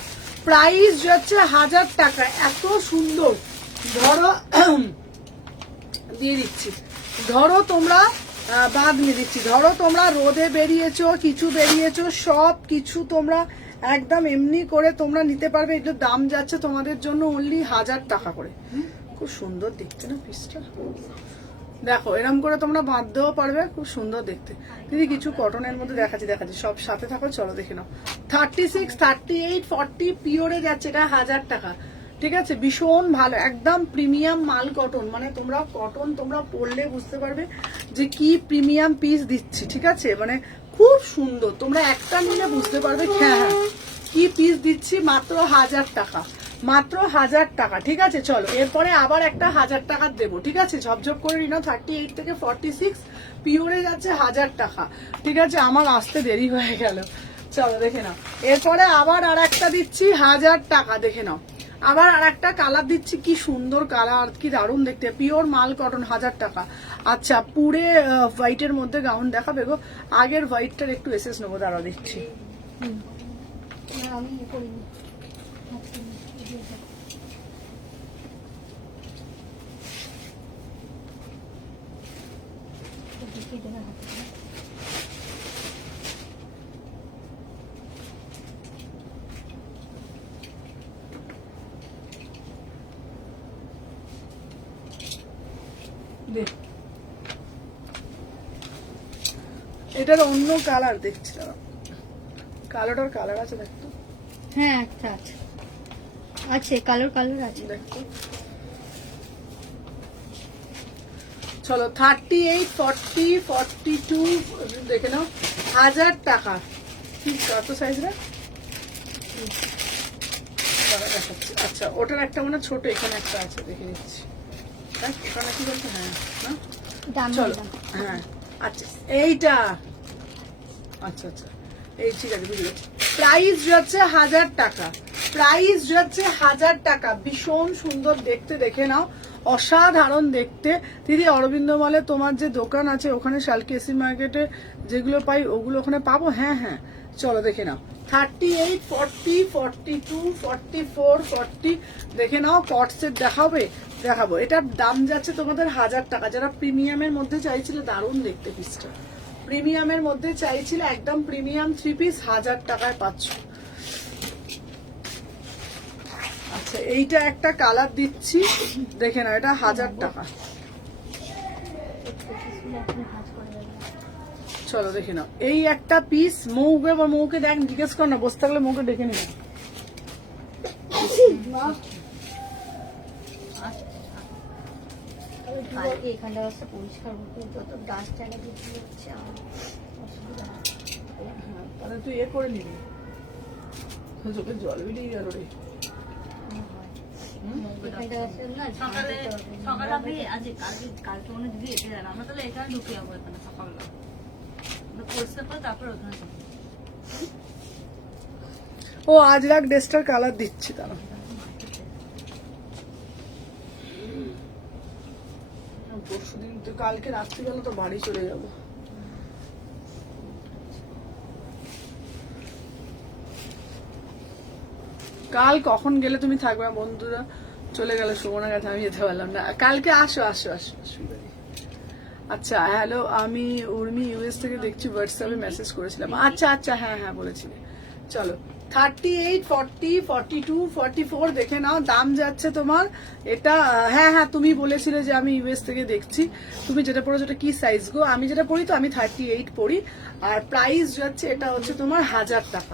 প্রাইস যাচ্ছে 1000 টাকা, এত সুন্দর। ধরো দিয়ে দিচ্ছি, ধরো তোমরা বাদ দিয়ে দিচ্ছি, ধরো তোমরা রোদে বেরিয়েছো, কিছু বেরিয়েছো, সব কিছু তোমরা একদম এমনি করে তোমরা নিতে পারবে। এগুলোর দাম যাচ্ছে তোমাদের জন্য অনলি 1000 টাকা করে। খুব সুন্দর দেখতে না পিসটা, দেখো এরকম করে তোমরা বাঁধতেও পারবে, খুব সুন্দর দেখতে। দিদি কিছু কটনের মধ্যে দেখাচ্ছি সব সাথে থাকো, চলো দেখে নাও। 36, 38, 40 পিওরে যাচ্ছে, এটা 1000 টাকা। ঠিক আছে, ভীষণ ভালো, একদম প্রিমিয়াম মাল কটন, মানে তোমরা কটন তোমরা পরলে বুঝতে পারবে যে কি প্রিমিয়াম পিস দিচ্ছি। ঠিক আছে, মানে খুব সুন্দর, তোমরা একটা নিলে বুঝতে পারবে হ্যাঁ কি পিস দিচ্ছি। মাত্র 1000 টাকা, মাত্র 1000 টাকা। ঠিক আছে, চলো এরপরে আবার একটা 1000 টাকা দেবো। ঠিক আছে, ঝপঝপ করে নিও। 38 থেকে 46 পিওরে যাচ্ছে 1000 টাকা। ঠিক আছে, আমার আসতে দেরি হয়ে গেল, চলো দেখে নাও। এরপরে আবার আর একটা দিচ্ছি 1000 টাকা, দেখে নাও। আবার আর একটা কালার দিচ্ছি, কি সুন্দর কালার, কি দারুণ দেখতে, পিওর মাল কটন, 1000 টাকা। আচ্ছা, পুরে হোয়াইটের মধ্যে গাউন দেখাবে গো? আগের হোয়াইটটার একটু এসএস নেবো, দাঁড়া দিচ্ছি। আমি করিনি। এটার অন্য কালার দেখছি, কালোটার কালার আছে দেখতো? হ্যাঁ একটা আছে, আছে কালার আছে দেখতো। চলো 38, 40, 42 দেখে নাও, 1000 টাকা। কি কত সাইজ রে? দেখাচ্ছি। আচ্ছা, ওটার একটা মানে ছোট, এখানে একটা আছে, দেখে নিচ্ছি। এখানে কি বলছে? হ্যাঁ না, চলো হ্যাঁ। আচ্ছা এইটা, আচ্ছা আচ্ছা এই ঠিক আছে, বুঝে গেছি। প্রাইস যাচ্ছে 1000 টাকা, প্রাইস যাচ্ছে 1000 টাকা। ভীষণ সুন্দর দেখতে, দেখে নাও, অসাধারণ দেখতে। দিদি অরবিন্দ মলে তোমার যে দোকান আছে ওখানে শালকি এসি মার্কেটে যেগুলো পাই ওগুলো ওখানে পাবো? হ্যাঁ হ্যাঁ, চলো দেখে নাও। 38, 40, 42, 44, 40 দেখে নাও। কট সেট দেখাবো। এটার দাম যাচ্ছে তোমাদের 1000 টাকা। যারা প্রিমিয়ামের মধ্যে চাইছিলে, দারুণ দেখতে পিসটা, প্রিমিয়ামের মধ্যে চাইছিলে, একদম প্রিমিয়াম 3 পিস 1000 টাকায় পাচ্ছ। আচ্ছা, এইটা একটা কালার দিচ্ছি, দেখে নাও, এটা 1000 টাকা। চলো দেখে নাও, এই একটা পিস। মৌকে দেখ, জিজ্ঞেস কর না, বসে থাকলে মৌকে ডেকে নিও। এখানটা পরিষ্কার হতে যত গাছ টানা কিছু হচ্ছে আমার অসুবিধা। তাহলে তুই এ করে নিবি, চোখে জল বেরিয়ে গেল রে। সকালে আপনি আজ কালকে মনে দিদি এসে যান, আমরা তাহলে এখানে ঢুকে যাবো, এখানে সকালবেলা পরিষ্কার করে তারপর ওখানে যাবো। ও আজ রাখ ড্রেসটার কালার দিচ্ছি, তারা পরশুদিন তো, কালকে রাত্রিবেলা তো বাড়ি চলে যাবো। কাল কখন গেলে তুমি থাকবে? বন্ধুরা চলে গেল, সুমনার কাছে, আমি যেতে পারলাম না। কালকে আসো। আচ্ছা হ্যালো, আমি উর্মি ইউএস থেকে দেখছি, হোয়াটসঅ্যাপে মেসেজ করেছিলাম। আচ্ছা হ্যাঁ বলেছিলে। চলো 38, 40, 42, 44 দেখে নাও। দাম যাচ্ছে তোমার এটা, হ্যাঁ তুমি বলেছিলে যে আমি ইউএস থেকে দেখছি। তুমি যেটা পড়ো সেটা কি সাইজ গো? আমি যেটা পড়ি তো আমি 38 পড়ি। আর প্রাইস যাচ্ছে এটা হচ্ছে তোমার 1000 টাকা।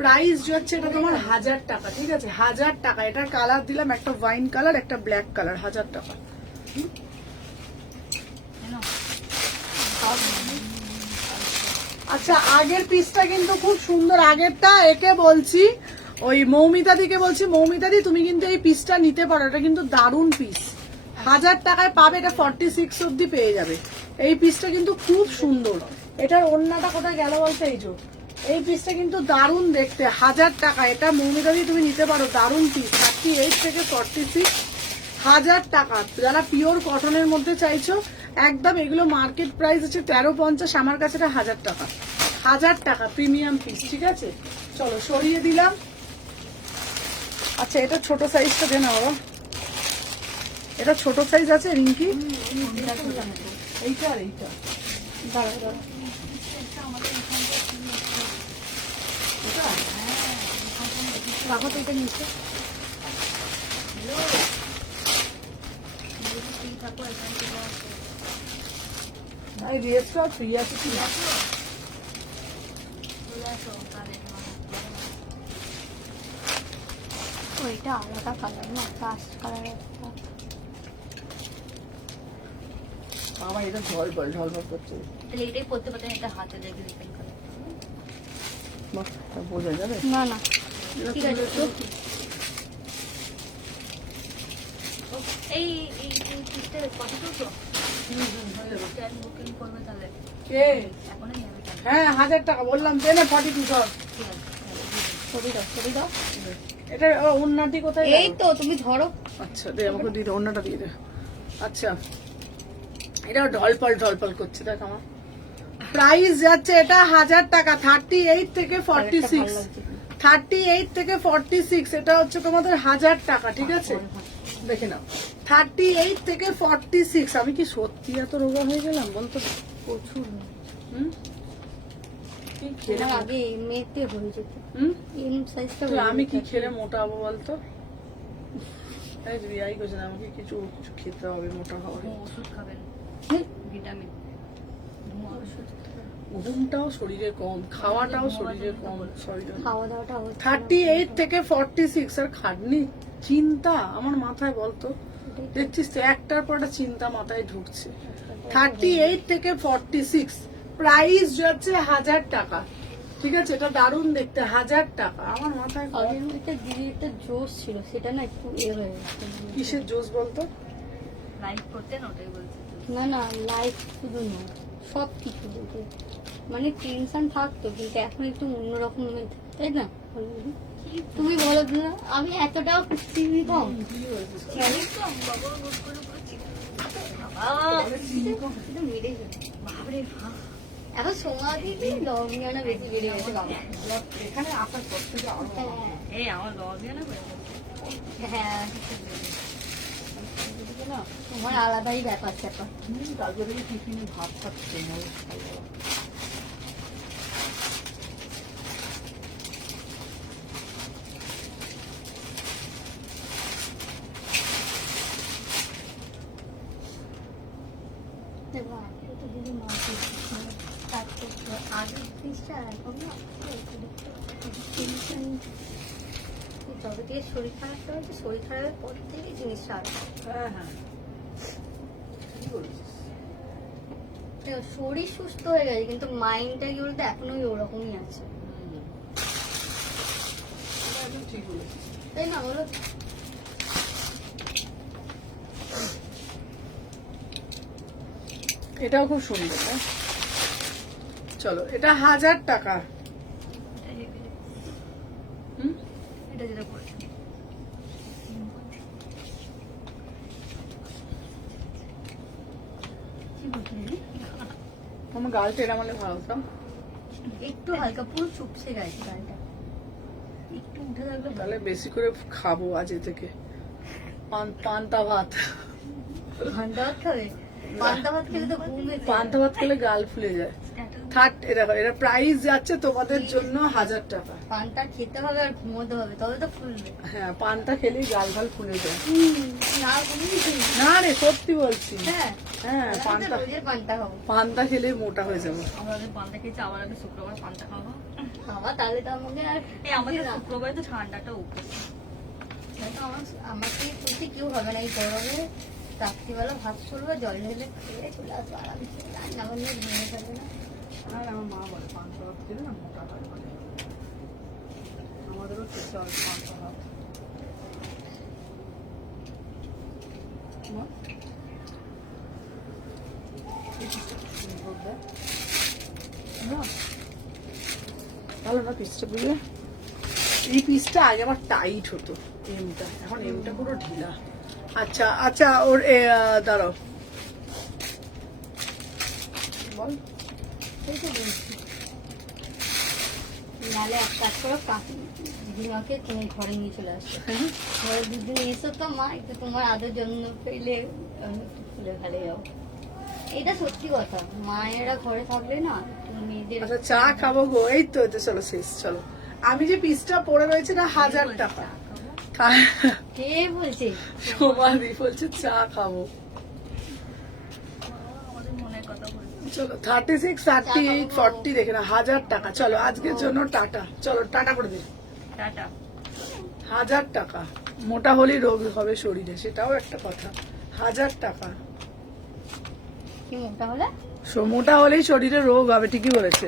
প্রাইস যাচ্ছে এটা তোমার 1000 টাকা। ঠিক আছে, 1000 টাকা। এটার কালার দিলাম, একটা ওয়াইন কালার, একটা ব্ল্যাক কালার, 1000 টাকা। আচ্ছা, আগের পিসটা কিন্তু খুব সুন্দর। আগেরটা একে বলছি, ওই মৌমিতাদিকে বলছি, মৌমিতাদি তুমি কিন্তু এই পিসটা নিতে পারো, এটা কিন্তু দারুণ পিস, 1000 টাকায় পাবে। এটা 46 অব্দি পেয়ে যাবে। এই পিসটা কিন্তু খুব সুন্দর। এটার ওড়নাটা কোথায় গেল বলতে? এই যে এই পিসটা কিন্তু দারুণ দেখতে, 1000 টাকা। এটা মৌমিতাদি তুমি নিতে পারো, দারুণ পিস। 38 থেকে 46, 1000 টাকা। যারা পিওর কটনের মধ্যে চাইছো, একদম এগুলো মার্কেট প্রাইস হচ্ছে 1350, আমার কাছে এটা 1000 টাকা। 1000 টাকা প্রিমিয়াম পিস। ঠিক আছে, চলো সরিয়ে দিলাম। আচ্ছা, এটা ছোট সাইজটা দে না বাবা, এটা ছোট সাইজ আছে রিঙ্কি, এইটা আর এইটা। দাঁড়া রাখো তো এটা নিচে। থাকো এখান থেকে এই রেস্টটা ফ্রি আছে কি না? চলে আসো কানের ওইটা আলাদা কালার না, কাস্ট কালার একটা। আমার এটা ঝলমল করছে। তাহলে এটাই পড়তে পারতেন, এটা হাতে লেগে রিপেন করে। বাহ, তা বোঝা যাবে। না না ঠিক আছে তো। এই এই পিসটা কত তো স্ট্যান্ড বুকিং করবে তাহলে কে? এখনই নেবে তাহলে। হ্যাঁ 1000 টাকা বললাম, দে না 42 ধর। ঠিক আছে ছবি দাও, ছবি দাও। এটা উন্নতি কোথায় এই গেল? তো তুমি ধরো। আচ্ছা দে, আমাকে দিয়ে দে, অন্যটা দিয়ে দে। আচ্ছা, এটা ঢলপল করছে, দেখ আমার প্রাইস যাচ্ছে এটা 1000 টাকা, 38 থেকে 46, 38 থেকে 46, এটা হচ্ছে তোমাদের 1000 টাকা, ঠিক আছে? দেখে নাও, 38 থেকে 46। আমি কি সত্যি এত রোগা হয়ে গেলাম বলতো? প্রচুর। হুম? কি খেলে আমার আগে মেয়েতে হয়ে যেত, হুম? এম সাইজটা। তুই আমি কি খেলে মোটা হবো বলতো? এই রিয়াই করছে না, আমাকে কিছু কিছু খেতে হবে মোটা হওয়ার। ওষুধ খাবেন, ভিটামিন। ঘুমটাও শরীরে কম, খাওয়াটাও শরীরে কম, শরীরে খাওয়া দাওয়াটা হচ্ছে 38 থেকে 46। আর খাটনি, চিন্তা আমার মাথায় বলতো, দেখছিস তো একটার পর একটা চিন্তা মাথায় ঢুকছে। 38 থেকে 46, প্রাইস যাচ্ছে 1000 টাকা, ঠিক আছে? এটা দারুণ দেখতে, 1000 টাকা। আমার মাথায় আগের একটা দিদির একটা জোশ ছিল, সেটা না একটু হয়ে গেছে। কিসের জোশ বলতো? লাইভ করতেন ওটাই বলছি। না না, লাইফ শুধু না, সব কিছু বলতে মানে টেনশন থাকতো, কিন্তু এখন একটু অন্যরকম হয়ে থাকে, তাই না? তুমি বলো না, আমি এতটাও চিনি কম। চিনি কম, বাবা গোল করে বলছি। এটা মেরে যাবে। বাপরে বাপ। এখন সময় দিবি, লবঙ্গিয়ানা বেশি বেড়ে গেছে বাবা। এখানে আসার পর থেকে আরো হ্যাঁ, এই আমার লবিয়া না করে হ্যাঁ, তোমার আলাদাই ব্যাপার স্যাপার। তারপরে টিফিনে ভাত খাচ্ছে না। দেখো আজকে তো দিদি মাকে কাজ করছে, আগের জিনিসটা এখন না টেনশন। যবে থেকে শরীর খারাপটা হয়েছে, শরীর খারাপের পর থেকে জিনিসটা আর হ্যাঁ হ্যাঁ, কি বলছিস? দেখো, শরীর সুস্থ হয়ে গেছে কিন্তু মাইন্ডটা কি বলতে এখনো ওরকমই আছে, এটা একদম ঠিক বলেছিস। তাই না বলো? এটাও খুব সুন্দর, হ্যাঁ? চলো, এটা 1000 টাকা। হুম? এটা যেটা বলছি কি বলছি আমার গালটা এরা মানে ভালো হতো। একটু হালকা পুরো চুপসে গেছে গালটা, একটু উঠে থাকলে তাহলে বেশি করে খাবো আজ এ থেকে, পান্তা ভাত। পান্তা ভাত খাবে? পান্তা ভাত খেলে তো ঘুমে পান্তা ভাত খেলে গাল ফুলে যায়। এটা প্রাইস যাচ্ছে তোমাদের জন্য 1000 টাকা। পান্তা খেতে হবে আর ঘুমোতে হবে, তবে তো ফুলবে। হ্যাঁ, পান্তা খেলেই গাল ফাল ফুলে যায়। না ঘুমিয়ে না রে, সত্যি বলছি। হ্যাঁ, হ্যাঁ, আমি তো পান্তা রোজের পান্তা খাবো। পান্তা খেলেই মোটা হয়ে যাবে। আমরা আগে পান্তা খেয়েছি, আবার আমি শুক্রবার পান্তা খাবো। বাবা তাহলে তো আমাকে আর এই আমাদের শুক্রবারে তো ঠান্ডাটা উপরে। তো আমাকে তুলতে কেউ হবে না, এই গরমে রাত্রিবেলা ভাত করবো, জল ঢেলে খেয়ে চলে আসবো আরামসে, রান্না বান্না ঘুমিয়ে থাকবে না। আর আমার মা বলে পান্তা ভাত খেলে না মোটা হয় বলে। আমাদেরও খেতে হয় পান্তা ভাত। মা? এই পিসটা খুব সুন্দর দেখ। না? ভালো না পিসটা, বুঝলে? এই পিসটা আগে আমার টাইট হতো, এমটা, এখন এমটা পুরো ঢিলা। আচ্ছা আচ্ছা, ওর দাঁড়াও, বল। সেই তো বলছি, নাহলে এক কাজ করো, কাকি দিদিমাকে তুমি ঘরে নিয়ে চলে আসো। ঘরে দুদিন এসো তো মা, একটু তোমার আদর জন্য পেলে আমি একটু ফুলে ভালে যাও। এটা সত্যি কথা, মায়েরা ঘরে থাকলে না একটু মেয়েদের। আচ্ছা, চা খাবো গো, এই তো চলো শেষ, চলো। আমি যে পিসটা পড়ে রয়েছে না 1000 টাকা। কে বলছে? সোমাদি বলছে চা খাবো। আমাদের মনের কথা বলছি। চলো 36, 38, 40 দেখে না 1000 টাকা। চলো আজকের জন্য টাটা। চলো টাটা করে দিই। টাটা। 1000 টাকা। মোটা হলেই রোগ হবে শরীরে, সেটাও একটা কথা। 1000 টাকা। কি মোটা হলে? মোটা হলেই শরীরে রোগ হবে, ঠিকই বলেছে।